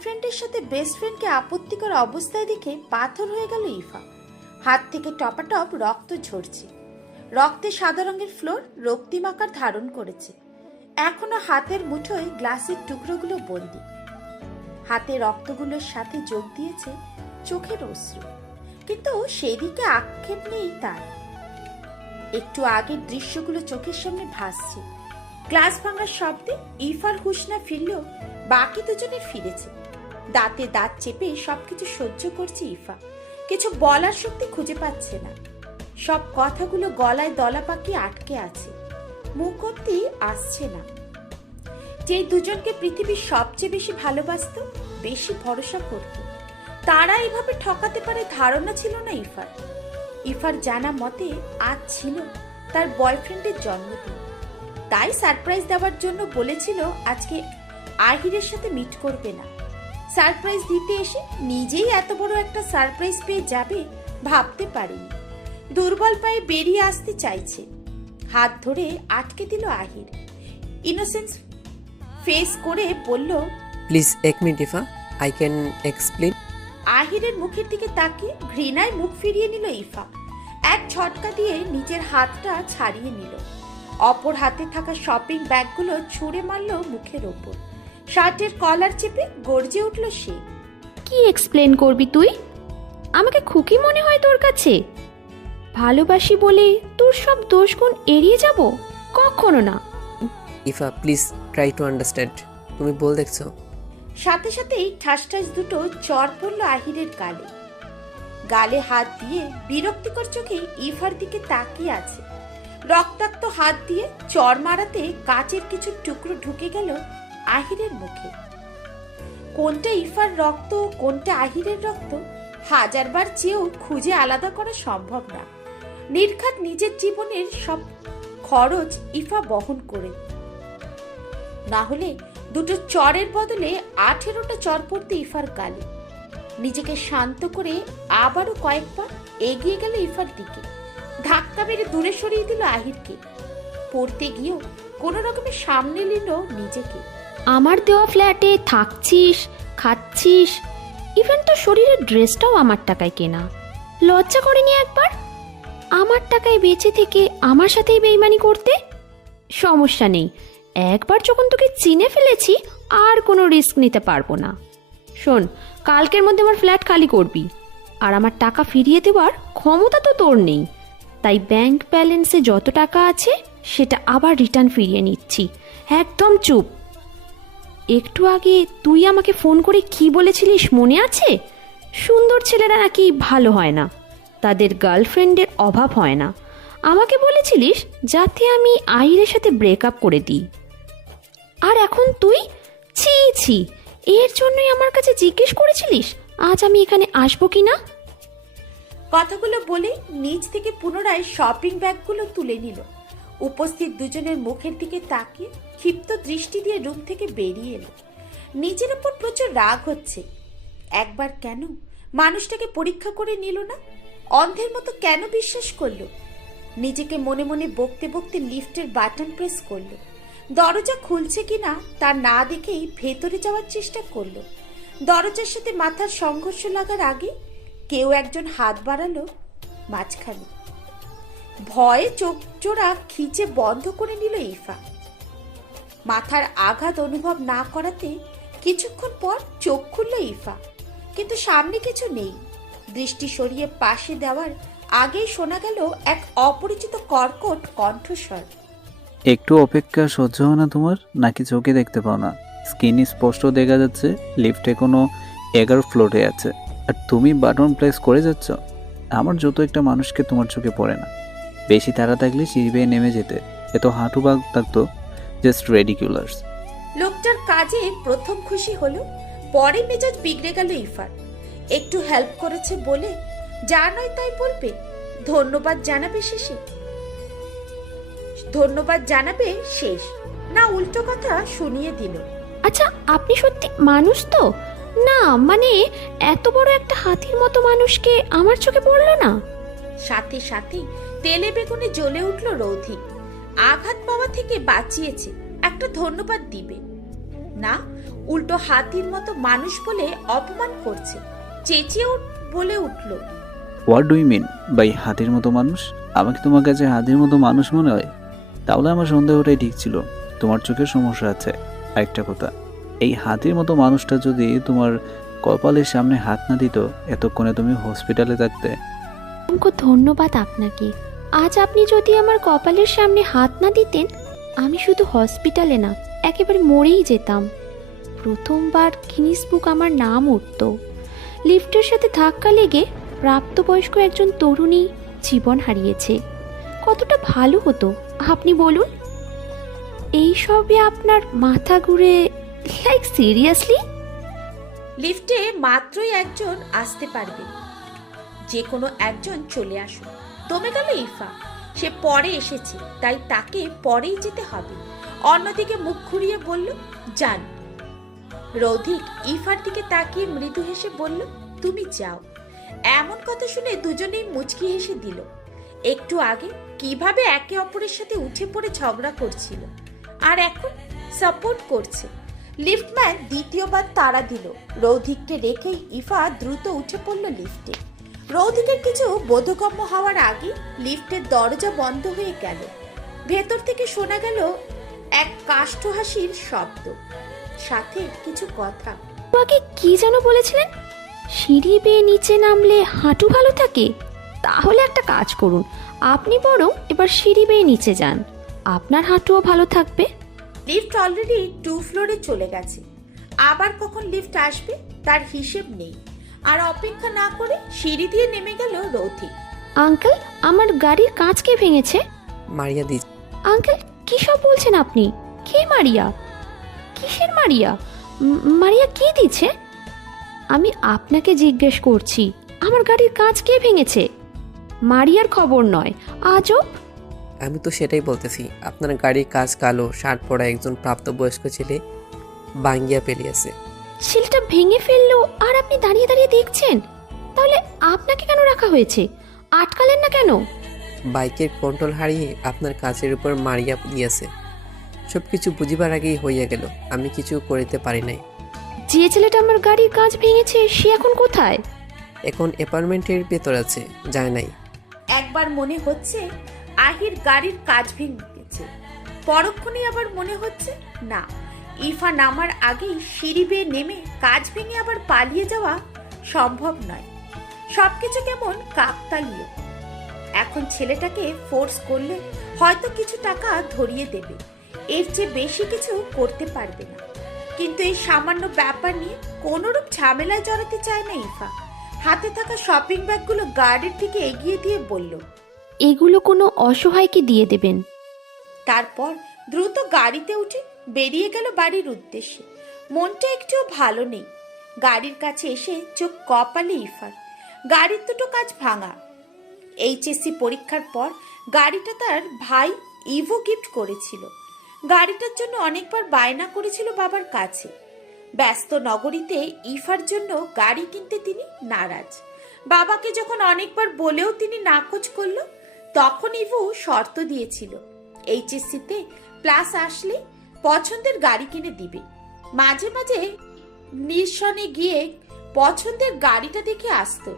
বয়ফ্রেন্ডের সাথে বেস্ট ফ্রেন্ডকে আপত্তিকর অবস্থায় দেখে পাথর হয়ে গেল ইফা। হাত থেকে টপাটপ রক্ত ঝরছে। রক্তে সাদা রঙের ফ্লোর রক্তিম আকার ধারণ করেছে। এখনো হাতের মুঠোয় গ্লাসের টুকরোগুলো বন্দি। হাতে রক্তগুলোর সাথে যোগ দিয়েছে চোখের অশ্রু, কিন্তু সেদিকে আক্ষেপ নেই তার। একটু আগের দৃশ্যগুলো চোখের সামনে ভাসছে। গ্লাস ভাঙার শব্দে ইফার হুঁশ না ফিরলেও বাকি দুজনে ফিরেছে। দাঁতে দাঁত চেপে সবকিছু সহ্য করছে ইফা। কিছু বলার শক্তি খুঁজে পাচ্ছে না। সব কথাগুলো গলায় দলা পাকিয়ে আটকে আছে, মুখ অব্দি আসছে না। যে দুজনকে পৃথিবীর সবচেয়ে বেশি ভালোবাসত, বেশি ভরসা করত, তারা এভাবে ঠকাতে পারে ধারণা ছিল না ইফার। ইফার জানা মতে আজ ছিল তার বয়ফ্রেন্ডের জন্মদিন, তাই সারপ্রাইজ দেওয়ার জন্য বলেছিল আজকে আহিরের সাথে মিট করবে না। সারপ্রাইজ দিতে এসে নিজেই এত বড় একটা সারপ্রাইজ পেয়ে যাবে ভাবতে পারেনি। দুর্বল পায়ে বেরিয়ে আসতে চাইছে, হাত ধরে আটকে দিল আহির। ইনোসেন্স ফেস করে বলল, প্লিজ এক minute Ifa, I can explain. আহিরের মুখের দিকে তাকিয়ে ঘৃণায় মুখ ফিরিয়ে নিল ইফা। এক ঝটকা দিয়ে নিজের হাতটা ছাড়িয়ে নিল। অপর হাতে থাকা শপিং ব্যাগগুলো ছুঁড়ে মারল মুখের ওপর। শার্টের কলার চেপে গর্জে উঠল সে। কি এক্সপ্লেন করবি তুই? আমাকে খুকি মনে হয় তোর কাছে? ভালোবাসি বলে তোর সব দোষগুণ এড়িয়ে যাব? কখনো না। Ifa please try to understand. তুমি বল দেখছো? সাথে সাথেই ঠাস ঠাস দুটো চর পড়ল আহিরের গালে। গালে হাত দিয়ে বিরক্তিকর চোখে ইফার দিকে তাকিয়ে আছে। রক্তাক্ত হাত দিয়ে চর মারাতে কাচের কিছু টুকরো ঢুকে গেল আহিরের মুখে। কোনটা ইফার রক্ত, কোনটা আহিরের রক্ত, হাজারবার চেয়েও খুঁজে আলাদা করা সম্ভব না। নির্ঘাত নিজের জীবনের সব খরচ ইফা বহন করে, না হলে দুটো চরের বদলে 18টা চর পড়তে ইফার গালে। নিজেকে শান্ত করে আবারও কয়েক পা এগিয়ে গেল ইফার দিকে। ধাক্কা মেরে দূরে সরিয়ে দিল আহিরকে। পড়তে গিয়েও কোনো রকমের সামনে নিল নিজেকে। আমার দেওয়া ফ্ল্যাটে থাকছিস, খাচ্ছিস, ইভেন তো শরীরের ড্রেসটাও আমার টাকায় কেনা। লজ্জা করেনি একবার? আমার টাকায় বেঁচে থেকে আমার সাথেই বেইমানি করতে? সমস্যা নেই, একবার যখন তোকে চিনে ফেলেছি আর কোনো রিস্ক নিতে পারবো না। শোন, কালকের মধ্যে আমার ফ্ল্যাট খালি করবি, আর আমার টাকা ফিরিয়ে দেওয়ার ক্ষমতা তো তোর নেই। তাই ব্যাংক ব্যালেন্সে যত টাকা আছে সেটা আবার রিটার্ন ফিরিয়ে নিচ্ছি। একদম চুপ। একটু আগে তুই আমাকে ফোন করে কি বলেছিলিস মনে আছে? সুন্দর ছেলেরা নাকি ভালো হয় না, তাদের গার্লফ্রেন্ডের অভাব হয় না। আমাকে বলেছিলিস যাতে আমি আহিরের সাথে ব্রেকআপ করে দিই। আর এখন তুই? ছি ছি, এর জন্যই আমার কাছে জিজ্ঞেস করেছিলিস আজ আমি এখানে আসবো কি না? কথাগুলো বলে নিচ থেকে পুনরায় শপিং ব্যাগগুলো তুলে নিল। উপস্থিত দুজনের মুখের দিকে তাকিয়ে ক্ষিপ্ত দৃষ্টি দিয়ে রুম থেকে বেরিয়ে এলো। নিজের ওপর প্রচুর রাগ হচ্ছে। একবার কেন মানুষটাকে পরীক্ষা করে নিল না? অন্ধের মতো কেন বিশ্বাস করলো? নিজেকে মনে মনে বকতে বকতে লিফটের বাটন প্রেস করলো। দরজা খুলছে কিনা তা না দেখেই ভেতরে যাওয়ার চেষ্টা করলো। দরজার সাথে মাথার সংঘর্ষ লাগার আগে কেউ একজন হাত বাড়ালো মাঝখানে। ভয়ে চোখ জোড়া খিচে বন্ধ করে নিল ইফা। মাথার আঘাত অনুভব না করাতে কিছুক্ষণ পর চোখ খুলল ইফা, কিন্তু সামনে কিছু নেই। দৃষ্টি সরিয়ে পাশে দেওয়ার আগেই শোনা গেল এক অপরিচিত কর্কট কণ্ঠস্বর। একটু অপেক্ষা সহ্য হয় না তোমার? নাকি চোখে দেখতে পাও না? স্ক্রিন স্পষ্ট দেখা যাচ্ছে লিফটে কোনো 11 ফ্লোরে আছে, আর তুমি বাটন প্রেস করে যাচ্ছ। আমার যত একটা মানুষকে তোমার চোখে পড়ে না। বেশি তাড়া থাকলে সিঁড়ি বেয়ে নেমে যেতে, এত হাঁটু বাগ থাকতো, জাস্ট রেডিকুলার্স। লোকটার কাজে প্রথম খুশি হলো, পরে মেজাজ বিগড়ে গেল ইফার। একটু হেল্প করেছে বলে যা নয় তাই বলবে, ধন্যবাদ জানাবে শেষে। ধন্যবাদ জানাবে শেষ না, উল্টো কথা শুনিয়ে দিল। আচ্ছা, আপনি সত্যি মানুষ তো? না মানে এত বড় একটা হাতির মতো মানুষকে আমার চোখে পড়লো না? সাথে সাথে তেলে বেগুনে জ্বলে উঠল রৌধিক। আঘাত পাওয়া থেকে বাঁচিয়েছে, একটা ধন্যবাদ দিবে না? উল্টো হাতির মতো মানুষ বলে অপমান করছে। চেঁচিয়ে বলে উঠল, what do you mean by হাতির মতো মানুষ? আমাকে তোমার কাছে হাতির মতো মানুষ মনে হয়? তাহলে আমার সন্দেহটাই ঠিক ছিল, তোমার চোখের সমস্যা আছে। আরেকটা কথা, এই হাতির মতো মানুষটা যদি তোমার কপালের সামনে হাত না দিত, এতক্ষণে তুমি হসপিটালে থাকতে। অসংখ্য ধন্যবাদ আপনাকে। আজ আপনি যদি আমার কপালের সামনে হাত না দিতেন, আমি শুধু হসপিটালে না, একেবারে মরেই যেতাম। প্রথমবার গিনিস বুক আমার নাম উঠত। লিফটের সাথে ধাক্কা লেগে প্রাপ্তবয়স্ক একজন তরুণী জীবন হারিয়েছে। কতটা ভালো হতো আপনি বলুন? এই সবে আপনার মাথা ঘুরে, লাইক সিরিয়াসলি? লিফটে মাত্রই একজন আসতে পারবে, যে কোনো একজন চলে আসুন। দমে গেল ইফা। সে পরে এসেছে, তাই তাকে পরেই যেতে হবে। অন্যদিকে মুখ ঘুরিয়ে বলল, যান। রৌধিক ইফার দিকে তাকিয়ে মৃদু হেসে বলল, তুমি যাও। এমন কথা শুনে দুজনেই মুচকি হেসে দিল। একটু আগে কিভাবে একে অপরের সাথে উঠে পড়ে ঝগড়া করছিল, আর এখন সাপোর্ট করছে। লিফটম্যান দ্বিতীয়বার তাড়া দিল। রৌধিককে রেখেই ইফা দ্রুত উঠে পড়ল লিফটে। রৌধিকের কিছু বোধগম্য হওয়ার আগে লিফটের দরজা বন্ধ হয়ে গেল। ভেতর থেকে শোনা গেল এক কাষ্ঠ হাসির শব্দ, সাথে কিছু কথা। তোমাকে কি যেন বলেছিলেন? সিঁড়ি বেয়ে নিচে নামলে হাঁটু ভালো থাকে? তাহলে একটা কাজ করুন, আপনি বরং এবার সিঁড়ি বেয়ে নিচে যান, আপনার হাঁটুও ভালো থাকবে। লিফট অলরেডি 2 ফ্লোরে চলে গেছে। আবার কখন লিফট আসবে তার হিসেব নেই। আর অপেক্ষা না করে সিঁড়ি দিয়ে নেমে গেল রৌথি। আঙ্কেল, আমার গাড়ির কাঁচ কে ভেঙেছে? মারিয়া দি। আঙ্কেল, কি সব বলছেন আপনি? কে মারিয়া? কিসের মারিয়া? মারিয়া কি দিচ্ছে? আমি আপনাকে জিজ্ঞেস করছি, আমার গাড়ির কাঁচ কে ভেঙেছে? মারিয়ার খবর নয়, আজব। আমি তো সেটাই বলতেছি, আপনার গাড়ির কাজ কালো শার্ট পরা একজন প্রাপ্তবয়স্ক ছেলে বাঙ্গিয়া পেলিয়েছে। ছেলেটা ভেঙে ফেললো আর আপনি দাঁড়িয়ে দাঁড়িয়ে দেখছেন? তাহলে আপনাকে কেন রাখা হয়েছে? আটকালেন না কেন? বাইকের কন্ট্রোল হারিয়ে আপনার কাছের উপর মারিয়া দিয়েছে। সব কিছু বুঝিবার আগেই হইয়া গেল, আমি কিছু করিতে পারি নাই। যে ছেলেটা আমার গাড়ির কাঁচ ভেঙেছে সে এখন কোথায়? এখন অ্যাপার্টমেন্টের ভেতর আছে, যায় নাই। একবার মনে হচ্ছে আহির গাড়ির কাজ ভেঙেছে, পরক্ষণে আবার মনে হচ্ছে না, ইফা নামার আগেই সিঁড়ি বেয়ে নেমে কাজ ভেঙে আবার পালিয়ে যাওয়া সম্ভব নয়। সবকিছু কেমন কাকতালীয়। এখন ছেলেটাকে ফোর্স করলে হয়তো কিছু টাকা ধরিয়ে দেবে, এর চেয়ে বেশি কিছু করতে পারবে না। কিন্তু এই সামান্য ব্যাপার নিয়ে কোনোরূপ ঝামেলায় জড়াতে চায় না ইফা। হাতে থাকা শপিং ব্যাগগুলো গার্ডের দিকে এগিয়ে দিয়ে বলল, এগুলো কোনো অসহায়কে দিয়ে দেবেন। তারপর দ্রুত গাড়িতে উঠে বেরিয়ে গেল বাড়ির উদ্দেশ্যে। মনটা একটুও ভালো নেই। গাড়ির কাছে এসে চোখ কপালে ইফার। গাড়ির দুটো কাঁচ ভাঙা। এইচএসসি পরীক্ষার পর গাড়িটা তার ভাই ইভো গিফট করেছিল। গাড়িটার জন্য অনেকবার বায়না করেছিল বাবার কাছে। ব্যস্ত নগরীতে ইফার জন্য গাড়ি কিনতে তিনি নারাজ। বাবাকে যখন অনেকবার বলেও তিনি নাকচ করলো, তখন ইভো শর্ত দিয়েছিল এইচএসসিতে প্লাস আসলে পছন্দের গাড়ি কিনে দিবে। মাঝে মাঝে নিঃসনে গিয়ে পছন্দের গাড়িটা দেখে আসতো,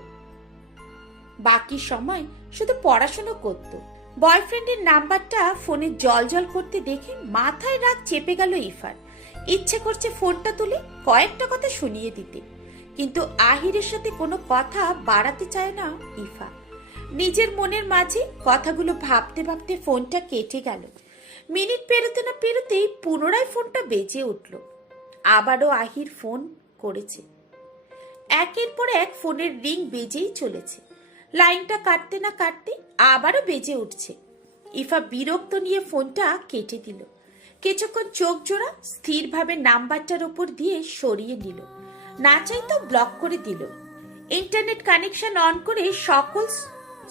বাকি সময় শুধু পড়াশোনা করত। বয়ফ্রেন্ডের নাম্বারটা ফোনে জল করতে দেখে মাথায় রাগ চেপে গেল ইফার। ইচ্ছে করছে ফোনটা তুলে কয়েকটা কথা শুনিয়ে দিতে, কিন্তু আহিরের সাথে কোনো কথা বাড়াতে চায় না ইফা। নিজের মনের মাঝে কথাগুলো ভাবতে ভাবতে ফোনটা কেটে গেল। মিনিট পেরোতে না পেরোতেই পুনরায় ফোনটা বেজে উঠল। আবারও আহির ফোন করেছে। একের পর এক ফোনের রিং বেজেই চলেছে। লাইনটা কাটতে না কাটতে আবারও বেজে উঠছে। ইফা বিরক্ত নিয়ে ফোনটা কেটে দিল। কিছুক্ষণ চোখ জোড়া স্থিরভাবে নাম্বারটার ওপর দিয়ে সরিয়ে নিল। না চাইতো ব্লক করে দিল। ইন্টারনেট কানেকশন অন করে সকল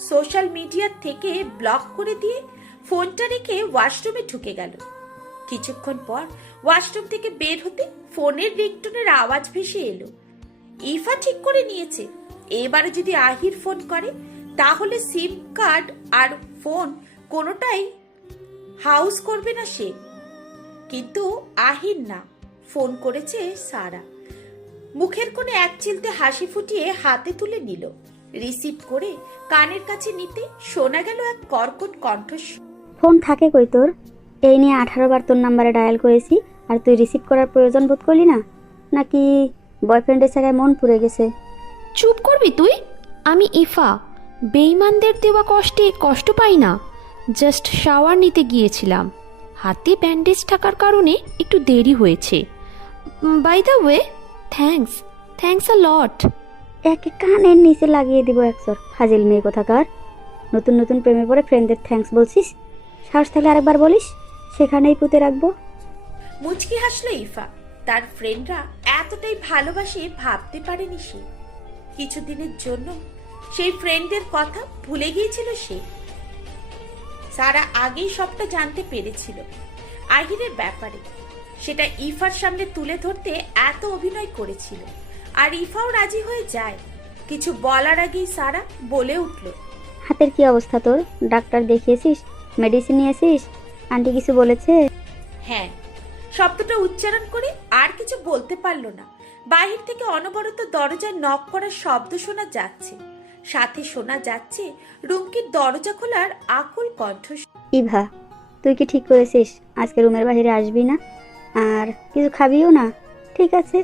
সোশ্যাল মিডিয়া থেকে ব্লক করে দিয়ে ফোনটা রেখে ওয়াশরুমে ঢুকে গেল। কিছুক্ষণ পর ওয়াশরুম থেকে বের হতে ফোনের রিংটোনের আওয়াজ ভেসে এলো। ইফা ঠিক করে নিয়েছে, এবারে যদি আহির ফোন করে তাহলে সিম কার্ড আর ফোন কোনোটাই হাউস করবে না সে। কিন্তু আহির না, ফোন করেছে সারা। মুখের কোণে এক চিলতে হাসি ফুটিয়ে হাতে তুলে নিল। রিসিভ করে কানের কাছে নিতে শোনা গেল এক কর্কট কণ্ঠস্বর। ফোন থাকে কই তোর? এই নিয়ে 18 বার তোর নাম্বারে ডায়াল করেছি, আর তুই রিসিভ করার প্রয়োজন বোধ করলি না? নাকি বয়ফ্রেন্ডের জায়গায় মন পুড়ে গেছে? চুপ করবি তুই? আমি ইফা, বেইমানদের দেওয়া কষ্টে কষ্ট পাই না। জাস্ট শাওয়ার নিতে গিয়েছিলাম, হাতে ব্যান্ডেজ থাকার কারণে একটু দেরি হয়েছে। By the way, thanks a lot. একে কানের নিচে লাগিয়ে দিব একশোর, ফাজিল মেয়ে কোথাকার। নতুন নতুন প্রেমে পড়ে ফ্রেন্ডদের থ্যাঙ্কস বলছিস? সাহস থাকলে আরেকবার বলিস, সেখানেই পুঁতে রাখবো। মুচকি হাসলো ইফা। তার ফ্রেন্ডরা এতটাই ভালোবাসে ভাবতে পারেনি সে। কিছুদিনের জন্য সেই ফ্রেন্ডদের কথা ভুলে গিয়েছিল সে। সারা আগেই সবটা জানতে পেরেছিল আহিরের ব্যাপারে। সেটা ইফার সামনে তুলে ধরতে এত অভিনয় করেছিল, আর ইফাও রাজি হয়ে যায়। কিছু বলার আগেই সারা বলে উঠল, হাতের কি অবস্থা তোর? ডাক্তার দেখিয়েছিস? মেডিসিন নিয়েছিস? আন্টি কিছু বলেছে? হ্যাঁ। শব্দটা উচ্চারণ করে আর কিছু বলতে পারল না। বাহির থেকে অনবরত দরজায় নক করার শব্দ শোনা যাচ্ছে, সাথে শোনা যাচ্ছে রুমকির দরজা খোলার আকুল কণ্ঠ। ইভা, তুই কি ঠিক করেছিস আজকে রুমের বাইরে আসবি না? আর কিছু খাবিও না? ঠিক আছে,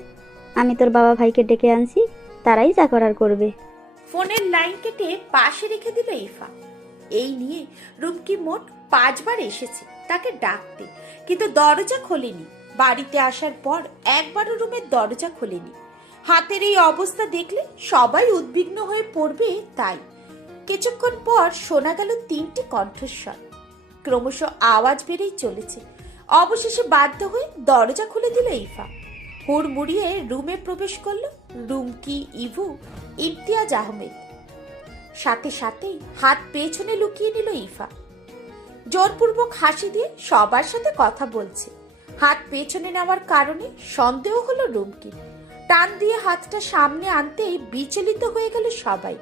আমি তোর বাবা ভাইকে ডেকে আনছি, তারাই যা করার করবে। ফোনের লাইন কেটে পাশে রেখে দিল ইফা। এই নিয়ে রুমকি মোট 5 বার এসেছে তাকে ডাকতে, কিন্তু দরজা খোলেনি। বাড়িতে আসার পর একবারও রুমের দরজা খোলেনি। হাতের এই অবস্থা দেখলে সবাই উদ্বিগ্ন হয়ে পড়বে, তাই কিছুক্ষণ পর শোনা গেল 3টি কণ্ঠস্বর। ক্রমশ আওয়াজ বেড়েই চলেছে। অবশেষে বাধ্য হয়ে দরজা খুলে দিল ইফা। হুড়মুড়িয়ে রুমে প্রবেশ করলো রুমকি, ইভু, ইমতিয়াজ আহমেদ। সাথে সাথেই হাত পেছনে লুকিয়ে নিল ইফা। জোরপূর্বক হাসি দিয়ে সবার সাথে কথা বলছে। হাত পেছনে নেওয়ার কারণে সন্দেহ হলো রুমকি। টান দিয়ে হাতটা সামনে আনতেই বিচলিত হয়ে গেল সবাই।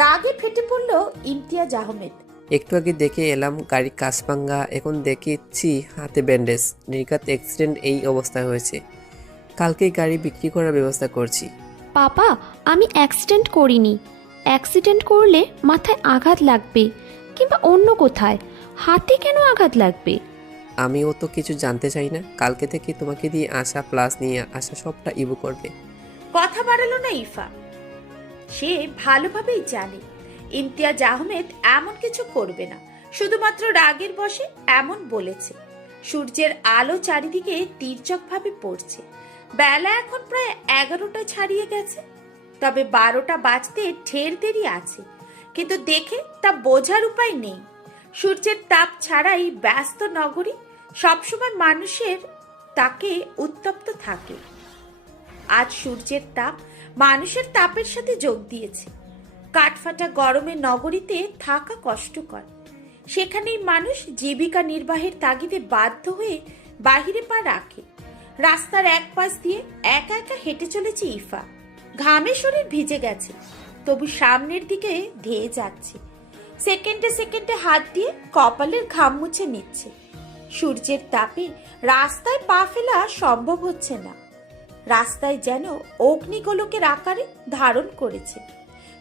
রাগে ফেটে পড়ল ইমতিয়াজ আহমেদ। একটু আগে দেখে এলাম গাড়ির কাঁচ ভাঙা, এখন দেখেছি হাতে ব্যান্ডেজ। নির্ঘাত অ্যাক্সিডেন্ট, এই অবস্থা হয়েছে। কালকেই গাড়ি বিক্রি করার ব্যবস্থা করছি। পাপা, আমি অ্যাক্সিডেন্ট করিনি। অ্যাক্সিডেন্ট করলে মাথায় আঘাত লাগবে, কিংবা অন্য কোথায়। হাতে কেন আঘাত লাগবে? আমিও তো কিছু জানতে চাই না। কালকে থেকে তোমাকে দিয়ে আসা প্লাস নিয়ে আসা সবটা ইবু করবে। কথা বাড়ালো না ইফা। সে ভালোভাবেই জানে ইমতিয়াজ আহমেদ এমন কিছু করবে না, শুধুমাত্র রাগের বশে এমন বলেছে। সূর্যের আলো চারিদিকে তীর্যক ভাবে পড়ছে। বেলা এখন প্রায় 11টা ছাড়িয়ে গেছে, তবে 12টা বাজতে ঢের দেরি আছে, কিন্তু দেখে তা বোঝার উপায় নেই। সূর্যের তাপ ছাড়াই ব্যস্ত নগরী সবসময় মানুষের তাকে উত্তপ্ত থাকে। আজ সূর্যের তাপ মানুষের তাপের সাথে যোগ দিয়েছে। কাঠফাটা গরমের নগরীতে থাকা কষ্টকর। সেখানেই মানুষ জীবিকা নির্বাহের তাগিদে বাধ্য হয়ে বাহিরে পা রাখে। রাস্তার এক পাশ দিয়ে একা একা হেঁটে চলেছে ইফা। ঘামে শরীর ভিজে গেছে, তবু সামনের দিকে ধেয়ে যাচ্ছে। সেকেন্ডে সেকেন্ডে হাত দিয়ে কপালের ঘাম মুছে নিচ্ছে। সূর্যের তাপে রাস্তায় পা ফেলা সম্ভব হচ্ছে না। রাস্তায় যেন অগ্নিগোলকের আকারে ধারণ করেছে।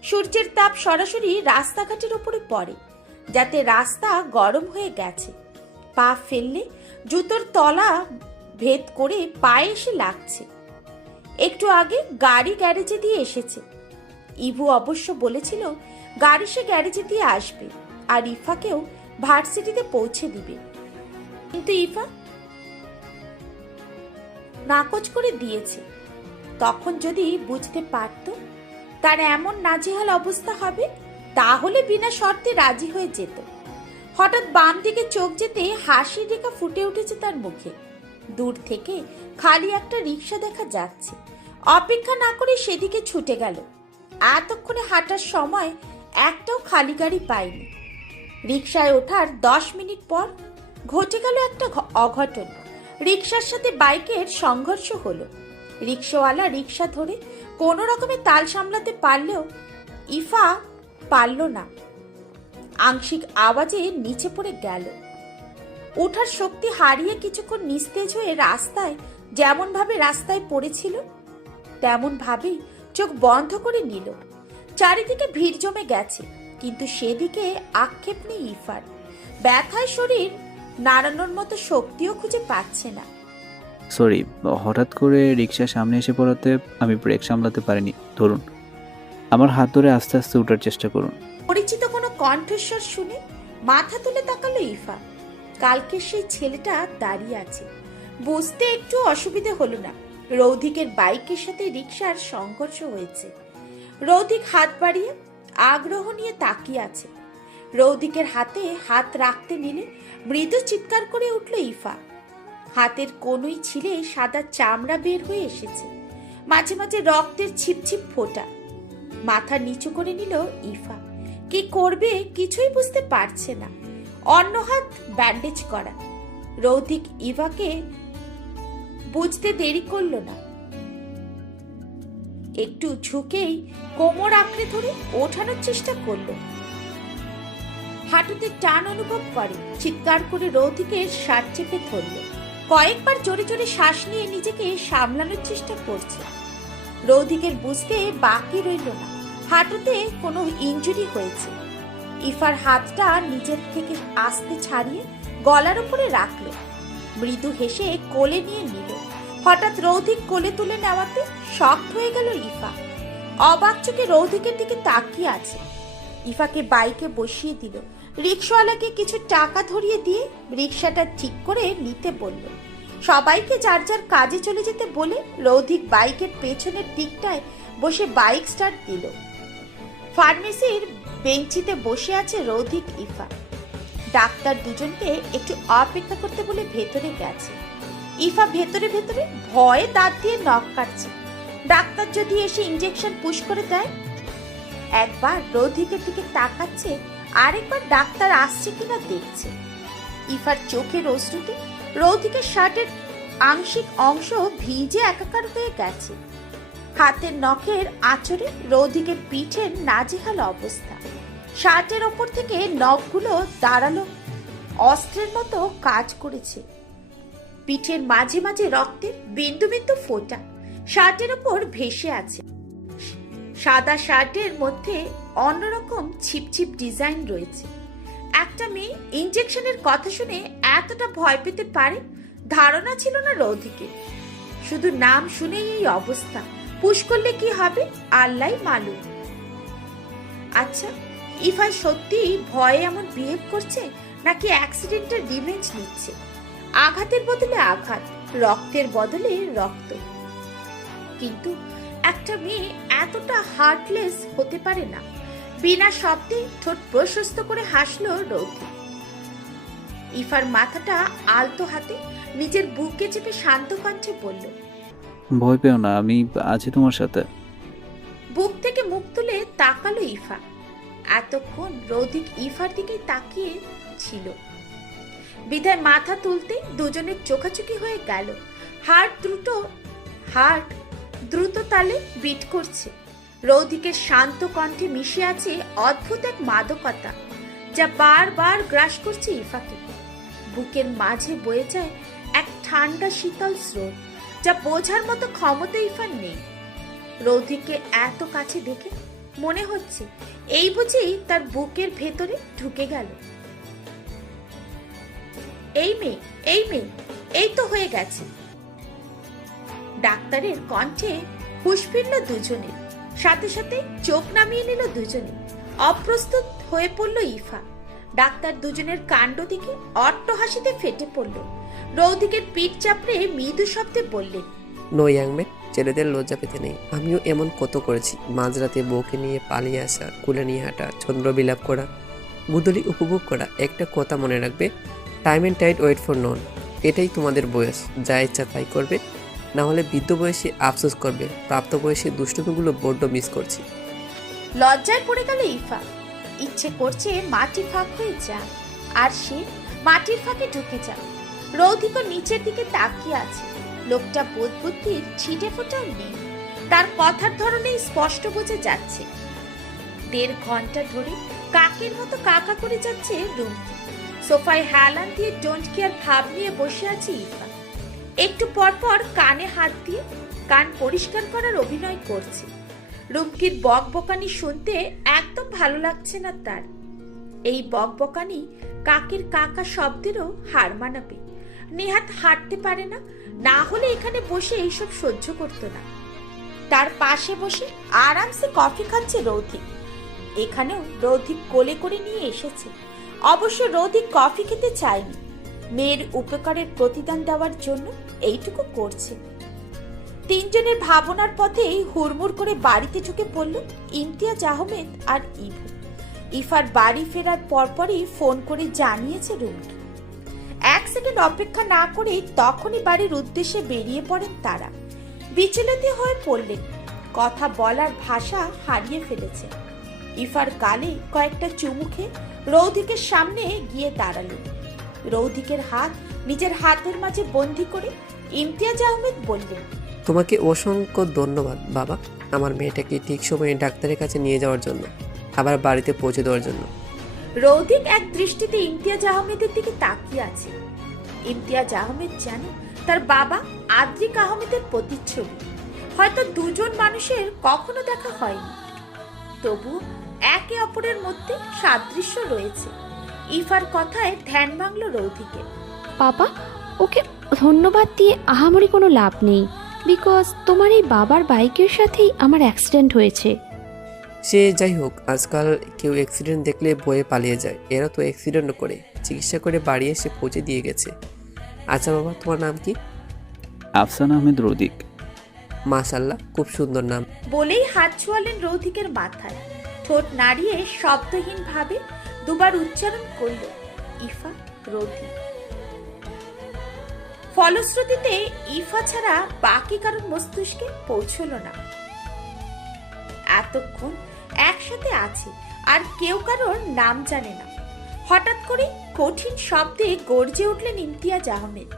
সূর্যের তাপ সরাসরি রাস্তাঘাটের উপরে পড়ে, যাতে রাস্তা গরম হয়ে গেছে। পা ফেললে জুতোর তলা ভেদ করে পায়ে এসে লাগছে। একটু আগে গাড়ি গ্যারেজে দিয়ে এসেছে। ইভু অবশ্য বলেছিল গাড়ি সে গ্যারেজে দিয়ে আসবে আর ইফাকেও ভার্সিটিতে পৌঁছে দিবে, কিন্তু ইফা নাকচ করে দিয়েছে। তখন যদি বুঝতে পারত তার এমন নাজেহাল অবস্থা হবে, তাহলে বিনা শর্তে রাজি হয়ে যেত। হঠাৎ বাম দিকে চোখ যেতে হাসির রেখা ফুটে উঠেছে তার মুখে। দূর থেকে খালি একটা রিক্সা দেখা যাচ্ছে। অপেক্ষা না করে সেদিকে ছুটে গেল। এতক্ষণে হাঁটার সময় একটাও খালি গাড়ি পায়নি। রিক্সায় ওঠার 10 মিনিট পর ঘটে গেল একটা অঘটন। রিক্সার সাথে বাইকের সংঘর্ষ হলো। রিক্সাওয়ালা রিক্সা ধরে কোনো রকমে তাল সামলাতে পারলেও ইফা পারল না। আংশিক আওয়াজে নিচে পড়ে গেল। ওঠার শক্তি হারিয়ে কিছুক্ষণ নিস্তেজ হয়ে রাস্তায় যেমন ভাবে রাস্তায় পড়েছিল তেমন ভাবেই চোখ বন্ধ করে নিল। চারিদিকে ভিড় জমে গেছে, কিন্তু সেদিকে আক্ষেপ নেই ইফার। ব্যথায় শরীর নাড়ানোর মতো শক্তিও খুঁজে পাচ্ছে না। সরি, হঠাৎ করে রিক্সার সামনে এসে পড়াতে আমি ব্রেক সামলাতে পারিনি। ধরুন, আমার হাত ধরে আস্তে আস্তে ওঠার চেষ্টা করুন। পরিচিত কোনো কণ্ঠস্বর শুনে মাথা তুলে তাকালো ইফা। কালকে সেই ছেলেটা দাঁড়িয়ে আছে। বুঝতে একটু অসুবিধে হলো না, রৌধিকের বাইকের সাথে রিক্সার সংঘর্ষ হয়েছে। রৌধিক হাত বাড়িয়ে আগ্রহ নিয়ে তাকিয়ে আছে। রৌধিকের হাতে হাত রাখতে নিলে মৃদু চিৎকার করে উঠল ইফা। হাতের কোনোই ছিলে সাদা চামড়া বের হয়ে এসেছে, মাঝে মাঝে রক্তের ছিপছিপ ফোঁটা। মাথা নিচু করে নিল ইফা। কি করবে কিছুই বুঝতে পারছে না। অন্য হাত ব্যান্ডেজ করা। রৌধিক ইভাকে বুঝতে দেরি করল না। একটু ঝুঁকেই কোমর আঁকড়ে ধরে ওঠানোর চেষ্টা করলো। হাঁটুতে টান অনুভব করে, চিৎকার করে রৌধিকের শার্ট চেপে ধরল। কয়েকবার জোরে জোরে শ্বাস নিয়ে নিজেকে সামলানোর চেষ্টা করছে। রৌধিকের বুঝতে বাকি রইল না হাঁটুতে কোনো ইনজুরি হয়েছে। ইফার হাতটা নিজের থেকে আস্তে ছাড়িয়ে গলার উপরে রাখল। মৃদু হেসে কোলে নিয়ে নিল। হঠাৎ রৌধিক কোলে তুলে নেওয়াতে শক্ট হয়ে গেল ইফা। অবাক চোখে রৌধিকের দিকে তাকিয়ে আছে। ইফাকে বাইকে বসিয়ে দিল। রিক্সাওয়ালাকে কিছু টাকা ধরিয়ে দিয়ে রিক্সাটা ঠিক করে নিতে বলল। সবাইকে যার যার কাজে চলে যেতে বলে রৌধিক বাইকের পেছনের দিকটায় বসে বাইক স্টার্ট দিল। ফার্মেসির বেঞ্চিতে বসে আছে রৌধিক ইফা। ডাক্তার দুজনকে একটু অপেক্ষা করতে বলে ভেতরে গেছে। ইফা ভেতরে ভেতরে ভয়ে দাঁত দিয়ে নখ কাটছে। ডাক্তার যদি এসে ইঞ্জেকশন পুশ করে দেয়। একবার রৌধিকের দিকে তাকাচ্ছে, আরেকবার ডাক্তার আসছে কিনা দেখছে। ইফার চোখের অশ্রুতে রৌধিকের শার্টের আংশিক অংশ ভিজে একাকার হয়ে গেছে। হাতের নখের আঁচড়ে রৌধিকের পিঠের নাজেহাল অবস্থা। শার্টের ওপর থেকে নখগুলো দাঁড়ালো অস্ত্রের মতো কাজ করেছে। পিঠের মাঝে মাঝে রক্তের বিন্দু বিন্দু ফোঁটা শার্টের ওপর ভেসে আছে। সাদা শার্টের মধ্যে অন্যরকম ছিপছিপ ডিজাইন রয়েছে। একটা মেয়ে ইনজেকশনের কথা শুনে এতটা ভয় পেতে পারে ধারণা ছিল না রৌধিকের। শুধু নাম শুনেই এই অবস্থা। পুশ করলে কি হবে আল্লাহই মালুম। আচ্ছা, ইফা সত্যি ভয়ে এমন বিহেভ করছে নাকি অ্যাক্সিডেন্টের রিভেঞ্জ নিচ্ছে? আঘাতের বদলে আঘাত, রক্তের বদলে রক্ত। কিন্তু একটা মেয়ে এতটা হার্টলেস হতে পারে না। বিনা শব্দে ঠোঁট প্রশস্ত করে হাসলো রৌধিক। ইফার মাথাটা আলতো হাতে নিজের বুকে চেপে শান্ত কণ্ঠে বলল, ভয় পেও না, আমি আছি তোমার সাথে। বুক থেকে মুখ তুলে তাকালো ইফা। এতক্ষণ রৌধিক ইফার দিকে তাকিয়ে ছিল। বিধায় মাথা তুলতে দুজনের চোখাচোখি হয়ে গেল। হার্ট দ্রুত তালে বিট করছে। রৌধিকের শান্ত কণ্ঠে মিশে আছে অদ্ভুত এক মাদকতা, যা বারবার গ্রাস করছে ইফাকে। বুকের মাঝে বয়ে যায় এক ঠান্ডা শীতল স্রোত, যা বোঝার মতো ক্ষমতা ইফার নেই। রৌধিককে এত কাছে দেখে মনে হচ্ছে এই বুঝেই তার বুকের ভেতরে ঢুকে গেল। এই মেয়ে, এই তো হয়ে গেছে। ডাক্তারের কণ্ঠে হুঁশ ফিরল দুজনের। সাথে সাথে চোখ নামিয়ে নিল দুজনে। অপ্রস্তুত হয়ে পড়ল ইফা। ডাক্তার দুজনের কাণ্ড দেখে অট্ট হাসিতে ফেটে পড়ল। রৌধিকের পিঠ চাপড়ে মৃদু শব্দে বললেন, নো ইয়াং ম্যান, ছেলেদের লজ্জা পেতে নেই। আমিও এমন কত করেছি। মাঝরাতে বউকে নিয়ে পালিয়ে আসা, কুলে নিয়ে হাঁটা, চন্দ্র বিলাপ করা, গুদলি উপভোগ করা। একটা কথা মনে রাখবে, time and tide wait for none. এটাই তোমাদের বয়স, যা ইচ্ছা তাই করবে, না হলে বৃদ্ধ বয়সে আফসোস করবে। প্রাপ্ত বয়সে দুষ্টুমিগুলো বড্ড মিস করছি। লজ্জায় পড়ে গেল ইফা। ইচ্ছে করছে মাটির ফাঁক হয়ে যা, আর সে মাটির ফাঁকে ঢুকে যা। রৌধিকও নিচের দিকে তাকিয়ে আছে। লোকটা বোধ বুদ্ধির ছিটে ফোটাও নেই। তার কথার ধরনে স্পষ্ট বোঝা যাচ্ছে 1.5 ঘন্টা ধরে কাকের মতো কাকা করে যাচ্ছে রুমটি। সোফায় হেলান দিয়ে ডোন্ট কেয়ার ভাব নিয়ে বসে আছে ইফা। একটু পর পর কানে হাত দিয়ে কান পরিষ্কার করার অভিনয় করছে। রুমকির বকবকানি শুনতে একদম ভালো লাগছে না তার। এই বকবকানি কাকের কাকা শব্দেরও হার মানাবে। নেহাত হাঁটতে পারে না, না হলে এখানে বসে এইসব সহ্য করতো না। তার পাশে বসে আরামসে কফি খাচ্ছে রৌধিক। এখানেও রৌধিক কোলে করে নিয়ে এসেছে। অবশ্য রৌধিক কফি খেতে চায়নি, মেয়ের উপকারের প্রতিদান দেওয়ার জন্য এইটুকু করছে। তিনজনের ভাবনার পথেই হুড়মুড় করে বাড়িতে ঢুকে পড়ল ইমতিয়াজ আহমেদ আর ইভু। ইফার বাড়ি ফেরার পরপরই ফোন করে জানিয়েছে রুমকি। 1 সেকেন্ড অপেক্ষা না করে তখনই বাড়ির উদ্দেশ্যে বেরিয়ে পড়েন তারা। বিচলিত হয়ে পড়লেন, কথা বলার ভাষা হারিয়ে ফেলেছে। ইফার গালে কয়েকটা চুমু খেয়ে রৌধিকের সামনে গিয়ে দাঁড়ালেন। রৌধিকের হাত নিজের হাতের মাঝে বন্দি করে ইমতিয়াজ আহমেদ বললেন, তোমাকে অসংখ্য ধন্যবাদ বাবা, আমার মেয়েটাকে ঠিক সময়ে ডাক্তারের কাছে নিয়ে যাওয়ার জন্য, আবার বাড়িতে পৌঁছে দেওয়ার জন্য। রৌধিক এক দৃষ্টিতে ইমতিয়াজ আহমেদের দিকে তাকিয়ে আছে। ইমতিয়াজ আহমেদ যেন তার বাবা আদ্রিক আহমেদের প্রতিচ্ছবি। হয়তো দুজন মানুষের কখনো দেখা হয়নি, তবু একে অপরের মধ্যে সাদৃশ্য রয়েছে। ইফার কথায় ধ্যান ভাঙল রৌধিকের। বাবা, ওকে ধন্যবাদ দিয়ে আহামরি কোনো লাভ নেই, বিকজ তোমার এই বাবার বাইকের সাথেই আমার অ্যাক্সিডেন্ট হয়েছে। সে যাই হোক, আজকাল কেউ অ্যাক্সিডেন্ট দেখলে ভয়ে পালিয়ে যায়, এরা তো অ্যাক্সিডেন্টও করে চিকিৎসা করে বাড়ি এসে পৌঁছে দিয়ে গেছে। আচ্ছা বাবা, তোমার নাম কি? আফসানা আহমেদ রৌদিক। মাশাল্লাহ, খুব সুন্দর নাম। বলেই হাত ছোঁয়ালেন রৌধিকের মাথায়। ঠোঁট নাড়িয়ে শব্দহীন ভাবে দুবার উচ্চারণ করল, ইফা রৌধিক। ফলশ্রুতিতে ইফা ছাড়া বাকি কারোর মস্তিষ্কে পৌঁছল না। এতক্ষণ একসাথে আছে আর কেউ কারোর নাম জানে না। হঠাৎ করে কঠিন শব্দে গর্জে উঠলেন ইমতিয়াজ আহমেদ।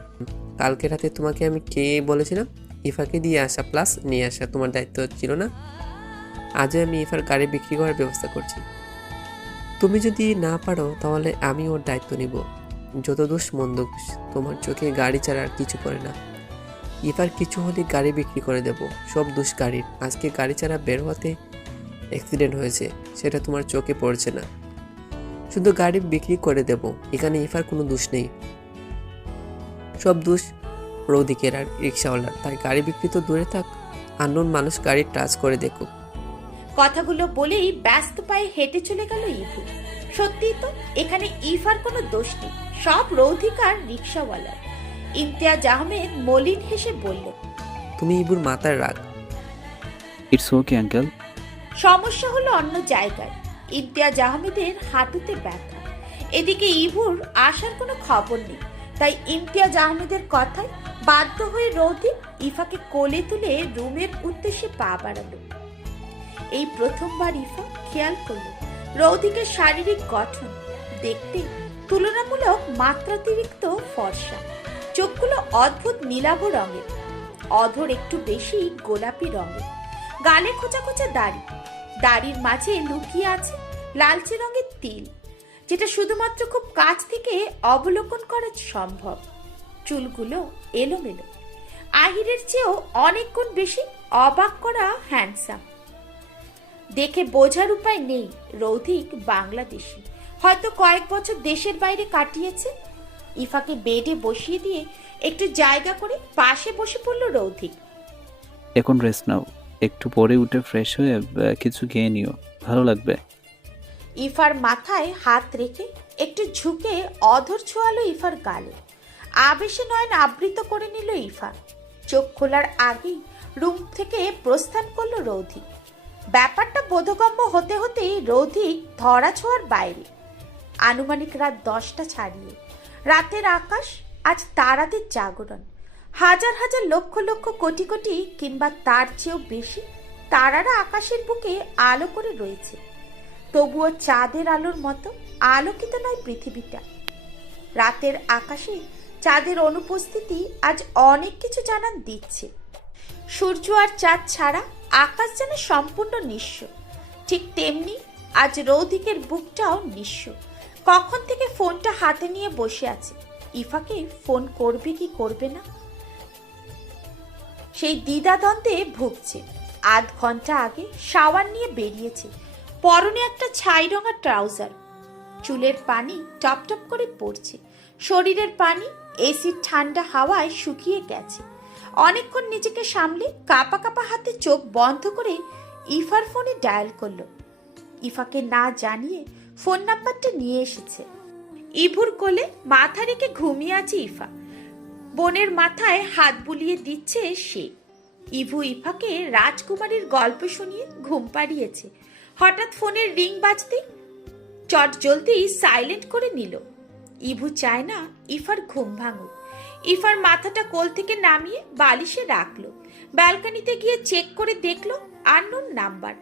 কালকে রাতে তোমাকে আমি কে বলেছিলাম ইফাকে দিয়ে আসা প্লাস নিয়ে আসা তোমার দায়িত্ব ছিল না? আজও আমি ইফার গাড়ি বিক্রি করার ব্যবস্থা করছি। তুমি যদি না পারো তাহলে আমি ওর দায়িত্ব নিব। যত দোষ মন্দ দোষ, তোমার চোখে গাড়ি ছাড়া আর কিছু পড়ে না। ইফার কিছু হলে গাড়ি বিক্রি করে দেব, সব দোষ গাড়ির। আজকে গাড়ি ছাড়া বের হতে অ্যাক্সিডেন্ট হয়েছে, সেটা তোমার চোখে পড়ছে না। শুধু গাড়ি বিক্রি করে দেব, এখানে ইফার কোনো দোষ নেই, সব দোষ রৌদিকের আর রিক্সাওয়ালার। তাই গাড়ি বিক্রি তো দূরে থাক, আননোন মানুষ গাড়ি টাচ করে দেখুক। কথাগুলো বলেই ব্যস্ত পায়ে হেঁটে চলে গেল ইভু। সত্যিই তো এখানে ইফার কোনো দোষ নেই, সব রৌধিক আর রিক্সাওয়ালার। ইমতিয়াজ আহমেদ মলিন হেসে বলল, তুমি ইবুর মাথার রাগ। It's okay uncle. সমস্যা হলো অন্য জায়গায়। ইমতিয়াজ আহমেদের হাঁটুতে ব্যথা, এদিকে ইভুর আসার কোনো খবর নেই। তাই ইমতিয়াজ আহমেদের কথায় বাধ্য হয়ে রৌধিক ইফাকে কোলে তুলে রুমের উদ্দেশ্যে পা বাড়ালো। এই প্রথমবার ইফা খেয়াল করল রৌধিকের শারীরিক গঠন দেখতে তুলনামূলক মাত্রাতিরিক্ত ফর্সা। চোখগুলো অদ্ভুত নীলাভ রঙের, অধর একটু বেশি গোলাপি রঙের, গালে খোঁচা খোঁচা দাড়ি, দাড়ির মাঝে লুকিয়ে আছে লালচে রঙের তিল, যেটা শুধুমাত্র খুব কাছ থেকে অবলোকন করা সম্ভব। চুলগুলো এলোমেলো, আহিরের চেয়েও অনেক গুণ বেশি অবাক করা হ্যান্ডসাম। দেখে বোঝার উপায় নেই রৌধিক বাংলাদেশি, হয়তো কয়েক বছর দেশের বাইরে কাটিয়েছে। ইফাকে বেডে বসিয়ে দিয়ে একটু জায়গা করে পাশে বসে পড়ল রৌধিক। এখন রেস্ট নাও, একটু পরে উঠে ফ্রেশ হয়ে কিছু খেয়ে নিও, ভালো লাগবে। ইফার মাথায় হাত রেখে একটু ঝুঁকে অধর ছোঁয়ালো ইফার গালে। আবেশে নয়ন আবৃত করে নিল ইফা। চোখ খোলার আগেই রুম থেকে প্রস্থান করলো রৌধিক। ব্যাপারটা বোধগম্য হতে হতেই রৌধিক ধরা ছোঁয়ার বাইরে। আনুমানিক রাত 10টা ছাড়িয়ে। রাতের আকাশ আজ তারাদের জাগরণ। হাজার হাজার লক্ষ লক্ষ কোটি কোটি কিংবা তার চেয়েও বেশি তারারা আকাশের বুকে আলো করে রয়েছে। তবুও চাঁদের আলোর মতো আলোকিত নয় পৃথিবীটা। রাতের আকাশে চাঁদের অনুপস্থিতি আজ অনেক কিছু জানান দিচ্ছে। সূর্য আর চাঁদ ছাড়া আকাশ যেন সম্পূর্ণ নিঃস্ব। ঠিক তেমনি আজ রৌধিকের বুকটাও নিঃস্ব। কখন থেকে ফোনটা হাতে নিয়ে বসে আছে। ইফাকে ফোন করবে কি করবে না, সেই দ্বিধাদ্বন্দ্বে ভুগছে। আধ ঘন্টা আগে শাওয়ার নিয়ে বেরিয়েছে, পরনে একটা ছাই রঙা ট্রাউজার, চুলের পানি টপ টপ করে পড়ছে, শরীরের পানি এসির ঠান্ডা হাওয়ায় শুকিয়ে গেছে। অনেকক্ষণ নিজেকে সামলে কাপা কাপা হাতে চোখ বন্ধ করে ইফার ফোনে ডায়াল করলো। ইফাকে না জানিয়ে ফোন নাম্বারটা নিয়ে এসেছে। ইভুর কোলে মাথা রেখে ঘুমিয়ে আছে ইফা, বোনের মাথায় হাত বুলিয়ে দিচ্ছে সে। ইভু ইফাকে রাজকুমারীর গল্প শুনিয়ে ঘুম পাড়িয়েছে। হঠাৎ ফোনের রিং বাজতে চট জলদি সাইলেন্ট করে নিল। ইভু চায় না ইফার ঘুম ভাঙুক। ইফার মাথাটা কোল থেকে নামিয়ে বালিশে রাখলো। ব্যালকনিতে গিয়ে চেক করে দেখলো আননোন নাম্বার।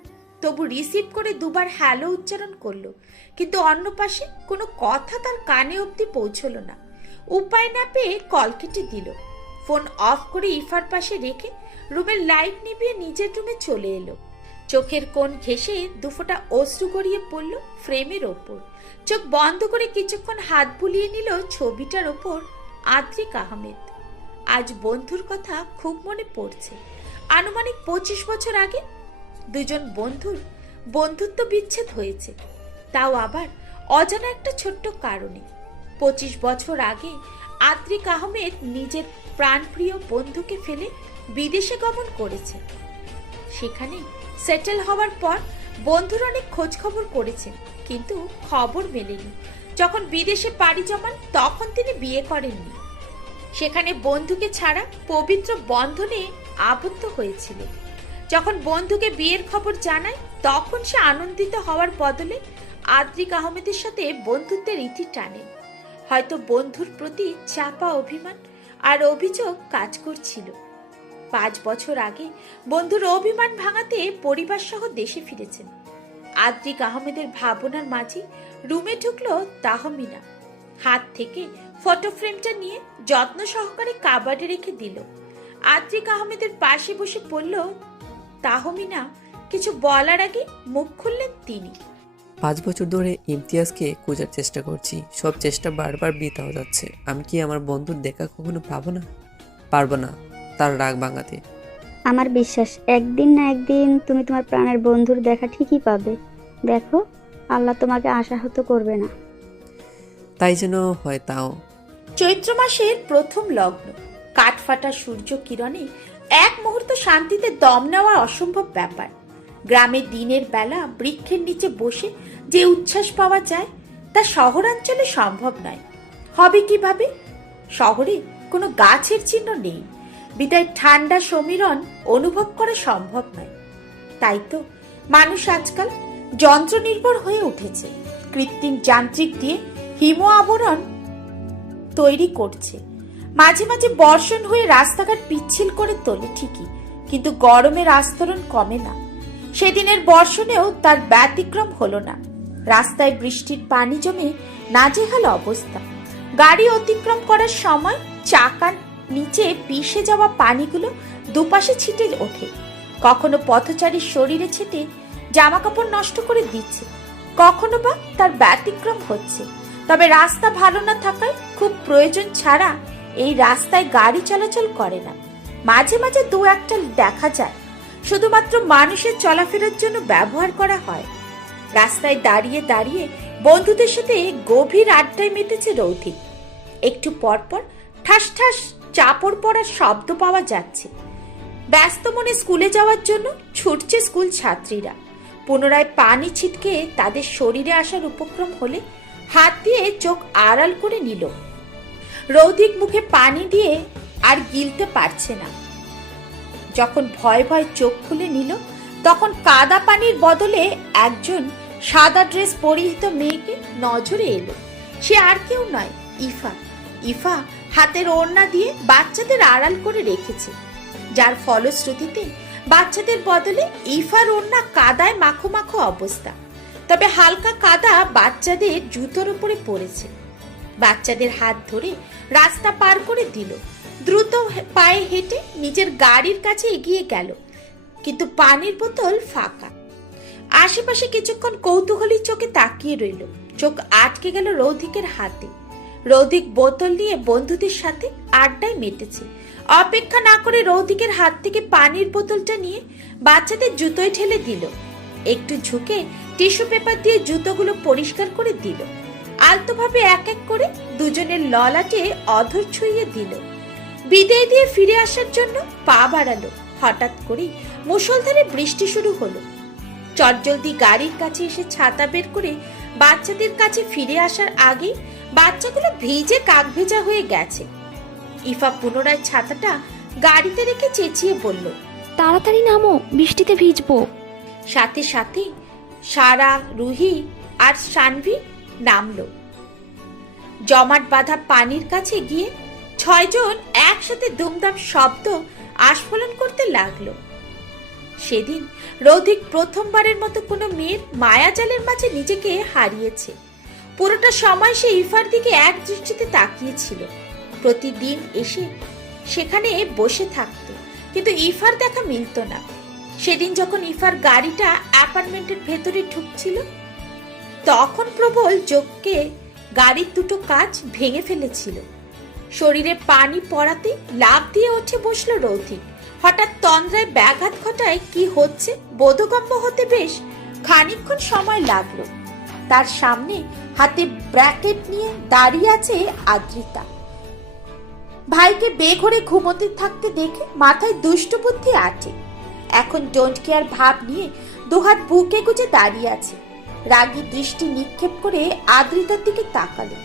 তবু রিসিভ করে দুবার হ্যালো উচ্চারণ করলো, কিন্তু অন্য পাশে কোনো কথা তার কানে অবধি পৌঁছলো না। উপায় না পেয়ে কল কেটে দিল। ফোন অফ করে ইফার পাশে রেখে রুমের লাইট নিভিয়ে নিজের রুমে চলে এলো। চোখের কোণ ঘেঁষে দুফোঁটা অশ্রু গড়িয়ে পড়ল ফ্রেমের ওপর। চোখ বন্ধ করে কিছুক্ষণ হাত বুলিয়ে নিল ছবিটার ওপর আদ্রিক আহমেদ। আজ বন্ধুর কথা খুব মনে পড়ছে। আনুমানিক 25 বছর আগে দুজন বন্ধুর বন্ধুত্ব বিচ্ছেদ হয়েছে, তাও আবার অজানা একটা ছোট্ট কারণে। 25 বছর আগে আদ্রিক আহমেদ নিজের প্রাণপ্রিয় বন্ধুকে ফেলে বিদেশে গমন করেছে। সেখানে সেটেল হওয়ার পর বন্ধুর অনেক খোঁজ খবর করেছেন, কিন্তু খবর মেলেনি। যখন বিদেশে পাড়ি জমান তখন তিনি বিয়ে করেননি। সেখানে বন্ধুকে ছাড়া পবিত্র বন্ধনে আবদ্ধ হয়েছিল। যখন বন্ধুকে বিয়ের খবর জানায় তখন সে আনন্দিত হওয়ার বদলে আদ্রিক আহমেদের সাথে বন্ধুত্বের ইতি টানে। হয়তো বন্ধুর প্রতি চাপা অভিমান আর অভিযোগ কাজ করছিল। 5 বছর আগে বন্ধুর অভিমান ভাঙাতে পরিবার সহ দেশে ফিরেছেন। আদ্রিক আহমেদের ভাবনার মাঝে রুমে ঢুকলো তাহমিনা। হাত থেকে ফটো ফ্রেমটা নিয়ে যত্ন সহকারে কাবাডে রেখে দিল। আদ্রিক আহমেদের পাশে বসে পড়ল তাহমিনা। কিছু বলার আগে মুখ খুললেন তিনি। 5 বছর ধরে ইমতিয়াজকে খোঁজার চেষ্টা করছি, সব চেষ্টা বারবার বৃথা হয়ে যাচ্ছে। আমি কি আমার বন্ধুর দেখা কখনো পাবো না? পারবো না তার রাগ ভাঙাতে। আমার বিশ্বাস একদিন না একদিন তুমি তোমার প্রাণের বন্ধুর দেখা ঠিকই পাবে। দেখো, আল্লাহ তোমাকে আশাহত করবে না। তাই যেন হয়। তাও চৈত্র মাসের প্রথম লগ্ন, কাঠফাটা সূর্য কিরণে এক মুহূর্ত শান্তিতে দম নেওয়া অসম্ভব ব্যাপার। গ্রামের দিনের বেলা বৃক্ষের নিচে বসে যে উচ্ছ্বাস পাওয়া যায় তা শহরাঞ্চলে সম্ভব নয়। হবে কিভাবে? শহরে কোনো গাছের চিহ্ন নেই, বিদায় ঠান্ডা সমীরণ অনুভব করা সম্ভব নয়। তাই তো মানুষ আজকাল যন্ত্র নির্ভর হয়ে উঠেছে। কৃত্রিম যান্ত্রিক দিয়ে হিম আবরণ তৈরি করছে। মাঝে মাঝে বর্ষণ হয়ে রাস্তাঘাট পিচ্ছিল করে তোলে ঠিকই, কিন্তু গরমের আস্তরণ কমে না। সেদিনের বর্ষণেও তার ব্যতিক্রম হলো না। রাস্তায় বৃষ্টির পানি জমে নাজেহাল অবস্থা। গাড়ি অতিক্রম করার সময় চাকার নিচে পিষে যাওয়া পানিগুলো দুপাশে ছিটে ওঠে। কখনো পথচারীর শরীরে ছিটে জামা কাপড় নষ্ট করে দিচ্ছে, কখনো বা তার ব্যতিক্রম হচ্ছে। তবে রাস্তা ভালো না থাকায় খুব প্রয়োজন ছাড়া এই রাস্তায় গাড়ি চলাচল করে না। মাঝে মাঝে দু একটা দেখা যায়, শুধুমাত্র মানুষের চলাফেরার জন্য ব্যবহার করা হয়। রাস্তায় দাঁড়িয়ে দাঁড়িয়ে বন্ধুদের সাথে গভীর আড্ডায় মেতেছে রৌথিক। একটু পরপর ঠাস ঠাস চাপড় পড়ার শব্দ পাওয়া যাচ্ছে। ব্যস্ত মনে স্কুলে যাওয়ার জন্য ছুটছে স্কুল ছাত্রীরা। পুনরায় পানি ছিটকে তাদের শরীরে আসার উপক্রম হলে হাত দিয়ে চোখ আড়াল করে নিল। রৌথিক মুখে পানি দিয়ে আর গিলতে পারছে না। যখন ভয় ভয় চোখ খুলে নিল তখন কাদা পানির বদলে একজন সাদা ড্রেস পরিহিত মেয়েকে নজরে এলো। সে আর কেউ নয়, ইফা। ইফা হাতের ওড়না দিয়ে বাচ্চাদের আড়াল করে রেখেছে, যার ফলশ্রুতিতে বাচ্চাদের বদলে ইফার ওড়না কাদায় মাখো মাখো অবস্থা। তবে হালকা কাদা বাচ্চাদের জুতোর উপরে পড়েছে। বাচ্চাদের হাত ধরে রাস্তা পার করে দিল। দ্রুত পায়ে হেঁটে নিজের গাড়ির কাছে এগিয়ে গেল, কিন্তু পানির বোতল ফাঁকা। আশেপাশে কিছুক্ষণ কৌতূহলী চোখে তাকিয়ে রইল। চোখ আটকে গেল রৌথিকের হাতে। রৌদিক বোতল নিয়ে বন্ধুদের সাথে আড্ডায় মেতেছে। অপেক্ষা না করে রৌদিকের হাত থেকে পানির বোতলটা নিয়ে বাচ্চাদের জুতোয় ঠেলে দিল। একটু ঝুঁকে টিস্যু পেপার দিয়ে জুতোগুলো পরিষ্কার করে দিল। আলতোভাবে এক এক করে দুজনের ললাটে অধর ছুঁয়ে দিল। বিদায় দিয়ে ফিরে আসার জন্য পা বাড়ালো। হঠাৎ করেই মুষলধারে বৃষ্টি শুরু হলো। চটজলদি গাড়ির কাছে এসে ছাতা বের করে বাচ্চাদের কাছে ফিরে আসার আগেই বাচ্চাগুলো ভিজে কাক ভেজা হয়ে গেছে। ইফা পুনরায় ছাতাটা গাড়িতে রেখে চেঁচিয়ে বলল, তাড়াতাড়ি নামো, বৃষ্টিতে ভিজবো। সাথে সাথে সারা, রুহি আর সানভি নামলো। জমাট বাঁধা পানির কাছে গিয়ে 6 জন একসাথে দুমদাম শব্দ আস্ফলন করতে লাগলো। সেদিন রৌদিক প্রথমবারের মতো কোনো মেয়ের মায়াজালের মাঝে নিজেকে হারিয়েছে। পুরোটা সময় সে ইফার দিকে এক দৃষ্টিতে তাকিয়েছিল। প্রতিদিন এসে সেখানে বসে থাকতো, কিন্তু ইফার দেখা মিলত না। সেদিন যখন ইফার গাড়িটা অ্যাপার্টমেন্টের ভেতরে ঢুকছিল, তখন প্রবল যোগকে গাড়ির দুটো কাঁচ ভেঙে ফেলেছিল। শরীরে পানি পড়াতে লাফ দিয়ে উঠে বসলো রৌদিক। হঠাৎ তন্দ্রায় ব্যাঘাত ঘটায় কি হচ্ছে বোধগম্য হতে বেশ খানিকক্ষণ সময় লাগলো। তার সামনে হাতে ব্র্যাকেট নিয়ে দাঁড়িয়ে আছে আদ্রিতা। ভাইকে বেঘরে ঘুমোতে থাকতে দেখে মাথায় দুষ্ট বুদ্ধি আটে। এখন ডোন্ট কেয়ার ভাব নিয়ে দুহাত বুকে গুজে দাঁড়িয়ে আছে। রাগী দৃষ্টি নিক্ষেপ করে আদ্রিতার দিকে তাকালো।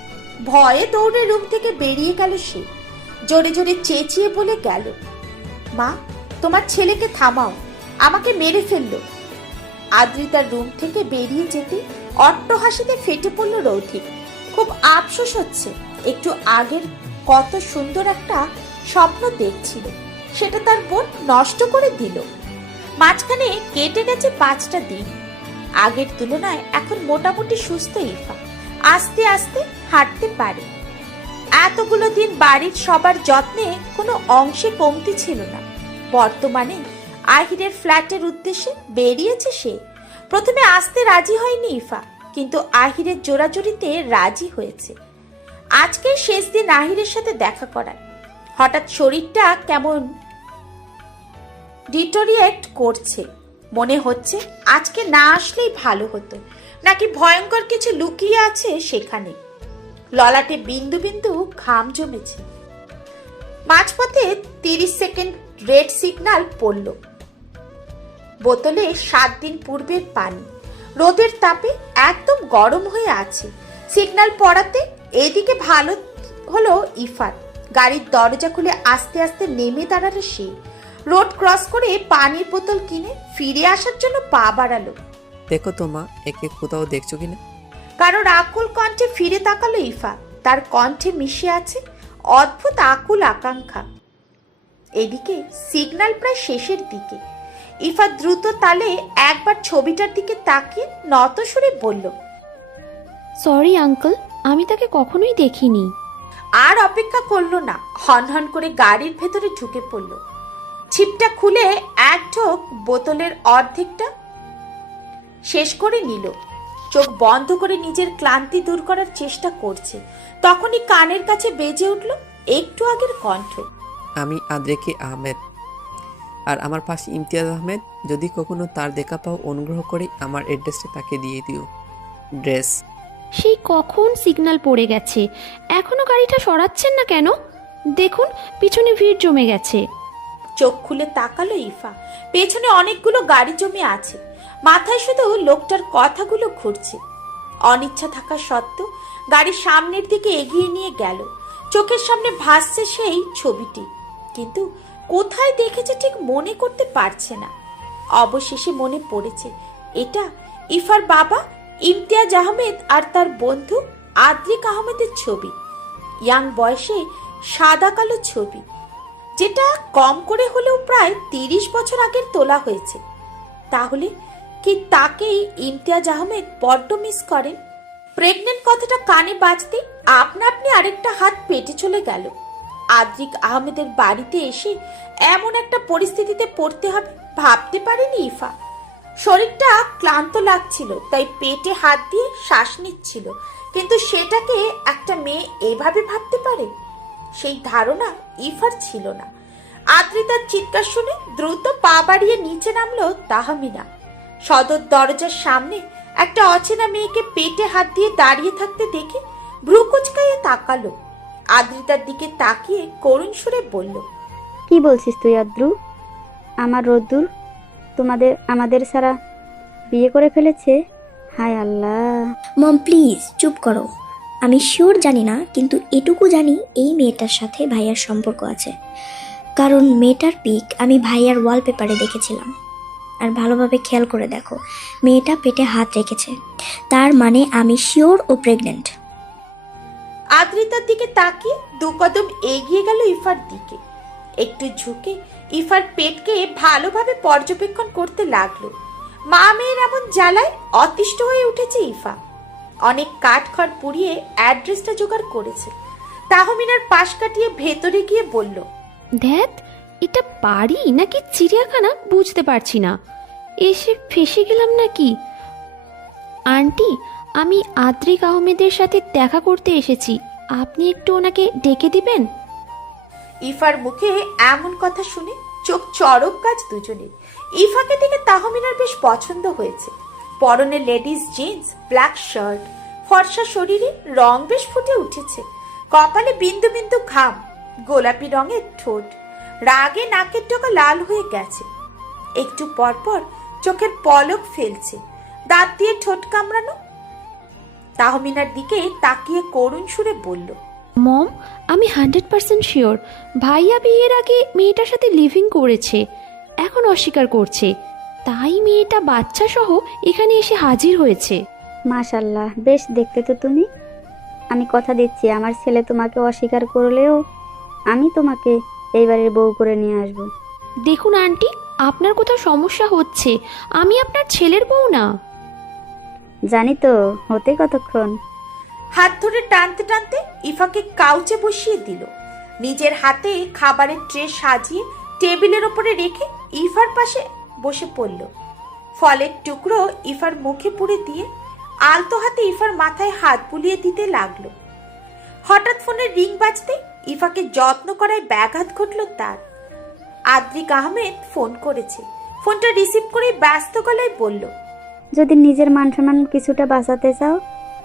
ভয়ে দৌড়ে রুম থেকে বেরিয়ে গেল সে। জোরে জোরে চেঁচিয়ে বলে গেল, মা, তোমার ছেলেকে থামাও, আমাকে মেরে ফেললো। আদ্রিতার রুম থেকে বেরিয়ে যেতে অট্টহাসিতে ফেটে পড়ল রৌদিক। খুব আফসোস হচ্ছে, একটু আগের কত সুন্দর একটা স্বপ্ন দেখছিল, সেটা তার বোন নষ্ট করে দিল। মাঝখানে কেটে গেছে 5টা দিন। আগের তুলনায় এখন মোটামুটি সুস্থ ইফা, আস্তে আস্তে হাঁটতে পারে। এতগুলো দিন বাড়ির সবার যত্নে কোনো অংশে কমতি ছিল না। বর্তমানে আহিরের ফ্ল্যাটের উদ্দেশ্যে বেরিয়েছে সে। প্রথমে আসতে রাজি হয়নি ইফা, কিন্তু আহিরের জোরাজুরিতে রাজি হয়েছে। আজকে শেষ দিন আহিরের সাথে দেখা করার। হঠাৎ শরীরটা কেমন ডিটোরিয়েট করছে। মনে হচ্ছে আজকে না আসলেই ভালো হতো, নাকি ভয়ঙ্কর কিছু লুকিয়ে আছে সেখানে। ললাটে বিন্দু বিন্দু ঘাম জমেছে। মাঝপথে 30 সেকেন্ড রেড সিগন্যাল পড়ল। বোতলে 7 দিন পূর্বের পানি, রোদের তাপে একদম গরম হয়ে আছে। সিগন্যাল পড়াতে এদিকে ভালো হলো ইফার। গাড়ির দরজা খুলে আস্তে আস্তে নেমে দাঁড়ালো সে। রোড ক্রস করে পানির বোতল কিনে ফিরে আসার জন্য পা বাড়ালো। দেখো তো মা, একে কোথাও দেখছো কিনা? কারোর আকুল কণ্ঠে ফিরে তাকালো ইফা। তার কণ্ঠে মিশে আছে অদ্ভুত আকুল আকাঙ্ক্ষা। এদিকে সিগন্যাল প্রায় শেষের দিকে। ইফা দ্রুত তালে একবার ছবিটার দিকে তাকিয়ে নত সুরে বলল, সরি আঙ্কেল, আমি তাকে কখনোই দেখিনি। আর অপেক্ষা করলো না, হনহন করে গাড়ির ভেতরে ঢুকে পড়ল। ছিপটা খুলে এক ঢোক বোতলের অর্ধেকটা শেষ করে নিল। চোখ বন্ধ করে নিজের ক্লান্তি দূর করার চেষ্টা করছে। তখনই কানের কাছে বেজে উঠল একটু আগের কণ্ঠ, আমি আদ্রেকি আহমেদ, আর আমার পাশে ইমতিয়াজ আহমেদ। যদি কখনো তার দেখা পাও, অনুগ্রহ করে আমার অ্যাড্রেসটা তাকে দিয়ে দিও। ড্রেস। সেই কখন সিগন্যাল পড়ে গেছে, এখনো গাড়িটা সরাচ্ছেন না কেন? দেখুন পিছনে ভিড় জমে গেছে। চোখ খুলে তাকালো ইফা। পেছনে অনেকগুলো গাড়ি জমে আছে। মাথায় শুধু লোকটার কথাগুলো ঘুরছে। অনিচ্ছা থাকা সত্ত্বেও গাড়ির সামনের দিকে এগিয়ে নিয়ে গেল। চোখের সামনে ভাসছে সেই ছবিটি, কিন্তু কোথায় দেখেছে ঠিক মনে করতে পারছে না। অবশেষে মনে পড়েছে, এটা ইফার বাবা ইমতিয়াজ আহমেদ আর তার বন্ধু আদ্রিক আহমেদের ছবি। ইয়াং বয়সে সাদা কালো ছবি, যেটা কম করে হলেও প্রায় 30 বছর আগের তোলা হয়েছে। তাহলে কি তাকেই ইমতিয়াজ আহমেদ বড্ড মিস করেন? প্রেগনেন্ট কথাটা কানে বাজতে আপনা আপনি আরেকটা হাত পেটে চলে গেল। আদ্রিক আহমেদের বাড়িতে এসে এমন একটা পরিস্থিতিতে পড়তে হবে ভাবতে পারেনি ইফা। শরীরটা ক্লান্ত লাগছিল, তাই পেটে হাত দিয়ে শ্বাস নিচ্ছিল। কিন্তু সেটাকে একটা মেয়ে এভাবে ভাবতে পারে, সেই ধারণা ইফার ছিল না। আদ্রিতার চিৎকার শুনে দ্রুত পা বাড়িয়ে নিচে নামলো তাহমিনা। সদর দরজার সামনে একটা অচেনা মেয়েকে পেটে হাত দিয়ে দাঁড়িয়ে থাকতে দেখে ভ্রু কুচকাইয়ে তাকালো। আদ্রিতার দিকে তাকিয়ে করুণ সুরে বলল, কি বলছিস তুই আদ্রু? আমার রোদ্দুর আমাদের সারা বিয়ে করে ফেলেছে? হায় আল্লাহ! মম প্লিজ চুপ করো। আমি শিওর জানি না, কিন্তু এটুকু জানি এই মেয়েটার সাথে ভাইয়ার সম্পর্ক আছে। কারণ মেয়েটার পিক আমি ভাইয়ার ওয়ালপেপারে দেখেছিলাম। আর ভালোভাবে খেয়াল করে দেখো, মেয়েটা পেটে হাত রেখেছে, তার মানে আমি শিওর ও প্রেগনেন্ট। আদ্রিতার দিকে তাকিয়ে দু কদম এগিয়ে গেল ইফার দিকে। একটু ঝুঁকে ইফার পেটকে ভালোভাবে পর্যবেক্ষণ করতে লাগলো। মা মেয়ের এমন জ্বালায় অতিষ্ঠ হয়ে উঠেছে ইফা। অনেক কাঠখড় পুড়িয়ে অ্যাড্রেসটা জোগাড় করেছে। তাহমিনার পাশ কাটিয়ে ভেতরে গিয়ে বলল, দেখ, এটা বাড়ি নাকি চিড়িয়াখানা বুঝতে পারছি না। এসে ফেসে গেলাম নাকি? আন্টি, আমি আদ্রিক আহমেদের সাথে দেখা করতে এসেছি, আপনি একটু ওনাকে ডেকে দিবেন। ইফার মুখে এমন কথা শুনে চোখ চড়ক গাছ দুজনের। ইফাকে দেখে তাহমিনার বেশ পছন্দ হয়েছে। পরনে লেডিস জিন্স, ব্ল্যাক শার্ট, ফর্সা শরীরে রং বেশ ফুটে উঠেছে। কপালে বিন্দু বিন্দু ঘাম, গোলাপি রঙের ঠোঁট, রাগে নাকের ডগা লাল হয়ে গেছে। একটু পরপর চোখের পলক ফেলছে, দাঁত দিয়ে ঠোঁট কামড়ানো। তাহমিনার দিকে তাকিয়ে করুণ সুরে বলল, মম, আমি 100% শিওর ভাইয়া বিয়ের আগে মেয়েটার সাথে লিভিং করেছে, এখন অস্বীকার করছে, তাই মেয়েটা বাচ্চা সহ এখানে এসে হাজির হয়েছে। মাশাল্লাহ, বেশ দেখতে তো তুমি। আমি কথা দিচ্ছি, আমার ছেলে তোমাকে অস্বীকার করলেও আমি তোমাকে এইবারের বউ করে নিয়ে আসব। দেখুন আন্টি, আপনার কোথাও সমস্যা হচ্ছে, আমি আপনার ছেলের বউ না। জানি তো, হতে কতক্ষণ। হাত ধরে টানতে টানতে ইফাকে কাউচে বসিয়ে দিল। নিজের হাতে খাবারের ট্রে সাজিয়ে টেবিলের ওপরে রেখে ইফার পাশে বসে পড়ল। ফলের টুকরো ইফার মুখে পুড়ে দিয়ে আলতো হাতে ইফার মাথায় হাত বুলিয়ে দিতে লাগলো। হঠাৎ ফোনের রিং বাজতে ইফাকে যত্ন করায় ব্যাঘাত ঘটল তার। আদ্রিক আহমেদ ফোন করেছে। ফোনটা রিসিভ করে ব্যস্ত গলায় বলল, যদি নিজের মান সম্মান কিছুটা বাঁচাতে চাও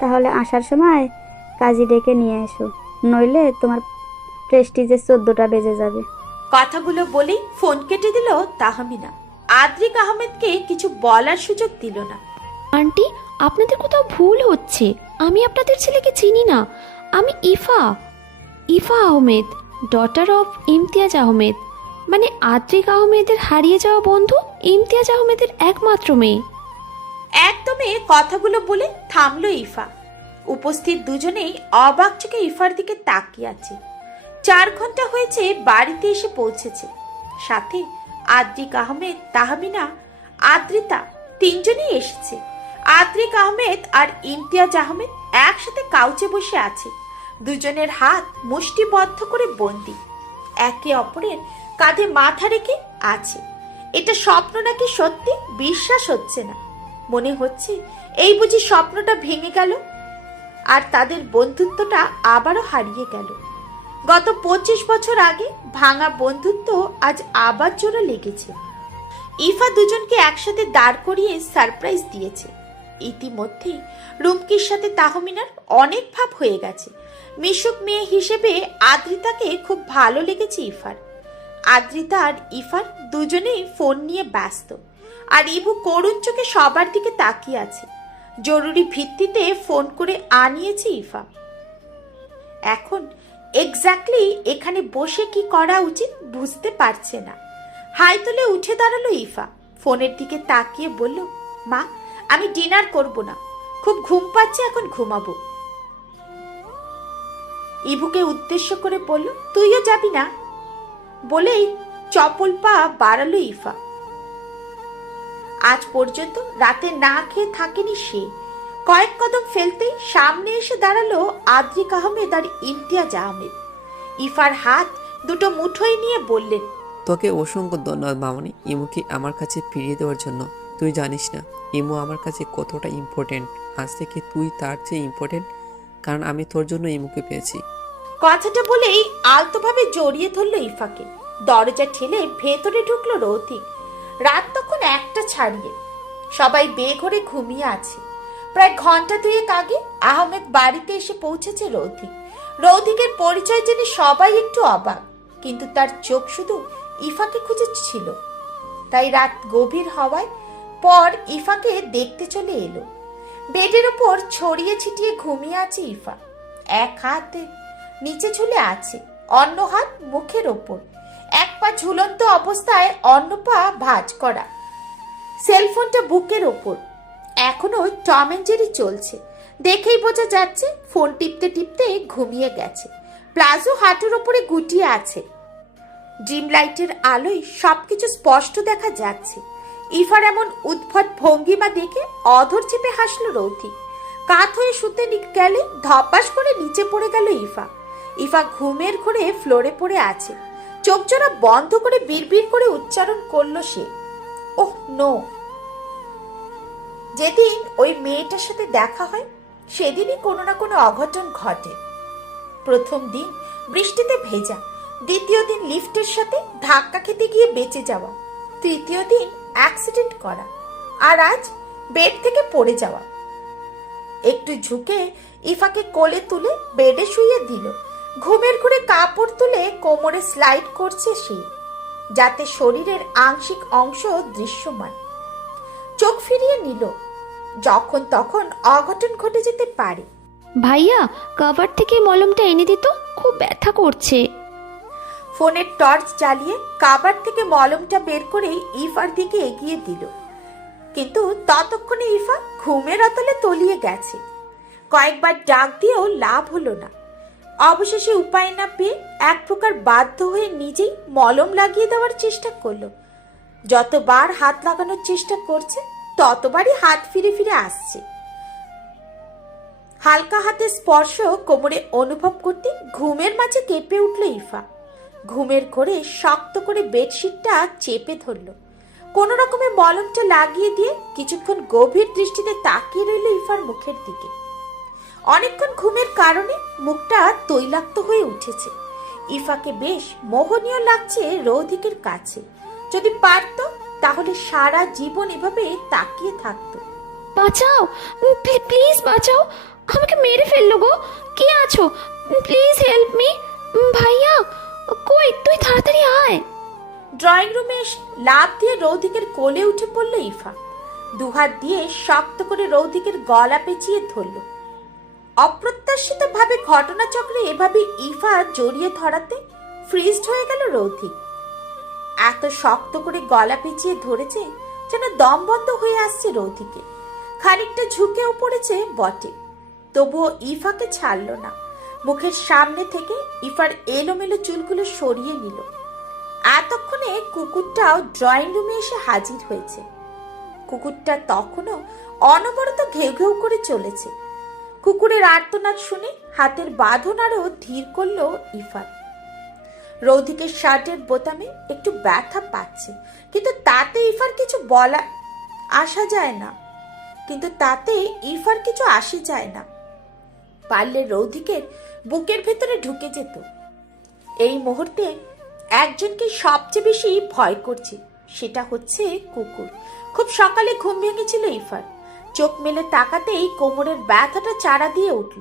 তাহলে আসার সময় কাজী ডেকে নিয়ে এসো, নইলে তোমার প্রেস্টিজের 14টা বেজে যাবে। কথাগুলো বলেই ফোন কেটে দিল তাহমিনা। আদ্রিক আহমেদকে কিছু বলার সুযোগ দিল না। আন্টি, আপনাদের কোথাও ভুল হচ্ছে, আমি আপনাদের ছেলেকে চিনি না। আমি ইফা আহমেদ, ডটার অফ ইমতিয়াজ আহমেদ, মানে আদ্রিক আহমেদের হারিয়ে যাওয়া বন্ধু ইমতিয়াজ আহমেদের একমাত্র মেয়ে। একদমে কথাগুলো বলে থামলো ইফা। উপস্থিত দুজনেই অবাক চোখে ইফার দিকে তাকিয়ে আছে। 4 ঘন্টা হয়েছে বাড়িতে এসে পৌঁছেছে। সাথে আদ্রিক আহমেদ, তাহমিনা, আদ্রিতা, 3 জনই এসেছে। আদ্রিক আহমেদ আর ইমতিয়াজ আহমেদ একসাথে কাউচে বসে আছে। দুজনের হাত মুষ্টিবদ্ধ করে বন্দি, একে অপরের কাঁধে মাথা রেখে আছে। এটা স্বপ্ন নাকি সত্যি বিশ্বাস হচ্ছে না। মনে হচ্ছে এই বুঝি স্বপ্নটা ভেঙে গেল আর তাদের বন্ধুত্বটা আবারও হারিয়ে গেল। গত 25 বছর আগে ভাঙা বন্ধুত্ব আজ আবার জোড়া লেগেছে। ইফা দুজনকে একসাথে দাঁড় করিয়ে সারপ্রাইজ দিয়েছে। ইতিমধ্যেই রুমকির সাথে তাহমিনার অনেক ভাব হয়ে গেছে। মিশুক মেয়ে হিসেবে আদ্রিতাকে খুব ভালো লেগেছে ইফার। আদ্রিতা আর ইফার দুজনেই ফোন নিয়ে ব্যস্ত, আর ইভু করুণ চোখে সবার দিকে তাকিয়ে আছে। জরুরি ভিত্তিতে ফোন করে আনিয়েছে ইফা। এখন এক্স্যাক্টলি এখানে বসে কি করা উচিত বুঝতে পারছে না। হাই তুলে উঠে দাঁড়ালো ইফা, ফোনের দিকে তাকিয়ে বলল, মা, আমি ডিনার করব না, খুব ঘুম পাচ্ছে, এখন ঘুমাবো। ইভুকে উদ্দেশ্য করে বলল, তুইও যাবি না? বলেই চপল পা বাড়ালো ইফা। আজ পর্যন্ত রাতে না খেয়ে থাকেনি সে। কয়েক কদম ফেলতেই সামনে এসে দাঁড়ালো আদ্রিক আহমেদ আর ইমতিয়াজ আহমেদ। ইফার হাত দুটো মুঠোয় নিয়ে বললেন, তোকে অসংখ্য ধন্যবাদ মামনি, ইমুকে আমার কাছে ফিরিয়ে দেওয়ার জন্য। তুই জানিস না ইমু আমার কাছে কতটা ইম্পর্টেন্ট। আজ থেকে তুই তার চেয়ে ইম্পর্টেন্ট, কারণ আমি তোর জন্য ইমুকে পেয়েছি। কথাটা বলেই আলতোভাবে জড়িয়ে ধরলো ইফাকে। দরজা ঠেলে ভেতরে ঢুকলো রৌথিক। রাত তখন 1টা ছাড়িয়ে। সবাই বেঘরে ঘুমিয়ে আছে। প্রায় ঘন্টা দুয়েক আগে আহমেদ বাড়িতে এসে পৌঁছেছে রৌথিক। রৌথিকের পরিচয় জেনে সবাই একটু অবাক, কিন্তু তার চোখ শুধু ইফাকে খুঁজেছিল। তাই রাত গভীর হওয়ায় পর ইফাকে দেখতে চলে এলো। বেডের উপর ছড়িয়ে ছিটিয়ে ঘুমিয়ে আছে ইফা। এক হাতে নিচে ঝুলে আছে, অন্য হাত মুখের ওপর, এক পা ঝুলন্ত অবস্থায়, অন্য পা ভাঁজ করা। সেলফোনটা বুকের ওপর। এখনো টম এন্ড জেরি চলছে, দেখেই বোঝা যাচ্ছে ফোন টিপতে টিপতে ঘুমিয়ে গেছে। প্লাজো হাঁটুর ওপরে গুটিয়ে আছে। ড্রিম লাইটের আলোয় সবকিছু স্পষ্ট দেখা যাচ্ছে। ইফার এমন উদ্ভট ভঙ্গিমা দেখে অধর চেপে হাসলো রৌথিক। কাত হয়ে শুতে গেলে ধপাস করে নিচে পড়ে গেল ইফা। ইফা ঘুমের ঘোরে ফ্লোরে পড়ে আছে। চোখ জোড়া বন্ধ করে বিড়বিড় করে উচ্চারণ করলো সে, ওহ নো। যেদিন ওই মেয়েটার সাথে দেখা হয় সেদিনই কোনো না কোনো অঘটন ঘটে। প্রথম দিন বৃষ্টিতে ভেজা, দ্বিতীয় দিন লিফটের সাথে ধাক্কা খেতে গিয়ে বেঁচে যাওয়া, তৃতীয় দিন অ্যাক্সিডেন্ট করা, আর আজ বেড থেকে পড়ে যাওয়া। একটু ঝুঁকে ইফাকে কোলে তুলে বেডে শুইয়ে দিল। ঘুমের ঘুরে কাপড় তুলে কোমরে স্লাইড করছে সে, যাতে শরীরের আংশিক অংশ দৃশ্যমান। চোখ ফিরিয়ে নিল, যখন তখন অঘটন ঘটে যেতে পারে। ভাইয়া কভার থেকে মলমটা এনে দিত, খুব ব্যথা করছে। ফোনের টর্চ জ্বালিয়ে কাবার থেকে মলমটা বের করে ইফার দিকে এগিয়ে দিল। কিন্তু ততক্ষণে ইফা ঘুমের অতলে তলিয়ে গেছে। কয়েকবার ডাক দিয়েও লাভ হলো না। অবশেষে উপায় না পেয়ে এক প্রকার বাধ্য হয়ে নিজেই মলম লাগিয়ে দেওয়ার চেষ্টা করলো। যতবার হাত লাগানোর চেষ্টা করছে ততবারই হাত ফিরে ফিরে আসছে। হালকা হাতে স্পর্শ কোমরে অনুভব করতে ঘুমের মাঝে কেঁপে উঠল ইফা। ঘুমের ঘোরে শক্ত করে বেডশিটটা চেপে ধরল। কোনো রকমে মলমটা লাগিয়ে দিয়ে কিছুক্ষণ গভীর দৃষ্টিতে তাকিয়ে রইল ইফার মুখের দিকে। অনেকক্ষণ ঘুমের কারণে মুখটা তৈলাক্ত হয়ে উঠেছে। ইফাকে বেশ মোহনীয় লাগছে রৌথিকের কাছে। যদি পারত তাহলে সারা জীবন এভাবে তাকিয়ে থাকতো। বাঁচাও, প্লিজ বাঁচাও, আমাকে মেরে ফেললো গো। কে আছো? Please help me. ভাইয়া কই, তুই তাড়াতাড়ি আয়। ড্রয়িং রুমে এসে লাফ দিয়ে রৌথিকের কোলে উঠে পড়ল ইফা। দুহাত দিয়ে শক্ত করে রৌথিকের গলা পেঁচিয়ে ধরল। অপ্রত্যাশিত ভাবে ঘটনাচক্রে এভাবে ইফা জড়িয়ে ধরাতে ফ্রিজড হয়ে গেল রৌথিক। এত শক্ত করে গলা পেঁচিয়ে ধরেছে যেন দম বন্ধ হয়ে আসছে রৌথিকে। খানিকটা ঝুঁকেও পড়েছে বটে, তবুও ইফাকে ছাড়ল না। মুখের সামনে থেকে ইফার এলোমেলো চুলগুলো সরিয়ে নিল। এতক্ষণে কুকুরটাও ড্রয়িং রুমে এসে হাজির হয়েছে। কুকুরটা তখনও অনবরত ঘেউ ঘেউ করে চলেছে। কুকুরের আর্তনাদ শুনে হাতের বাঁধন আরো ধীর করলো ইফা। রৌথিকের শার্টের বোতামে একটু ব্যথা পাচ্ছে, কিন্তু তাতে ইফার কিছু আসে যায় না। পারলে রৌথিকের বুকের ভেতরে ঢুকে যেত। এই মুহূর্তে একজনকে সবচেয়ে বেশি ভয় করছে, সেটা হচ্ছে কুকুর। খুব সকালে ঘুম ভেঙেছিল ইফার। চোখ মেলে তাকাতেই কোমরের ব্যথাটা চারা দিয়ে উঠল।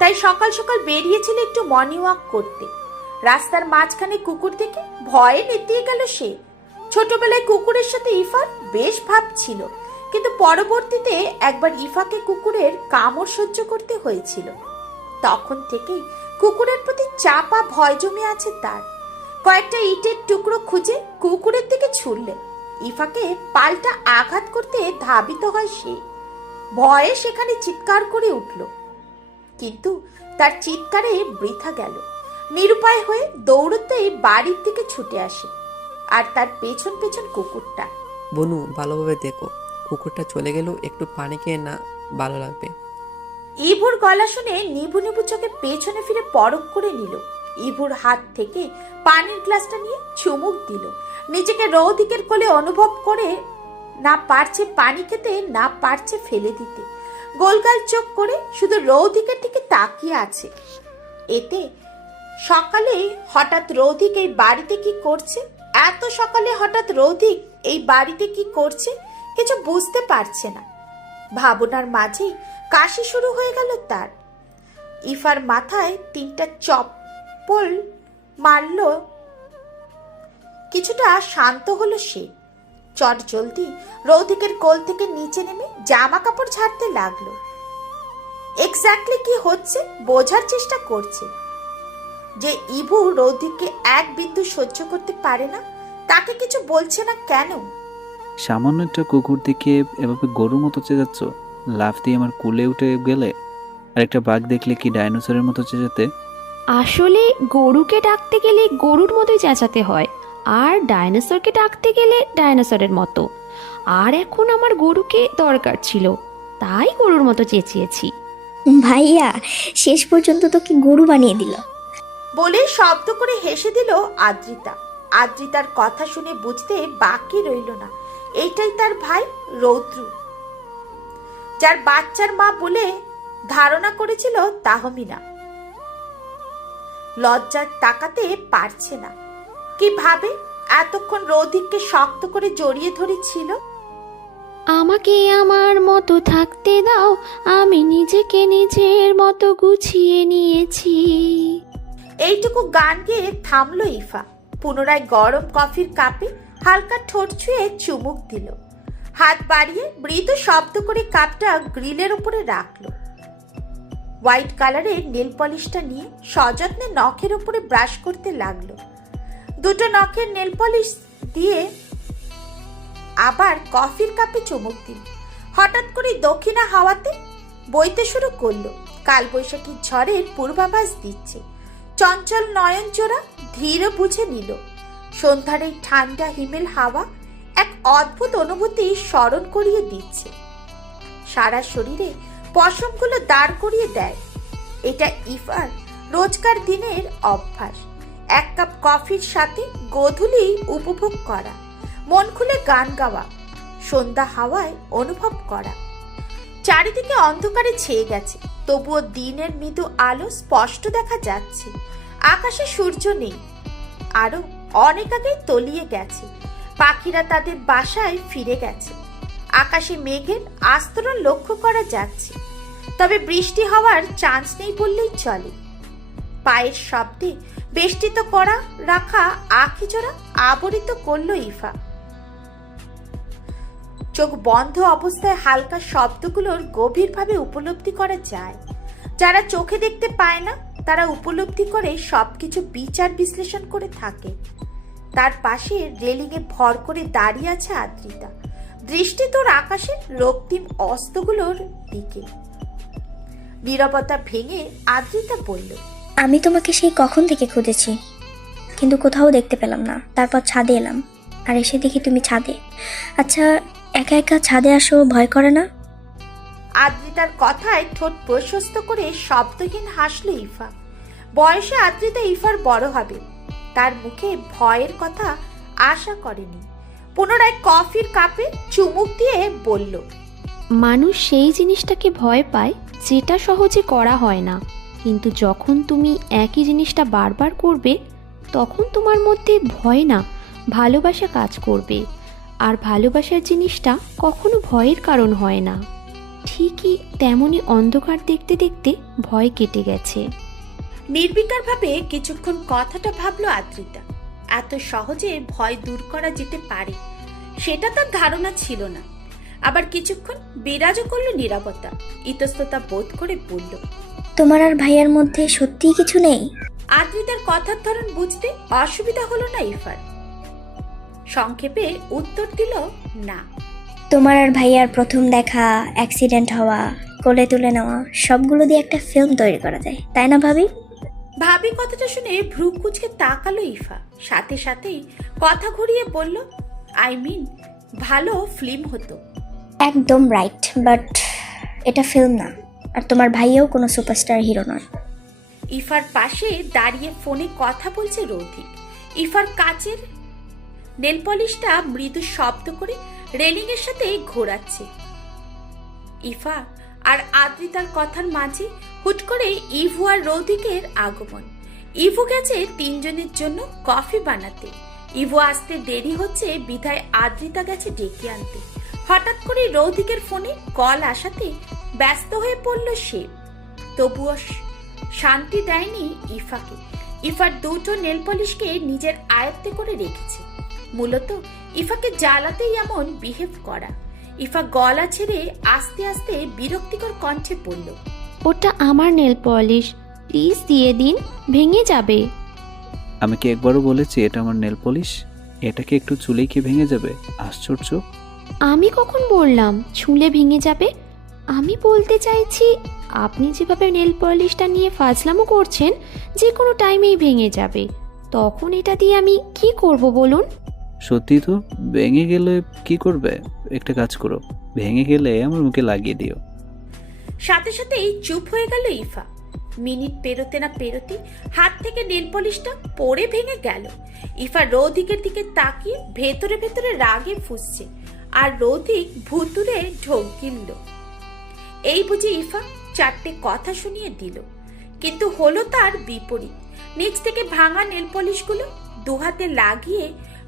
তাই সকাল সকাল বেরিয়েছিল একটু মর্নিং ওয়াক করতে। রাস্তার মাঝখানে কুকুর দেখে ভয়ে নেতিয়ে গেল সে। ছোটবেলায় কুকুরের সাথে ইফার বেশ ভাব ছিল, কিন্তু পরবর্তীতে একবার ইফাকে কুকুরের কামড় সহ্য করতে হয়েছিল। তখন থেকেই কুকুরের প্রতি চাপা ভয় জমে আছে তার। কয়েকটা ইটের টুকরো খুঁজে কুকুরের দিকে ছুড়লে ইফাকে পাল্টা আঘাত করতে ধাবিত হয় সে। ভয়ে সেখানে চিৎকার করে উঠল, কিন্তু তার চিৎকারে বৃথা গেল। নিরুপায় হয়ে দৌড়তেই বাড়ির দিকে ছুটে আসে, আর তার পেছন পেছন কুকুরটা। বনু ভালোভাবে দেখো, কুকুরটা চলে গেলেও একটু পানি খেয়ে না, ভালো লাগবে। ইভুর গলা শুনে নিভু নিভু চোখে পেছনে ফিরে পরখ করে নিল। ইভুর হাত থেকে পানির গ্লাসটা নিয়ে চুমুক দিল। নিজেকে রৌথিকের কোলে অনুভব করে না পারছে পানি খেতে, না পারছে ফেলে দিতে। গোলগাল চোখ করে শুধু রৌদিকের দিকে তাকিয়ে আছে। এতে সকালে হঠাৎ রৌদিক এই বাড়িতে কি করছে, এত সকালে হঠাৎ রৌদিক এই বাড়িতে কি করছে কিছু বুঝতে পারছে না। ভাবনার মাঝেই কাশি শুরু হয়ে গেল তার। ইফার মাথায় 3টা চপ্পল মারল। কিছুটা শান্ত হলো সে। চট জলদি রৌদিকের কোল থেকে নিচে নেমে জামা কাপড় ঝাড়তে লাগলো। এক্স্যাক্টলি কি হচ্ছে বোঝার চেষ্টা করছে। যে ইভু রৌদিককে এক বিন্দু সহ্য করতে পারে না, তাকে কিছু বলছে না কেন? সামান্য একটা কুকুর দেখে এভাবে গরুর মতো চেঁচাচ্ছ? লাফ দিয়ে আমার কুলে উঠে গেলে আর একটা বাঘ দেখলে কি ডাইনোসরের মতো চেঁচাতে? আসলে গরুকে ডাকতে গেলে গরুর মতোই চেঁচাতে হয়, আর ডাইনোসরকে ডাকতে গেলে ডাইনোসরের মতো। আর এখন আমার গরুকে দরকার ছিল, তাই গরুর মতো চেঁচিয়েছি। ভাইয়া শেষ পর্যন্ত তোকে গরু বানিয়ে দিল। বলে শব্দ করে হেসে দিল আদ্রিতা। আদ্রিতার কথা শুনে বুঝতে বাকি রইল না, এইটাই তার ভাই রৌদ্র, যার বাচ্চার মা বলে ধারণা করেছিল তাহমিনা। লজ্জার তাকাতে পারছে না। কিভাবে এতক্ষণ রৌদিককে শক্ত করে জড়িয়ে ধরেছিল। আমাকে আমার মতো থাকতে দাও, আমি নিজেকে নিজের মতো গুছিয়ে নিয়েছি। এইটুকু গান গেয়ে থামলো ইফা। পুনরায় গরম কফির কাপে হালকা ঠোঁট ছুঁয়ে চুমুক দিল। হাত বাড়িয়ে মৃদু শব্দ করে কাপটা গ্রিলের উপরে রাখলো। হোয়াইট কালারের নেল পলিশটা নিয়ে সযত্নে নখের উপরে ব্রাশ করতে লাগলো। 2টো নখের নেল পলিশ দিয়ে আবার কফির কাপে চুমুক দিল। হঠাৎ করে দক্ষিণা হাওয়াতে বইতে শুরু করলো। কালবৈশাখী ঝড়ের পূর্বাভাস দিচ্ছে। চঞ্চল নয়ন জোড়া ধীর বুঝে নিল। সন্ধ্যার এই ঠান্ডা হিমেল হাওয়া এক অদ্ভুত অনুভূতি স্মরণ করিয়ে দিচ্ছে। সারা শরীরে পশমগুলো দাঁড় করিয়ে দেয়। এটা ইফার রোজকার দিনের অভ্যাস। 1 কাপ কফির সাথে গোধূলি উপভোগ করা, মন খুলে গান গাওয়া, সন্ধ্যা হাওয়ায় অনুভব করা। চারিদিকে অন্ধকারে ছেয়ে গেছে, তবুও দিনের মৃদু আলো স্পষ্ট দেখা যাচ্ছে। আকাশে সূর্য নেই, আরো অনেক আগে তলিয়ে গেছে। পাখিরা তাদের বাসায় ফিরে গেছে। আকাশে মেঘের আস্তরণ লক্ষ্য করা যাচ্ছে, তবে বৃষ্টি হওয়ার চান্স নেই বললেই চলে। পায়ের শব্দে বেষ্টিত করা রাখা আখিজোড়া আবরিত করলো ইফা। চোখ বন্ধ অবস্থায় হালকা শব্দগুলোর গভীরভাবে উপলব্ধি করা যায়। যারা চোখে দেখতে পায় না তারা উপলব্ধি করে সবকিছু বিচার বিশ্লেষণ করে থাকে। তার পাশে রেলিংয়ে ভর করে দাঁড়িয়ে আছে আদ্রিতা, দৃষ্টি তোর আকাশের রক্তিম অস্তগুলোর দিকে। নীরবতা ভেঙে আদ্রিতা বলল, আমি তোমাকে সেই কখন থেকে খুঁজেছি, কিন্তু কোথাও দেখতে পেলাম না। তারপর ছাদে এলাম, আর এসে দেখি তুমি ছাদে। আচ্ছা, একা একা ছাদে আসো, ভয় করে না? আদ্রিতার কথায় ঠোঁট প্রশস্ত করে শব্দহীন হাসল ইফা। বয়সে আদ্রিতা ইফার বড় হবে, তার মুখে ভয়ের কথা আশা করেনি। পুনরায় কফির কাপে চুমুক দিয়ে বলল, মানুষ সেই জিনিসটাকে ভয় পায় যেটা সহজে করা হয় না, কিন্তু যখন তুমি একই জিনিসটা বারবার করবে তখন তোমার মধ্যে ভয় না ভালোবাসা কাজ করবে। আর ভালোবাসার জিনিসটা কখনো ভয়ের কারণ হয় না। ঠিকই তেমনই অন্ধকার দেখতে দেখতে ভয় কেটে গেছে। নির্বিকারভাবে কিছুক্ষণ কথাটা ভাবলো আদ্রিতা। এত সহজে ভয় দূর করা যেতে পারে সেটা তার ধারণা ছিল না। আবার কিছুক্ষণ বিরাজও করলো নীরবতা। ইতস্ততা বোধ করে বলল, তোমার আর ভাইয়ার মধ্যে সত্যিই কিছু নেই? আদ্রিতার কথার ধরন বুঝতে অসুবিধা হলো না ইফার। সংক্ষেপে উত্তর দিল, না। তোমার আর ভাইয়ার প্রথম দেখা, অ্যাক্সিডেন্ট হওয়া, কোলে তুলে নেওয়া, সবগুলো দিয়ে একটা ফিল্ম তৈরি করা যায়, তাই না ভাবি? ভাবি কথাটা শুনে ভ্রু কুচকে তাকালো ইফা। সাথে সাথেই কথা ঘুরিয়ে বলল, আই মিন ভালো ফিল্ম হতো। একদম রাইট, বাট এটা ফিল্ম না, আর তোমার ভাইয়াও কোনো সুপারস্টার হিরো নয়। ইফার পাশে দাঁড়িয়ে ফোনে কথা বলছে রৌথিক। ইফার কাচের নেল পলিশটা মৃদু শব্দ করে রেলিংয়ের সাথে ঘোরাচ্ছে। ইফা আর আদ্রিতার কথার মাঝে হুট করে ইভু আর রৌদিকের আগমন। ইভু গেছে তিনজনের জন্য কফি বানাতে। ইভু আসতে দেরি হচ্ছে বিধায় আদ্রিতা গেছে ডেকে আনতে। হঠাৎ করে রৌদিকের ফোনে কল আসাতে ব্যস্ত হয়ে পড়ল সে। তবুও শান্তি দেয়নি ইফাকে। ইফার দুটো নেল পলিশকে নিজের আয়ত্তে করে রেখেছে। মূলত ইফাকে জ্বালাতেই এমন বিহেভ করা। ইফা গলা ছেড়ে আস্তে আস্তে বিরক্তিকর কণ্ঠে পড়ল, ওটা আমার নেল পলিশ, প্লিজ দিয়ে দিন, ভেঙে যাবে। আমি কি একবারও বলেছি এটা আমার নেল পলিশ? এটাকে একটু চুলেই কি ভেঙে যাবে? আশ্চর্য। আমি কখন বললাম ছুঁলে ভেঙে যাবে? আমি বলতে চাইছি আপনি যেভাবে নেল পলিশটা নিয়ে ফাজলামো করছেন, যে কোনো টাইমেই ভেঙে যাবে। তখন এটা দিয়ে আমি কি করব বলুন? সত্যি তো, ভেঙে গেলে কি করবে? একটা কাজ করো, ভেঙে গেলে আমার মুখে লাগিয়ে দিও। সাথে সাথেই চুপ হয়ে গেল ইফা। মিনিট পেরোতে না পেরোতে হাত থেকে নেল পলিশটা পড়ে ভেঙে গেল। ইফা রৌদিকের দিকে তাকিয়ে ভেতরে ভেতরে রাগে ফুঁসছে, আর রৌদিক ভুতুরে ঢোক গিলল। এই বুঝি ইফা চারটে কথা শুনিয়ে দিল। কিন্তু হলো তার বিপরীত। নিচ থেকে ভাঙা নেল পলিশগুলো দুহাতে লাগিয়ে